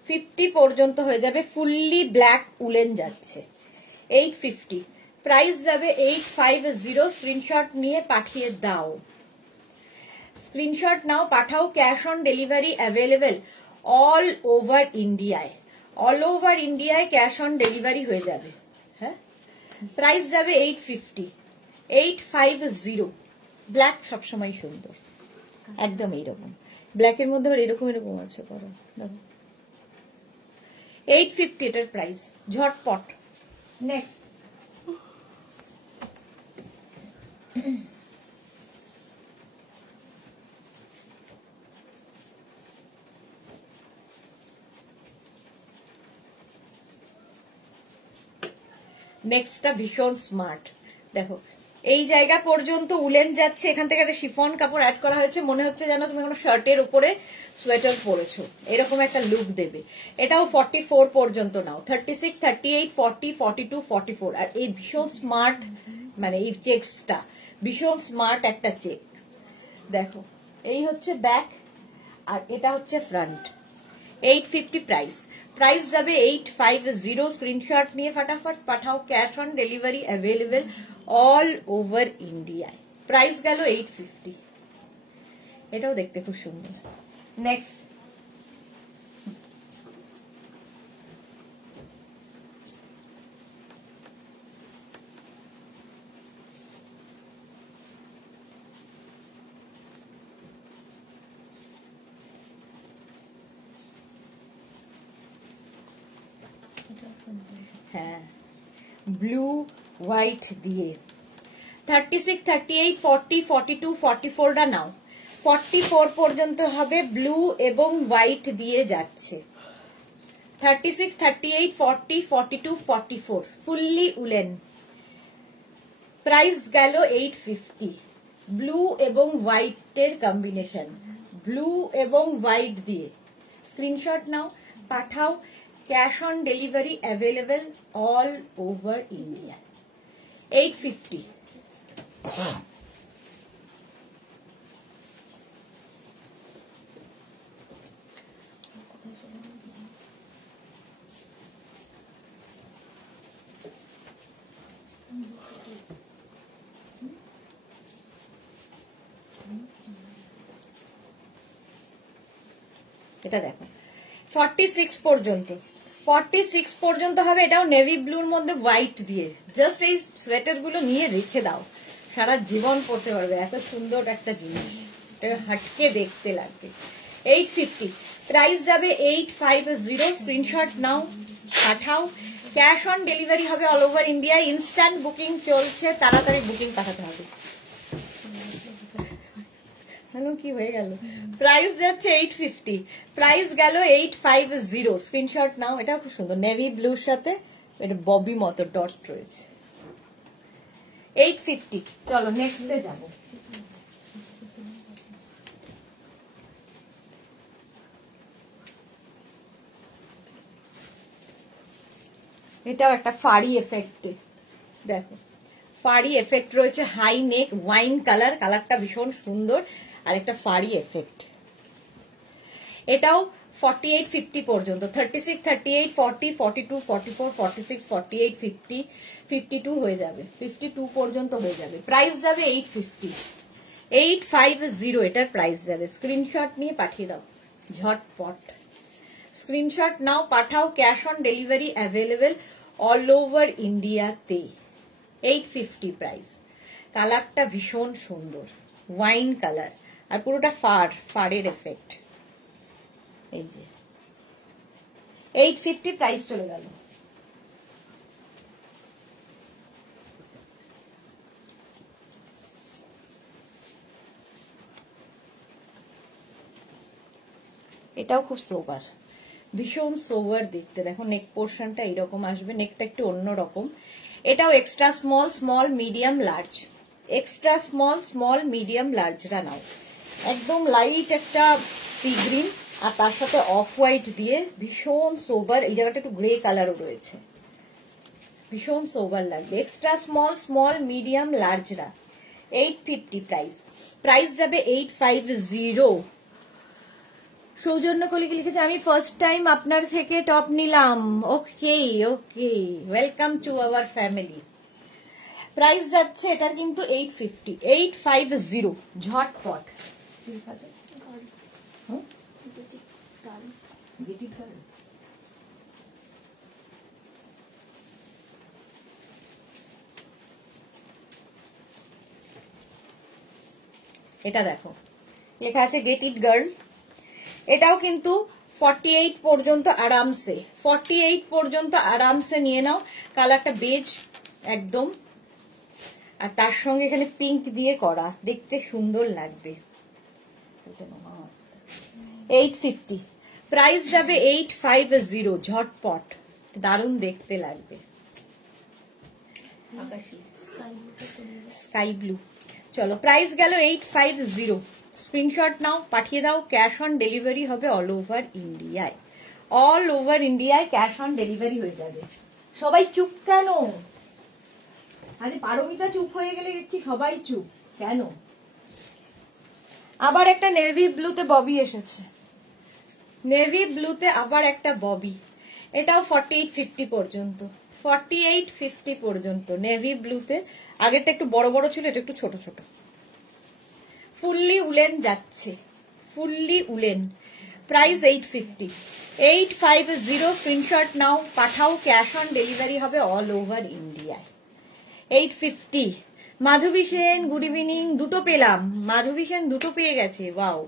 50 পর্যন্ত হয়ে যাবে। ফুললি ব্ল্যাক উলেন যাচ্ছে। 850 প্রাইস যাবে 850। স্ক্রিনশট নিয়ে পাঠিয়ে দাও, স্ক্রিনশট নাও, পাঠাও। Cash on delivery available all over ইন্ডিয়ায়, অল ওভার ইন্ডিয়ায় ক্যাশ অন ডেলিভারি হয়ে যাবে। হ্যাঁ, প্রাইস যাবে 850, 850। ব্ল্যাক সবসময় সুন্দর, একদম এইরকম ব্ল্যাকের মধ্যে আবার এরকম এরকম আছে করো, দেখো 850 এটার প্রাইস, ঝটপট। নেক্সট নেক্সটটা ভীষণ স্মার্ট। দেখো এই জায়গা পর্যন্ত উলেন যাচ্ছে, এখান থেকে একটা শিফন কাপড় অ্যাড করা হয়েছে, মনে হচ্ছে যেন তুমি কোনো শার্টের উপরে সোয়েটার পরেছো, এরকম একটা লুক দেবে। এটাও 44 পর্যন্ত নাও, 36, 38, 40, 42, 44। আর এই ভীষণ স্মার্ট, মানে এই চেক্সটা ভীষণ স্মার্ট একটা চেক। দেখো এই হচ্ছে ব্যাক আর এটা হচ্ছে ফ্রন্ট। 850 প্রাইস, প্রাইস যাবে 850। স্ক্রিনশট নিয়ে ফটাফট পাঠাও, cash on delivery available all over ইন্ডিয়ায়। প্রাইস গেল 850। এটাও দেখতে খুব সুন্দর। নেক্সট হ্যাঁ, ব্লু হোয়াইট দিয়ে 36, 38, 40, 42, 44টা নাও। 44 পর্যন্ত হবে, ব্লু এবং হোয়াইট দিয়ে যাচ্ছে। 36, 38, 40, 42, 44 ফুললি উলেন। প্রাইস গেল 850। ব্লু এবং হোয়াইটের কম্বিনেশন, ব্লু এবং হোয়াইট দিয়ে। স্ক্রিনশট নাও, পাঠাও, cash on delivery available all over India. 850। এটা দেখো 46 পর্যন্ত, 46 পর্যন্ত হবে। এটাও নেভি ব্লুর মধ্যে হোয়াইট দিয়ে। জাস্ট এই সোয়েটার গুলো নিয়ে রেখে দাও, সারা জীবন পরতে পারবে, এত সুন্দর একটা জিনিস, এটা হাটকে দেখতে লাগবে। 850 প্রাইস যাবে 850। স্ক্রিনশট নাও, পাঠাও, ক্যাশ অন ডেলিভারি হবে all over India. Instant booking চলছে, তাড়াতাড়ি বুকিং পাঠাতে হবে। হ্যালো, কি হয়ে গেল? প্রাইস যাচ্ছে 850, প্রাইস গেল 850। স্ক্রিনশট নাও, এটা খুব সুন্দর, নেভি ব্লুর সাথে এটা ববি মতো ডট রয়েছে। 850। চলো নেক্সটে যাবো। এটাও একটা ফাড়ি এফেক্ট, দেখো ফাড়ি এফেক্ট রয়েছে, হাই নেক, ওয়াইন কালার, কালারটা ভীষণ সুন্দর, আর একটা ফাড়ি এফেক্ট। এটাও 48, 50 পর্যন্ত, 36, 38, 40, 42, 44, 46, 48, 50, 52 হয়ে যাবে, 52 পর্যন্ত হয়ে যাবে। প্রাইস যাবে 850, 850 এটার প্রাইস যাবে। স্ক্রিনশট নিয়ে পাঠিয়ে দাও ঝটপট। স্ক্রিনশট নাও, পাঠাও, cash on delivery available all over ইন্ডিয়াতে। 850 প্রাইস। কালারটা ভীষণ সুন্দর, ওয়াইন কালার, আর পুরোটা ফাড়ের এফেক্ট। এই যে 850 প্রাইস চলে গেল। এটাও খুব সোবার, ভীষণ সোবার দেখতে। দেখো নেক পোর্শনটা এইরকম আসবে, নেকটা একটু অন্যরকম। এটাও extra small, small, medium, large. Extra small, small, medium, লার্জটা নাও। একদম লাইট একটা সি গ্রিন, আর তার সাথে অফ হোয়াইট দিয়ে ভীষণ সোবার। এই জায়গাটা একটু গ্রে কালারও রয়েছে, ভীষণ সোবার লাগবে। এক্সট্রা স্মল, স্মল, মিডিয়াম, লার্জরা 850 প্রাইস। প্রাইস যাবে 850। সৌজন্য কলিকে লিখেছে, আমি ফার্স্ট টাইম আপনার থেকে টপ নিলাম। Okay okay, welcome to our family. Price যাচ্ছে এটার কিন্তু 850, 850 ঝটপট। এটা দেখো লেখা আছে গেট ইট গার্ল। এটাও কিন্তু 48 পর্যন্ত আরামসে, 48 পর্যন্ত আরামসে নিয়ে নাও। কালারটা বেজ একদম, আর তার সঙ্গে এখানে পিঙ্ক দিয়ে করা, দেখতে সুন্দর লাগবে। 850, প্রাইস যাবে 850, ঝটপট, দারুণ দেখতে লাগবে। স্কাই ব্লু, চলো প্রাইস গেল 850। স্ক্রিনশট নাও, পাঠিয়ে দাও। ক্যাশ অন ডেলিভারি হবে অল ওভার ইন্ডিয়ায়, অল ওভার ইন্ডিয়ায় ক্যাশ অন ডেলিভারি হয়ে যাবে। সবাই চুপ কেন? আরে পারমিতা চুপ হয়ে গেলে দেখছি সবাই চুপ কেন? আবার একটা নেভি ব্লুতে ববি এসেছে, নেভি ব্লুতে আবার একটা ববি। এটাও 4850 পর্যন্ত, 4850 পর্যন্ত নেভি ব্লুতে। আগেরটা একটু বড় বড় ছিল, এটা একটু ছোট ছোট। ফুললি উলেন যাচ্ছে, ফুললি উলেন। প্রাইস 850, 850। স্ক্রিনশট নাও, পাঠাও। ক্যাশ অন ডেলিভারি হবে অল ওভার ইন্ডিয়ায়। 850। মাধবী সেন, গুড ইভিনিং। দুটো পেলাম, মাধবী সেন দুটো পেয়ে গেছে, ওয়াও।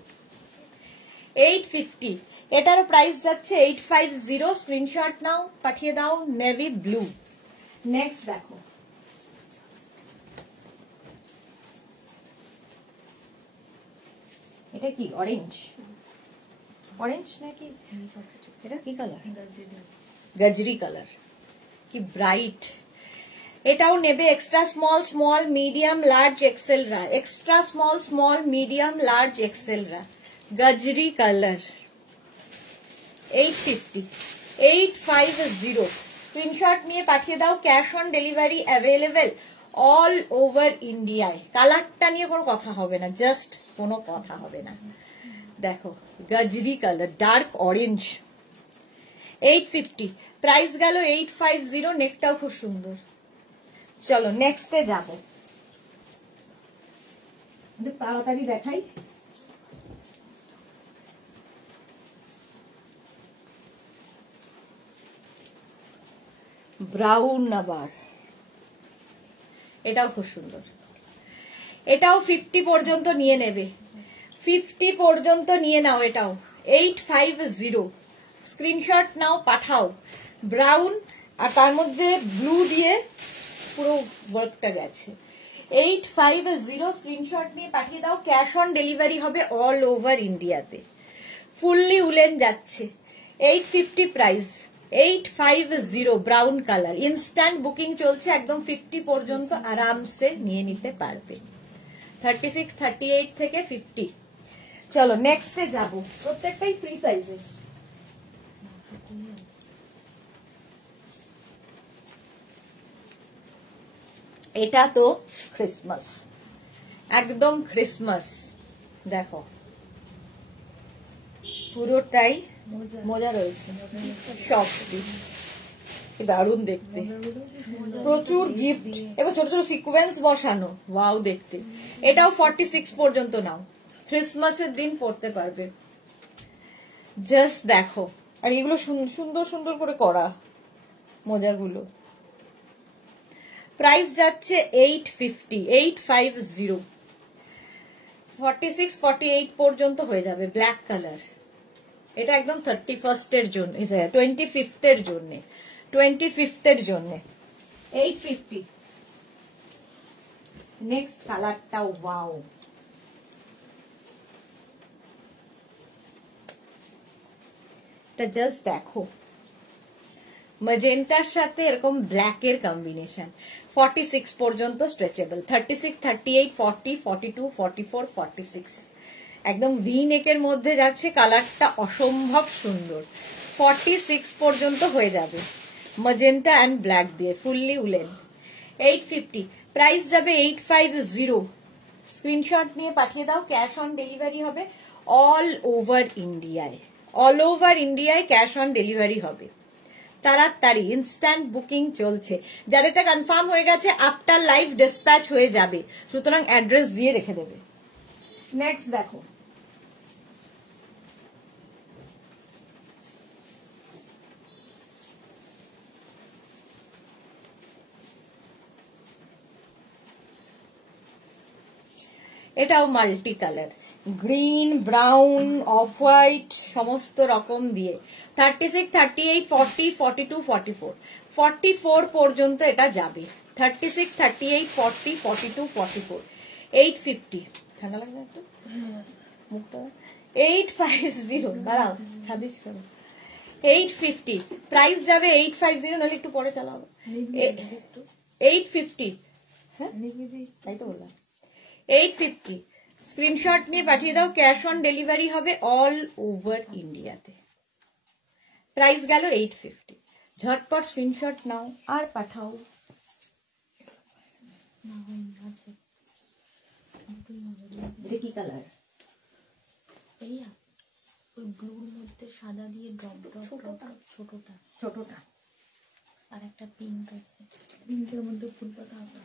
850, এটারও প্রাইস যাচ্ছে 850। স্ক্রিনশট নাও, পাঠিয়ে দাও। Navy blue. নেক্সট দেখো, এটা কি অরেঞ্জ? অরেঞ্জ নাকি এটা কি কালার? গজরি কালার, কি ব্রাইট। এটাও নেবে extra small, small, medium, large, XL রা। Extra small, small, medium, large, XL রা, গজরি কালার। 850, 850। স্ক্রিনশট নিয়ে পাঠিয়ে দাও। Cash on delivery available all over ইন্ডিয়ায়। কালারটা নিয়ে কোনো কথা হবে না, জাস্ট কোনো কথা হবে না। দেখো গজরি কালার, ডার্ক অরেঞ্জ। 850, প্রাইস গেল 850। নেকটাও খুব সুন্দর। চলো নেক্সটে যাব, তাড়াতাড়ি দেখাই। ব্রাউন আবার, এটাও খুব সুন্দর। এটাও 50 পর্যন্ত নিয়ে নেবে, 50 পর্যন্ত নিয়ে নাও। এটাও 850। স্ক্রিনশট নাও, পাঠাও। ব্রাউন আর তার মধ্যে ব্লু দিয়ে পুরো ওয়ার্কটা গেছে। 850। স্ক্রিনশট নিয়ে পাঠিয়ে দাও। ক্যাশ অন ডেলিভারি হবে অল ওভার ইন্ডিয়াতে। ফুললি উলেন যাচ্ছে। 850 price, 850। Brown colour, instant booking চলছে, একদম 50 পর্যন্ত আরামসে নিয়ে নিতে পারবে। 36, 38 থেকে 50। চলো নেক্সটে যাব, প্রত্যেকটাই ফ্রি সাইজে। এটা তো ক্রিসমাস, একদম ক্রিসমাস। দেখো পুরোটাই মোজা রয়েছে, সব দারুণ দেখতে, প্রচুর গিফট এবং ছোট ছোট সিকোয়েন্স বসানো, ওয়াও দেখতে। এটাও 46 পর্যন্ত নাও, ক্রিসমাসের দিন পড়তে পারবে। জাস্ট দেখো, আর এগুলো সুন্দর সুন্দর করে করা মোজাগুলো। প্রাইস যাচ্ছে 850, 850। 46, 48 পর্যন্ত হয়ে যাবে। ব্ল্যাক কালার, এটা একদম 31st এর জন্য, 25th এর জন্য, 25th এর জন্য 850। নেক্সট কালারটা ওয়াও, এটা জাস্ট দেখো, ম্যাজেন্টার সাথে এরকম ব্ল্যাকের কম্বিনেশন। 46 পর্যন্ত স্ট্রেচেবল, 36, 38, 40, 42, 44, 46, একদম ভি নেকের মধ্যে যাচ্ছে। কালারটা অসম্ভব সুন্দর। 46 পর্যন্ত হয়ে যাবে, ম্যাজেন্টা অ্যান্ড ব্ল্যাক দিয়ে, ফুললি উলেন। 850, প্রাইস যাবে 850। স্ক্রিনশট নিয়ে পাঠিয়ে দাও। ক্যাশ অন ডেলিভারি হবে অল ওভার ইন্ডিয়ায়, অল ওভার ইন্ডিয়ায় ক্যাশ অন ডেলিভারি হবে। তাড়াতাড়ি ইনস্ট্যান্ট বুকিং চলছে। যাদেরটা কনফার্ম হয়ে গেছে আফটার লাইভ ডিসপ্যাচ হয়ে যাবে, সুতরাং অ্যাড্রেস দিয়ে রেখে দেবে। নেক্সট দেখো, এটাও multi colour, green, brown, off white সমস্ত রকম দিয়ে 36, 38, 40, 42, 44, 44 পর্যন্ত এটা যাবে। 36, 38, 40, 42, 44, 850। ঠান্ডা লাগে না একটু মুখটা? 850, দাঁড়াও 26 করো, 850 প্রাইস যাবে। 850, নাহলে একটু পরে চালাবো। 850, হ্যাঁ তাই তো বললাম। 850 স্ক্রিনশট নিয়ে পাঠিয়ে দাও, ক্যাশ অন ডেলিভারি হবে অল ওভার ইন্ডিয়াতে। প্রাইস গেল 850, ঝটপট স্ক্রিনশট নাও আর পাঠাও। এটা কি কালার? এইয়া ওই ব্লুর মধ্যে সাদা দিয়ে ড্রপ ড্রপ ছোটটা ছোটটা, আর একটা পিঙ্ক আছে, পিঙ্কের মধ্যে ফুল পাতা আছে।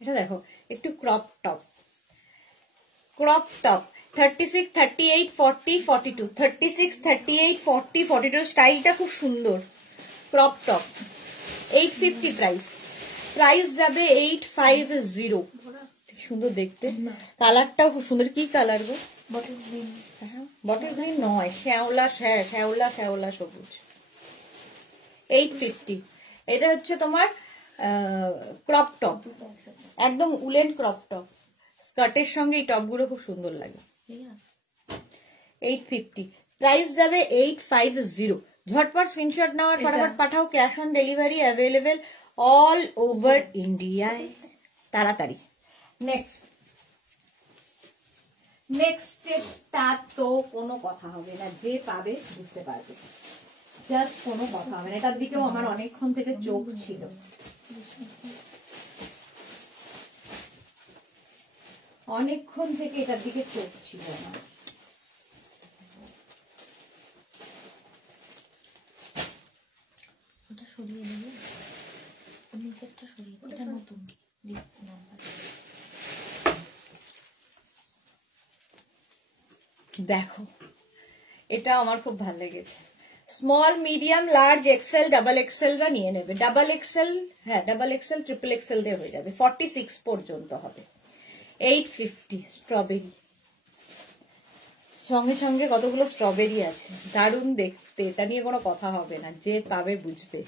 এটা দেখো একটু ক্রপ টপ, ক্রপ টপ 36, 38, 40, 42, 36, 38, 40, 42 স্টাইলটা খুব সুন্দর। ক্রপ টপ 850 প্রাইস, প্রাইস যাবে 850। সুন্দর দেখতে, কালারটাও খুব সুন্দর। কি কালার গো? Bottle green. বটল গ্রিন নয়, শ্যাওলা, শ্যাওলা শ্যাওলা সবুজ। 850। এটা হচ্ছে তোমার ক্রপ টপ, একদম উলেন ক্রপ টপ। স্কার্টের সঙ্গে এই টপগুলো খুব সুন্দর লাগে। 850 প্রাইস যাবে 850। ঝটপট স্ক্রিনশট নেওয়ার ফটাফট পাঠাও, cash on delivery available all over ইন্ডিয়ায়, তাড়াতাড়ি। নেক্সটটা তো কোনো কথা হবে না, যে পাবে বুঝতে পারবে, জাস্ট কোনো কথা হবে না। এটার দিকেও আমার অনেকক্ষণ থেকে চোখ ছিল। অনেকক্ষণ থেকে এটার দিকে চোখ ছিল আমার। ওটা সরিয়ে দেবে, নিচেরটা সরিয়ে দেবে, এটা নতুন দিচ্ছি নাম্বার। দেখো এটা আমার খুব ভালো লেগেছে। Small, medium, large, XL, double এক্সেলরা নিয়ে নেবে। ডাবল এক্সেল, হ্যাঁ ডাবল এক্সেল, ট্রিপল এক্সেল দিয়ে হয়ে যাবে। 46 পর্যন্ত হবে। 850 স্ট্রবেরি, সঙ্গে সঙ্গে কতগুলো স্ট্রবেরি আছে, দারুণ দেখতে। এটা নিয়ে কোনো কথা হবে না, যে পাবে বুঝবে।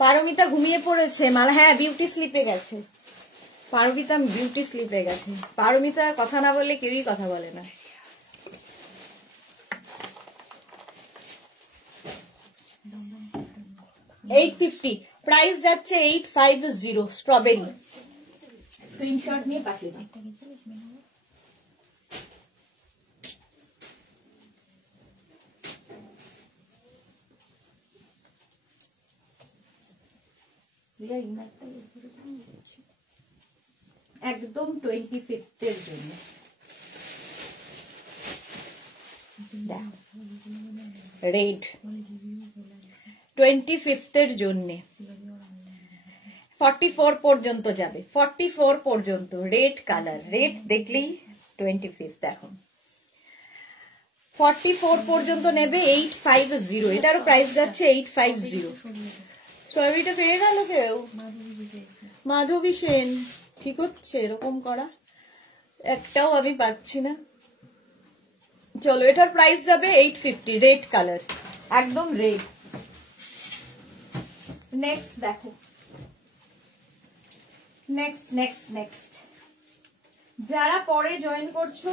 পারমিতা ঘুমিয়ে পড়েছে, মালা হ্যাঁ বিউটি স্লিপে গেছে। পারমিতা বিউটি স্লিপে গেছে। পারমিতা কথা না বললে কেউই কথা বলে না। $850 প্রাইস যাচ্ছে 850 স্ট্রবেরি। স্ক্রিনশট নিয়ে পাঠিয়ে দিন। 25th এর জন্য রেড, 25th এর জন্য 44 পর্যন্ত যাবে। 44 পর্যন্ত রেড কালার, রেড দেখলেই 25th। এখন 44 পর্যন্ত নেবে 850। এটারও প্রাইস যাচ্ছে 850। স্ট্রবেরিটা পেয়ে গেল কেউ? মাধবী সেন, ঠিক হচ্ছে এরকম করা, একটাও আমি পাচ্ছি না। চলো এটার প্রাইস যাবে 850, রেড কালার, একদম রেড। নেক্সট দেখো, নেক্সট যারা পরে জয়েন করছো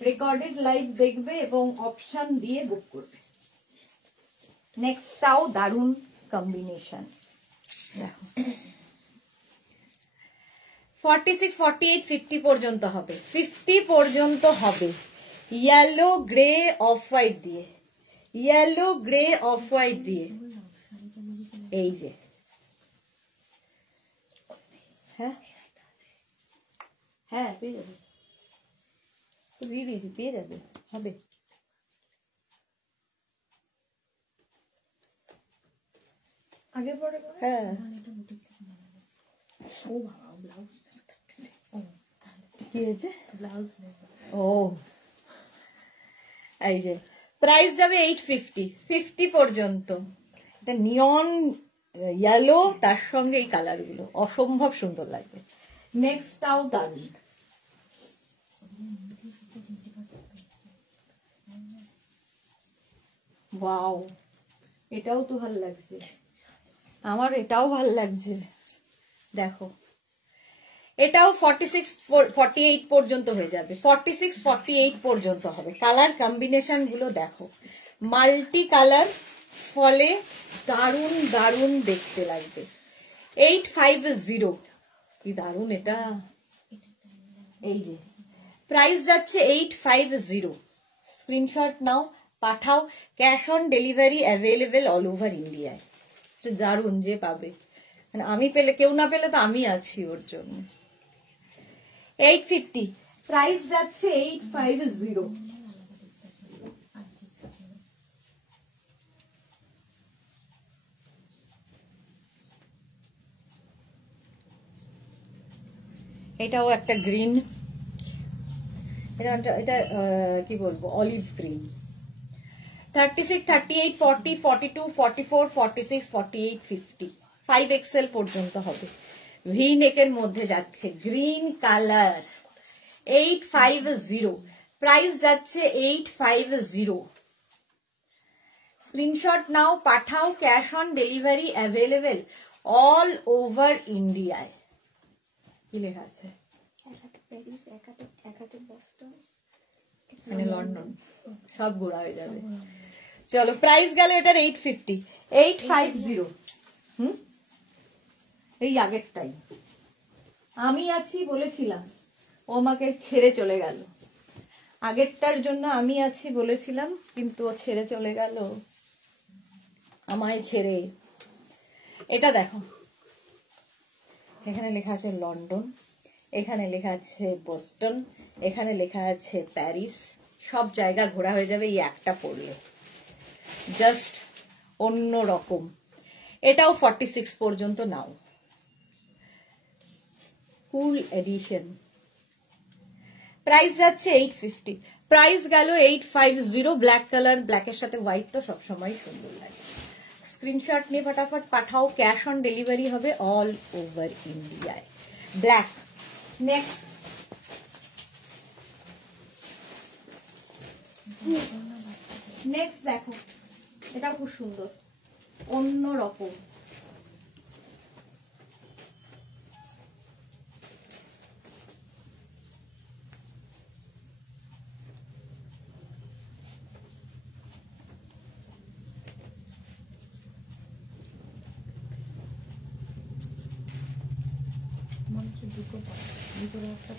রেকর্ডেড লাইভ দেখবে এবং অপশন দিয়ে বুক করবে। নেক্সটটাও দারুণ কম্বিনেশন। দেখো 46, 48, 50 পর্যন্ত হবে। 50 পর্যন্ত হবে ইয়েলো গ্রে অফ হোয়াইট দিয়ে, ইয়েলো গ্রে অফ হোয়াইট দিয়ে। এই যে হ্যাঁ হ্যাঁ পেয়ে যাবে, তো দিয়ে দিয়েছি, পেয়ে যাবে, হবে। আগে পরে হ্যাঁ ও বাবা ব্লাউজ, কি হয়েছে? ব্লাউজ ও এই যে প্রাইস যাবে 850, 50 পর্যন্ত। এটা নিয়ন ইয়েলো, তার সঙ্গে এই কালার গুলো অসম্ভব সুন্দর লাগবে। নেক্সটটাও দারুন। ওয়াও, এটাও তো ভাল লাগছে, আমার এটাও ভাল লাগছে। দেখো এটাও 46-48 পর্যন্ত হয়ে যাবে, 46-48 পর্যন্ত হবে। কালার কম্বিনেশন গুলো দেখো, মাল্টি কালার, ফলে দারুন দারুন দেখতে লাগবে। 850, কি দারুন এটা। এই যে প্রাইস যাচ্ছে 850। স্ক্রিনশট নাও, পাঠাও, cash on delivery available all over ইন্ডিয়ায়। দারুন, যে পাবে, মানে আমি পেলে, কেউ না পেলে তো আমি আছি ওর জন্য। 850, প্রাইস যাচ্ছে 850। এটাও একটা গ্রিন, এটা কি বলবো, অলিভ গ্রিন। 36, 38, 40, 42, 44, 46, 48, 50, 5XL পর্যন্ত হবে। ভি নেকের মধ্যে যাচ্ছে, গ্রিন কালার, 850, প্রাইস যাচ্ছে 850। স্ক্রিনশট নাও, পাঠাও, cash on delivery available all over ইন্ডিয়ায়। কি লেখা আছে? এক হাতে প্যারিস, এক হাতে বস্টন, মানে লন্ডন, সব ঘোরা হয়ে যাবে। চলো, প্রাইস গেল এটার 850, 850। এই আগেরটাই আমি আছি বলেছিলাম, ও আমাকে ছেড়ে চলে গেল। আগেরটার জন্য আমি আছি বলেছিলাম, কিন্তু ও ছেড়ে চলে গেল আমায় ছেড়ে। এটা দেখো, এখানে লেখা আছে লন্ডন, এখানে লেখা আছে বোস্টন, এখানে লেখা আছে প্যারিস। সব জায়গা ঘোরা হয়ে যাবে এই একটা পড়লে, জাস্ট অন্য রকম। এটাও 46 পর্যন্ত নাও, কুল এডিশন। প্রাইস যাচ্ছে 850, প্রাইস গেল 850। ব্ল্যাক কালার, ব্ল্যাকের সাথে হোয়াইট তো সবসময় সুন্দর লাগে। স্ক্রিনশট নিয়ে ফটাফট পাঠাও, ক্যাশ অন ডেলিভারি হবে অল ওভার ইন্ডিয়ায়। ব্ল্যাক। নেক্সট, দেখো, এটা খুব সুন্দর, অন্য রকম।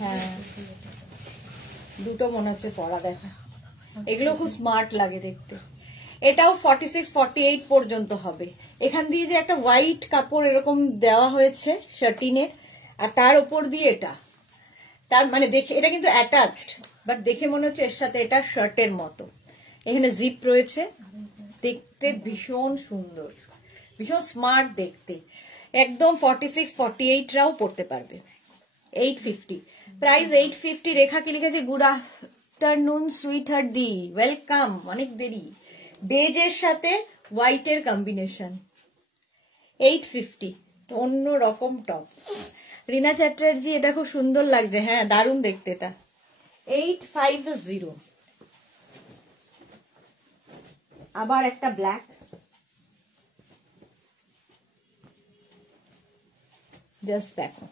হ্যাঁ, দুটো মনে হচ্ছে পড়া। দেখো, এগুলো খুব স্মার্ট লাগে দেখতে। এটাও 46-48 পর্যন্ত হবে। এখান দিয়ে যে একটা হোয়াইট কাপড় এরকম দেওয়া হয়েছে শার্টিনের, আর তার উপর দিয়ে এটা, তার মানে দেখে এটা কিন্তু অ্যাটাচড, বাট দেখে মনে হচ্ছে এর সাথে এটা শার্টের মতো। এখানে জিপ রয়েছে, দেখতে ভীষণ সুন্দর, ভীষণ স্মার্ট দেখতে। একদম 46-48 রাও পড়তে পারবে। 850, প্রাইস 850। রেখা কি লিখেছে? গুড আফটারনুন সুইট হার্ট দি, ওয়েলকাম। অনেক দেরি। বেজের সাথে হোয়াইটের কম্বিনেশন, 850, অন্য রকম টপ। রিনা চ্যাটার্জি, এটা খুব সুন্দর লাগছে। হ্যাঁ, দারুণ দেখতে এটা। 850। আবার একটা ব্ল্যাক, জাস্ট দেখো,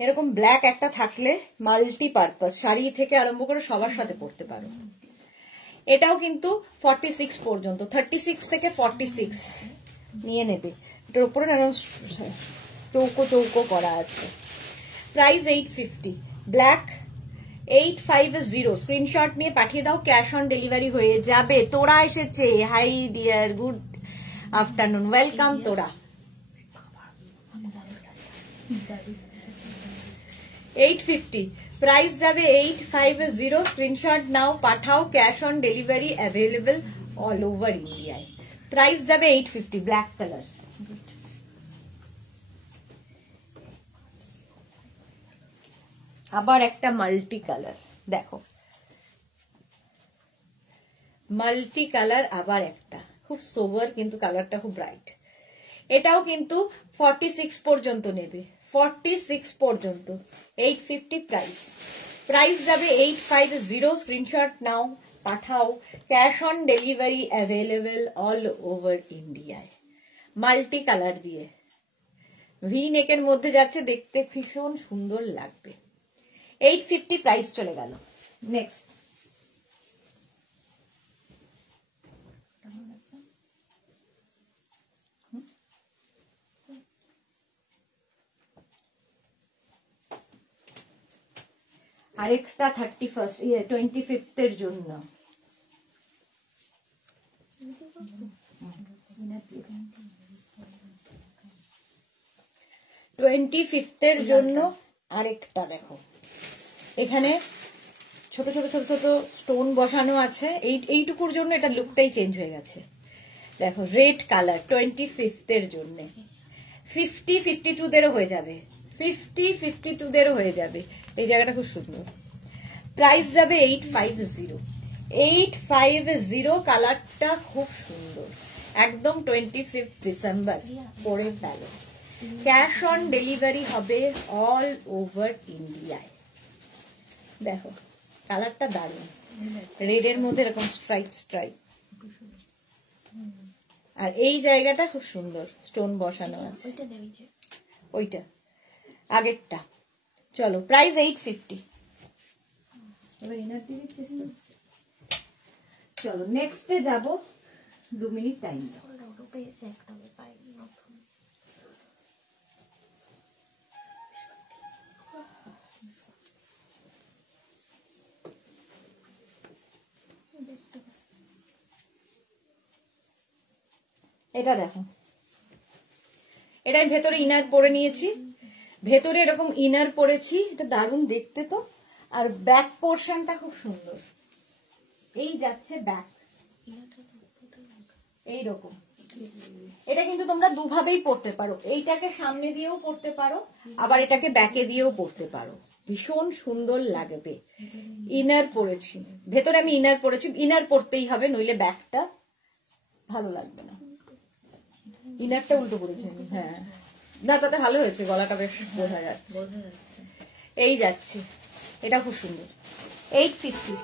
এরকম ব্ল্যাক একটা থাকলে মাল্টি পারপাস, শাড়ি থেকে আরম্ভ করে সবার সাথে পরতে পারো। এটাও কিন্তু 46 পর্যন্ত, 36 থেকে 46 নিয়ে নেবে। এটার উপরে চৌকো চৌকো করা আছে। Price 850, black 850। স্ক্রিনশট নিয়ে পাঠিয়ে দাও, ক্যাশ অন ডেলিভারি হয়ে যাবে। তোরা এসেছে, high deer, good afternoon, welcome তোরা। 850, প্রাইস যাবে 850। স্ক্রিনশট নাও, পাঠাও, cash on delivery available all over ইন্ডিয়ায়। প্রাইস যাবে 850, ব্ল্যাক কালার। আবার একটা মাল্টি কালার, দেখো, মাল্টি কালার আবার একটা, খুব সোভার কিন্তু কালারটা খুব ব্রাইট। এটাও কিন্তু 46 পর্যন্ত নেবে, 46 পর্যন্ত 850 প্রাইস যাবে 850 স্ক্রিনশট নাও পাঠাও cash on delivery available all over ইন্ডিয়ায় মাল্টি কালার দিয়ে ভি নেকের মধ্যে যাচ্ছে দেখতে ভীষণ সুন্দর লাগবে 850 প্রাইস চলে গেল নেক্সট আরেকটা 25th এর জন্য 25th এর জন্য আরেকটা দেখো এখানে ছোট ছোট ছোট ছোট স্টোন বসানো আছে এইটুকুর জন্য এটা লুকটাই চেঞ্জ হয়ে গেছে দেখো রেড কালার 25th এর জন্য 50-52 দেরও হয়ে যাবে 50-52 দেরও হয়ে যাবে এই জায়গাটা খুব সুন্দর প্রাইস যাবে 850 কালারটা খুব সুন্দর একদম 25 ডিসেম্বর পরে ফেল ক্যাশ অন ডেলিভারি হবে অল ওভার ইন্ডিয়ায় দেখো কালারটা দারুণ রেড এর মধ্যে এরকম স্ট্রাইপ আর এই জায়গাটা খুব সুন্দর স্টোন বসানো আছে ওইটা আগেরটা চলো প্রাইস 850 এবার ইনার দিকে চেষ্টা চলো নেক্সটে যাব 2 মিনিট টাইম এটা দেখো এটা আমি ভেতরে ইনার পরে নিয়েছি ভেতরে এরকম ইনার পরেছি এটা দারুণ দেখতে তো আর ব্যাক পোর্শনটা খুব সুন্দর এই যাচ্ছে ব্যাক এইরকম এটা কিন্তু তোমরা দুভাবেই পরতে পারো এইটাকে সামনে দিয়েও পরতে পারো আবার এটাকে ব্যাকে দিয়েও পরতে পারো ভীষণ সুন্দর লাগবে ইনার পরেছি ভেতরে আমি ইনার পরেছি ইনার পরতেই হবে নইলে ব্যাকটা ভালো লাগবে না ইনারটা উল্টো করেছি হ্যাঁ না তাতে ভালো হয়েছে গলাটা বেশ বোঝা যাচ্ছে এই যাচ্ছে এটা খুব সুন্দর 850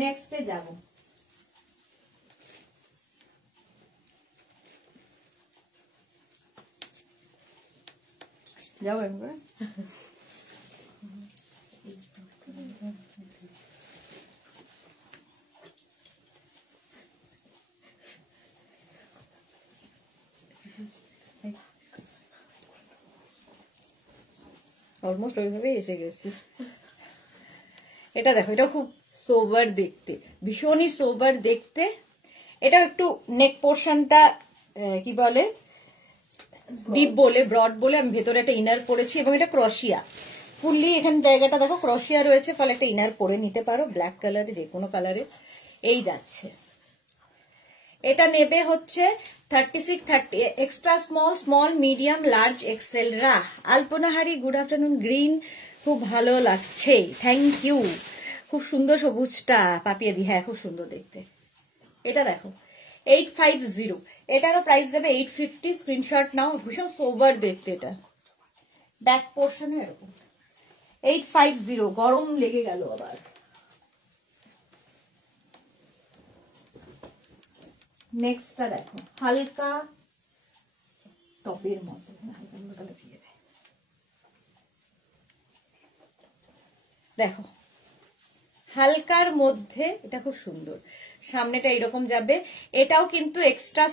নেক্সটে যাব যাও একবার অলমোস্ট ওইভাবেই এসে গেছি এটা দেখো এটা খুব সোবার দেখতে ভীষণই সোবার দেখতে এটা একটু নেক পোর্শনটা কি বলে ডিপ বলে ব্রড বলে আমি ভেতরে একটা ইনার পরেছি এবং এটা ক্রশিয়া ফুললি এখানে জায়গাটা দেখো ক্রশিয়া রয়েছে ফলে একটা ইনার পরে নিতে পারো ব্ল্যাক কালারে যে কোনো কালারে এই যাচ্ছে এটা নেবে হচ্ছে 36-30 extra small medium large XL রাহ আলপনাহারি গুড আফটারনুন গ্রিন খুব ভালো লাগছে থ্যাংক ইউ খুব সুন্দর সবুজটা পাপিয়ে দি হ্যাঁ খুব সুন্দর দেখতে এটা দেখো 850 এটারও প্রাইস যাবে 850 স্ক্রিনশট নাও ভীষণ সোবার দেখতে এটা ব্যাক পোর্শনে এরকম 850 গরম লেগে গেল আবার নেক্সটটা দেখো হালকা টপের মতো দেখো হালকার মধ্যে এটা খুব সুন্দর সামনেটা এরকম যাবে এটাও কিন্তু এক্সট্রা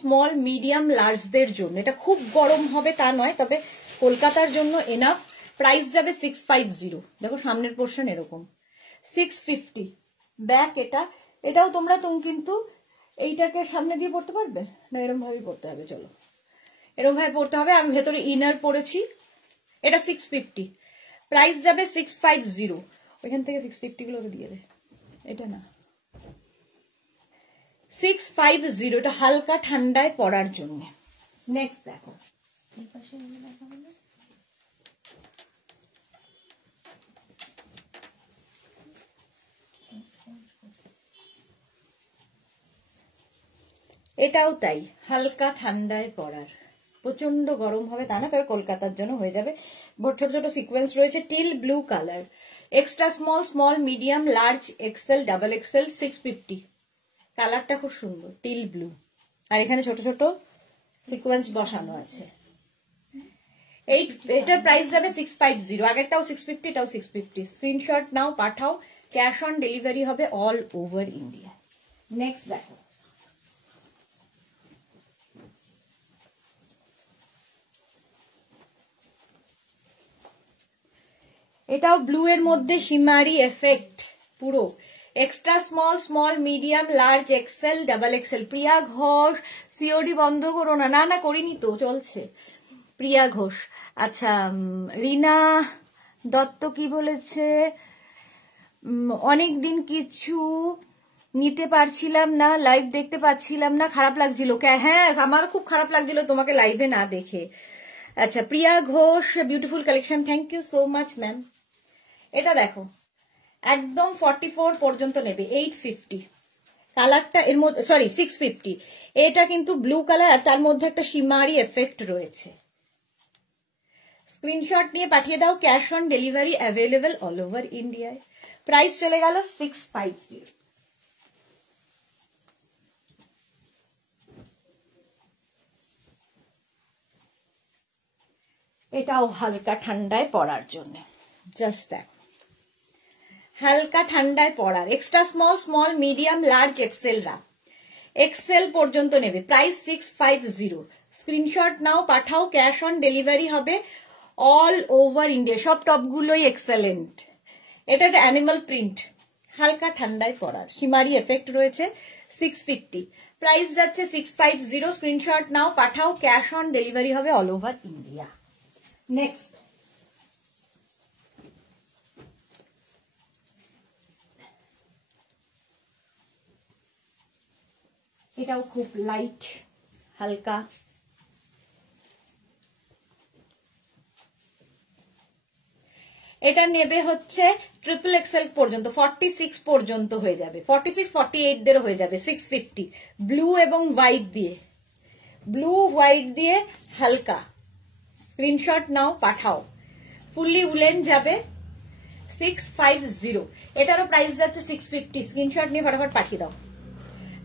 স্মল মিডিয়াম লার্জদের জন্য এটা খুব গরম হবে তা নয় তবে কলকাতার জন্য এনাফ প্রাইস যাবে 650 দেখো সামনের পোর্শন এরকম 650 ব্যাক এটাও তোমরা কিন্তু এইটাকে সামনে দিয়ে পড়তে পারবে না এরকম ভাবে পড়তে হবে চলো এরকম ভাবে পড়তে হবে আমি ভেতরে ইনার পরেছি এটা 650 প্রাইস যাবে 650 ওইখান থেকে 650 গুলো দিয়ে দে এটা না 650 এটা হালকা ঠান্ডায় পড়ার জন্য নেক্সট দেখো এটাও তাই, হালকা ঠান্ডায় পরার, প্রচন্ড গরম হবে তা না, তবে কলকাতার জন্য হয়ে যাবে। ছোট ছোট সিকোয়েন্স রয়েছে, teal blue colour, extra small, small, medium, large, XL, double XL, 650। কালারটা খুব সুন্দর, টিল ব্লু, আর এখানে ছোট ছোট সিকোয়েন্স বসানো আছে। এটার প্রাইস যাবে 650, আগেরটাও 650, এটাও 650। স্ক্রিনশট নাও, পাঠাও, ক্যাশ অন ডেলিভারি হবে অল ওভার ইন্ডিয়া। নেক্সট দেখো, এটাও ব্লু এর মধ্যে শিমারি এফেক্ট পুরো, extra small, small, medium, large, XL, double XL. Priya Ghosh, COD বন্ধ করো না, না না করিনি তো, চলছে। প্রিয়া ঘোষ, আচ্ছা। রিনা দত্ত কি বলেছে, অনেকদিন কিছু নিতে পারছিলাম না, লাইভ দেখতে পাচ্ছিলাম না, খারাপ লাগছিল। হ্যাঁ, আমার খুব খারাপ লাগছিল তোমাকে লাইভে না দেখে। আচ্ছা, Priya Ghosh, beautiful collection, thank you so much ma'am. এটা দেখো, একদম 44 পর্যন্ত নেবে, 850। কালারটা এর মধ্যে, সরি 650। এটা কিন্তু ব্লু কালার, আর তার মধ্যে একটা শিমারি এফেক্ট রয়েছে। স্ক্রিনশট নিয়ে পাঠিয়ে দাও, cash on delivery available all over ইন্ডিয়ায়। প্রাইস চলে গেল 650। এটাও হালকা ঠান্ডায় পরার জন্য, জাস্ট দেখো, হালকা ঠান্ডায় পরার, extra small, small, medium, large, এক্সেলরা, এক্সেল পর্যন্ত নেবে। প্রাইস 650। স্ক্রিনশট নাও, পাঠাও, ক্যাশ অন ডেলিভারি হবে অল ওভার ইন্ডিয়া। সব টপগুলোই এক্সেলেন্ট। এটা একটা অ্যানিমাল প্রিন্ট, হালকা ঠান্ডায় পরার, শিমারি এফেক্ট রয়েছে, 650। প্রাইস যাচ্ছে 650। স্ক্রিনশট নাও, পাঠাও, ক্যাশ অন ডেলিভারি হবে অল ওভার ইন্ডিয়া। নেক্সট, এটাও খুব লাইট, হালকা, এটা নেবে হচ্ছে ট্রিপল এক্সেল পর্যন্ত, 46 পর্যন্ত হয়ে যাবে, 46, 48 দের হয়ে যাবে, 650। ব্লু এবং হোয়াইট দিয়ে, ব্লু হোয়াইট দিয়ে হালকা। স্ক্রিনশট নাও, পাঠাও, ফুললি উলেন যাবে 650। এটারও প্রাইস যাচ্ছে 650। স্ক্রিনশট নিয়ে ফটাফট পাঠিয়ে দাও,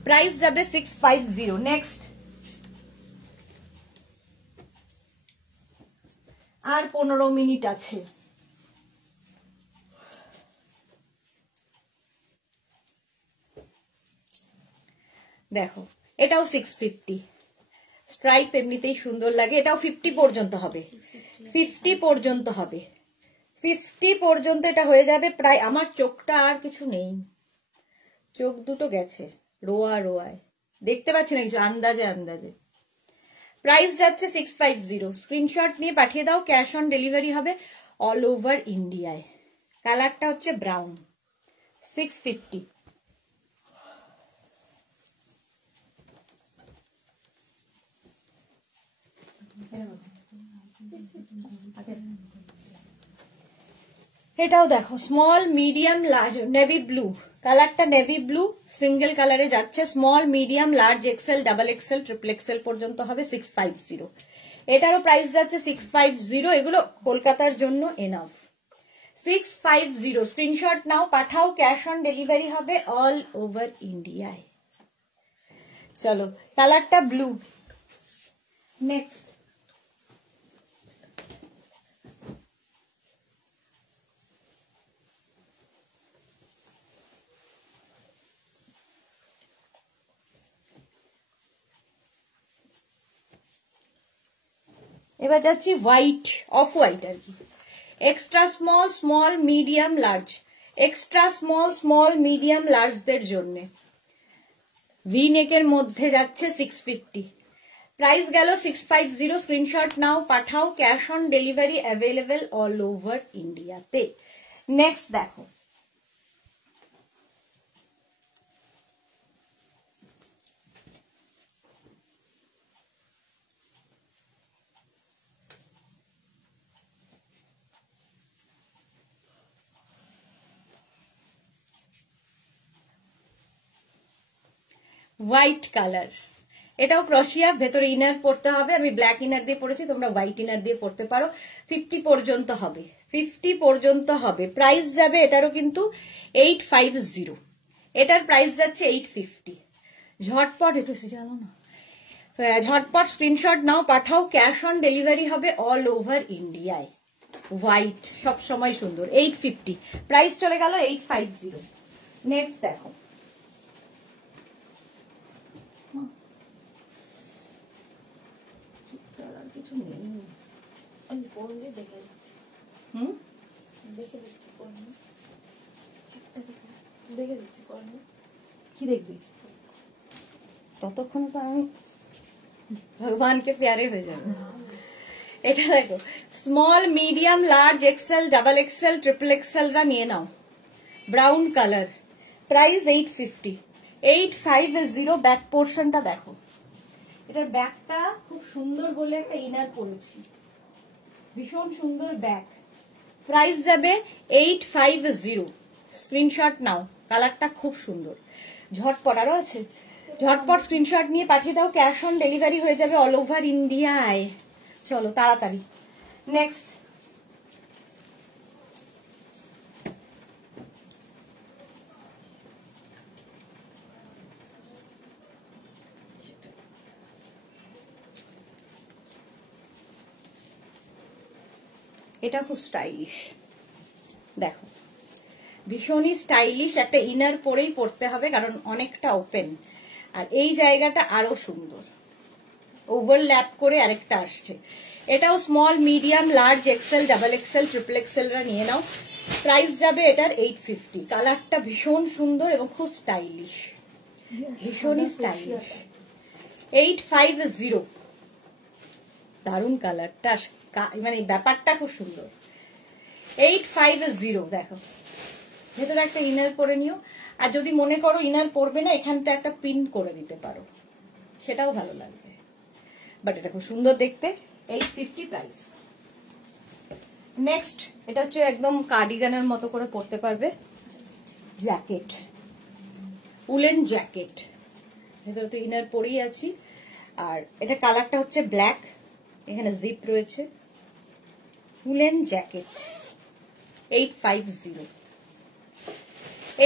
প্রাইস যাবে 650। নেক্সট, আর 15 মিনিট আছে। দেখো, এটাও 650। স্ট্রাইপ এমনিতেই সুন্দর লাগে, এটাও 50 পর্যন্ত হবে, 50 পর্যন্ত হবে, 50 পর্যন্ত এটা হয়ে যাবে। প্রায় আমার চোখটা আর কিছু নেই, চোখ দুটো গেছে রোয়া রোয়ায়, দেখতে পাচ্ছি না কিছু, আন্দাজে আন্দাজে। প্রাইস যাচ্ছে 650। স্ক্রিনশট নিয়ে পাঠিয়ে দাও, ক্যাশ অন ডেলিভারি হবে অল ওভার ইন্ডিয়ায়। কালারটা হচ্ছে ব্রাউন, 650। এটাও দেখো, small, medium, large, navy blue, কালারটা নেভি ব্লু, সিঙ্গেল কালারে যাচ্ছে, small, medium, large, XL, double XL, triple XL পর্যন্ত হবে, 650। এটারও প্রাইস যাচ্ছে 650। এগুলো কলকাতার জন্য এনাফ, 650। স্ক্রিনশট নাও, পাঠাও, ক্যাশ অন ডেলিভারি হবে অল ওভার ইন্ডিয়ায়। চলো, কালারটা ব্লু। নেক্সট, এবার যাচ্ছি হোয়াইট, অফ হোয়াইট আর কি, extra small, small, medium, large, extra small, small, medium, লার্জদের জন্য। ভি নেকের মধ্যে যাচ্ছে 650। প্রাইস গেল 650। স্ক্রিনশট নাও, পাঠাও, cash on delivery available all over ইন্ডিয়াতে। নেক্সট দেখো, হোয়াইট কালার, এটাও ক্রশিয়া, ভেতরে ইনার পড়তে হবে। আমি ব্ল্যাক ইনার দিয়ে পড়েছি, তোমরা হোয়াইট ইনার দিয়ে পড়তে পারো। 50 পর্যন্ত হবে, 50 পর্যন্ত হবে। প্রাইস যাবে এটারও কিন্তু 850, এটার প্রাইস যাচ্ছে 850। ঝটপট একটু জানো না, ঝটপট স্ক্রিনশট নাও, পাঠাও। ক্যাশ অন ডেলিভারি হবে অল ওভার ইন্ডিয়ায়। হোয়াইট সব সময় সুন্দর। 850 প্রাইস চলে গেল 850। নেক্সট দেখো, কিছু নেই। কি দেখবি? ততক্ষণ তো আমি ভগবানকে প্যারে হয়ে যাবে। এটা দেখো, small, medium, large, XL, double XL, triple XL রা নিয়ে নাও। Brown colour, price 850। 850। ব্যাক পোর্শনটা দেখো, এটার ব্যাকটা খুব সুন্দর বলে একটা ইনার পরেছি, ভীষণ সুন্দর ব্যাক। প্রাইস যাবে 850। স্ক্রিনশট নাও, কালারটা খুব সুন্দর। ঝটপট আরো আছে, ঝটপট স্ক্রিনশট নিয়ে পাঠিয়ে দাও। ক্যাশ অন ডেলিভারি হয়ে যাবে অল ওভার ইন্ডিয়ায়। চলো তাড়াতাড়ি নেক্সট। এটা খুব স্টাইলিশ, দেখো ভীষণই স্টাইলিশ। একটা ইনার পরেই পড়তে হবে কারণ অনেকটা ওপেন, আর এই জায়গাটা আরো সুন্দর, ওভারল্যাপ করে আরেকটা আসছে। এটাও small, medium, large, XL, double XL, triple XL রা নিয়ে নাও। প্রাইস যাবে এটার 850। কালারটা ভীষণ সুন্দর এবং খুব স্টাইলিশ, ভীষণই স্টাইলিশ। 850, দারুণ কালারটা, মানে ব্যাপারটা খুব সুন্দর। 850 দেখো, ভেতরে একটা ইনার পরে নিও। আর যদি মনে করো ইনার পরবে না, এখানটা একটা পিন করে দিতে পারো, সেটাও ভালো লাগবে। বাট এটা খুব সুন্দর দেখতে। 850 প্রাইস। নেক্সট, এটা হচ্ছে একদম কার্ডিগানের মতো করে পরতে পারবে। জ্যাকেট, উলেন জ্যাকেট, ভেতরে তো ইনার পরেই আছি। আর এটা কালারটা হচ্ছে ব্ল্যাক, এখানে জিপ রয়েছে। Woollen jacket 850।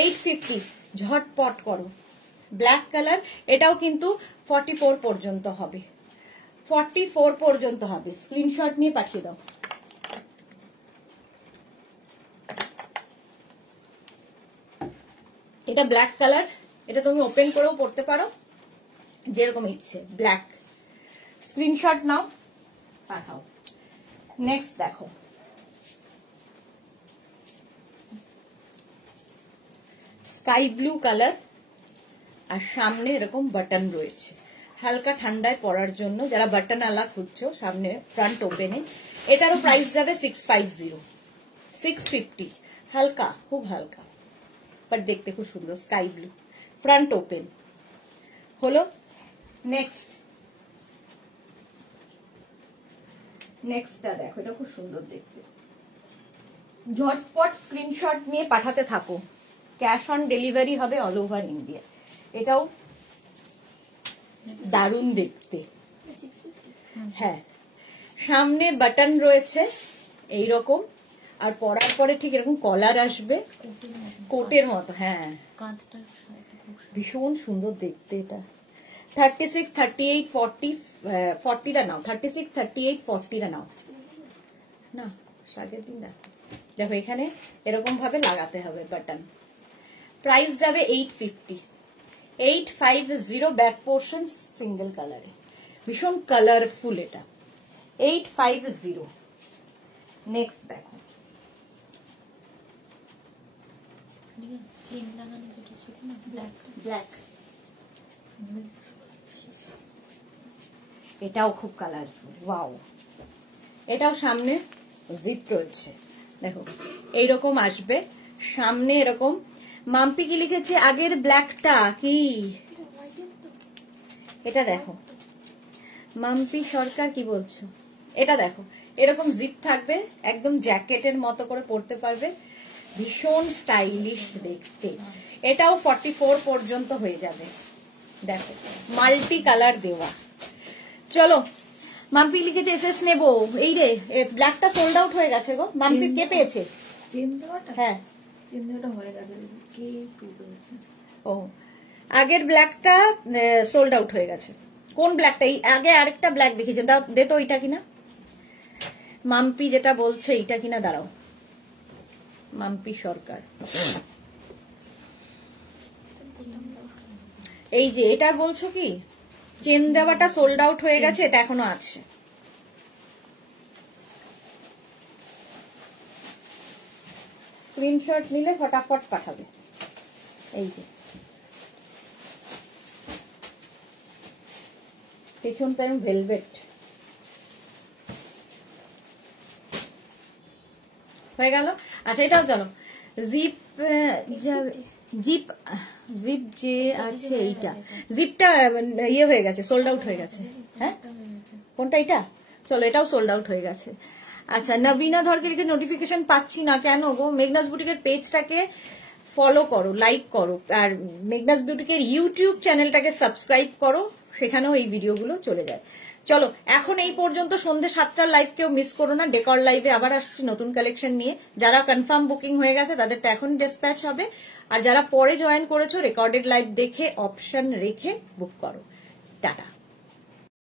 850 ঝটপট করো। ব্ল্যাক কালার, এটাও কিন্তু 44 পর্যন্ত হবে, 44 পর্যন্ত হবে। স্ক্রিনশট নিয়ে পাঠিয়ে দাও। এটা ব্ল্যাক কালার, এটা তুমি ওপেন করেও পড়তে পারো যেরকম ইচ্ছে। ব্ল্যাক, স্ক্রিনশট নাও, পাঠাও। নেক্সট দেখো, স্কাই ব্লু কালার, আর সামনে এরকম বাটন রয়েছে, হালকা ঠান্ডায় পরার জন্য যারা বাটন আলা খুঁজছো, সামনে ফ্রন্ট ওপেনে। এটারও প্রাইস যাবে 650। 650, হালকা, খুব হালকা, বাট দেখতে খুব সুন্দর। স্কাই ব্লু, ফ্রন্ট ওপেন হলো। নেক্সট, নেক্সটটা দেখো, এটা খুব সুন্দর দেখতে। ঝটপট স্ক্রিনশট নিয়ে পাঠাতে থাকো। ক্যাশ অন ডেলিভারি হবে অল ওভার ইন্ডিয়া। এটাও দারুণ দেখতে। হ্যাঁ, সামনে বাটন রয়েছে এইরকম, আর পরার পরে ঠিক এরকম কলার আসবে কোটের মতো। হ্যাঁ, ভীষণ সুন্দর দেখতে। এটা 36, 38, 40, 40টা নাও। 36, 38, 40টা নাও না, আগের দিন দেখো। দেখো এখানে এরকম ভাবে লাগাতে হবে বাটন। প্রাইস যাবে 850। 850, ব্যাক পোর্শন সিঙ্গেল কালারে, ভীষণ কালারফুল এটা। 850। নেক্সট দেখো, চেন লাগানো যেটা ছিল না, ব্ল্যাক ব্ল্যাক, এটাও খুব কালারফুল। ওয়াও, এটাও সামনে জিপ রয়েছে, দেখো এইরকম আসবে সামনে এরকম। মাম্পি কি লিখেছে আগের ব্ল্যাকটা কি? এটা দেখো, মাম্পি সরকার কি বলছো? এটা দেখো, এরকম জিপ থাকবে, একদম জ্যাকেটের মতো করে পরতে পারবে, ভীষণ স্টাইলিশ দেখতে। এটাও 44 পর্যন্ত হয়ে যাবে। দেখো মাল্টি কালার দেওয়া। চলো মাম্পি লিখেছে এসএস নেবো। এই রে ব্ল্যাকটা সোল্ড আউট হয়ে গেছে গো। মাম্পি কে পেয়েছে? হ্যাঁ ও আগের ব্ল্যাকটা সোল্ড আউট হয়ে গেছে। কোন ব্ল্যাকটা? এই আগে আরেকটা ব্ল্যাক দেখিয়েছেন, দাও দে তো ওইটা কিনা। মাম্পি যেটা বলছে এইটা কিনা, দাঁড়াও। মাম্পি সরকার, এই যে এটা বলছো কি চেন দেওয়াটা সোল্ড আউট হয়ে গেছে, এটা এখনো আছে। স্ক্রিনশট নিলে ফটাফট পাঠাবে। এই যে পেছনটা এরকম ভেলভেট হয়ে গেল। আচ্ছা এটাও জানো জিপ জিপ জিপ যে আছে এইটা জিপটা ইয়ে হয়ে গেছে, সোল্ড আউট হয়ে গেছে। হ্যাঁ কোনটা? এটা। চলো এটাও সোল্ড আউট হয়ে গেছে। আচ্ছা নবীনা ধরকে লিখে নোটিফিকেশন পাচ্ছি না কেন গো? মেঘনাস বুটিকের পেজটাকে ফলো করো, লাইক করো, আর মেঘনাস বিউটিকের ইউটিউব চ্যানেলটাকে সাবস্ক্রাইব করো, সেখানেও এই ভিডিওগুলো চলে যায়। চলো এখন এই পর্যন্ত। সন্ধ্যে 7টার লাইভ কেউ মিস করো না। ডেকর লাইভে আবার আসছি নতুন কালেকশন নিয়ে। যারা কনফার্ম বুকিং হয়ে গেছে তাদেরটা এখন ডিসপ্যাচ হবে, আর যারা পরে জয়েন করেছো রেকর্ডেড লাইভ দেখে অপশন রেখে বুক করো। টাটা।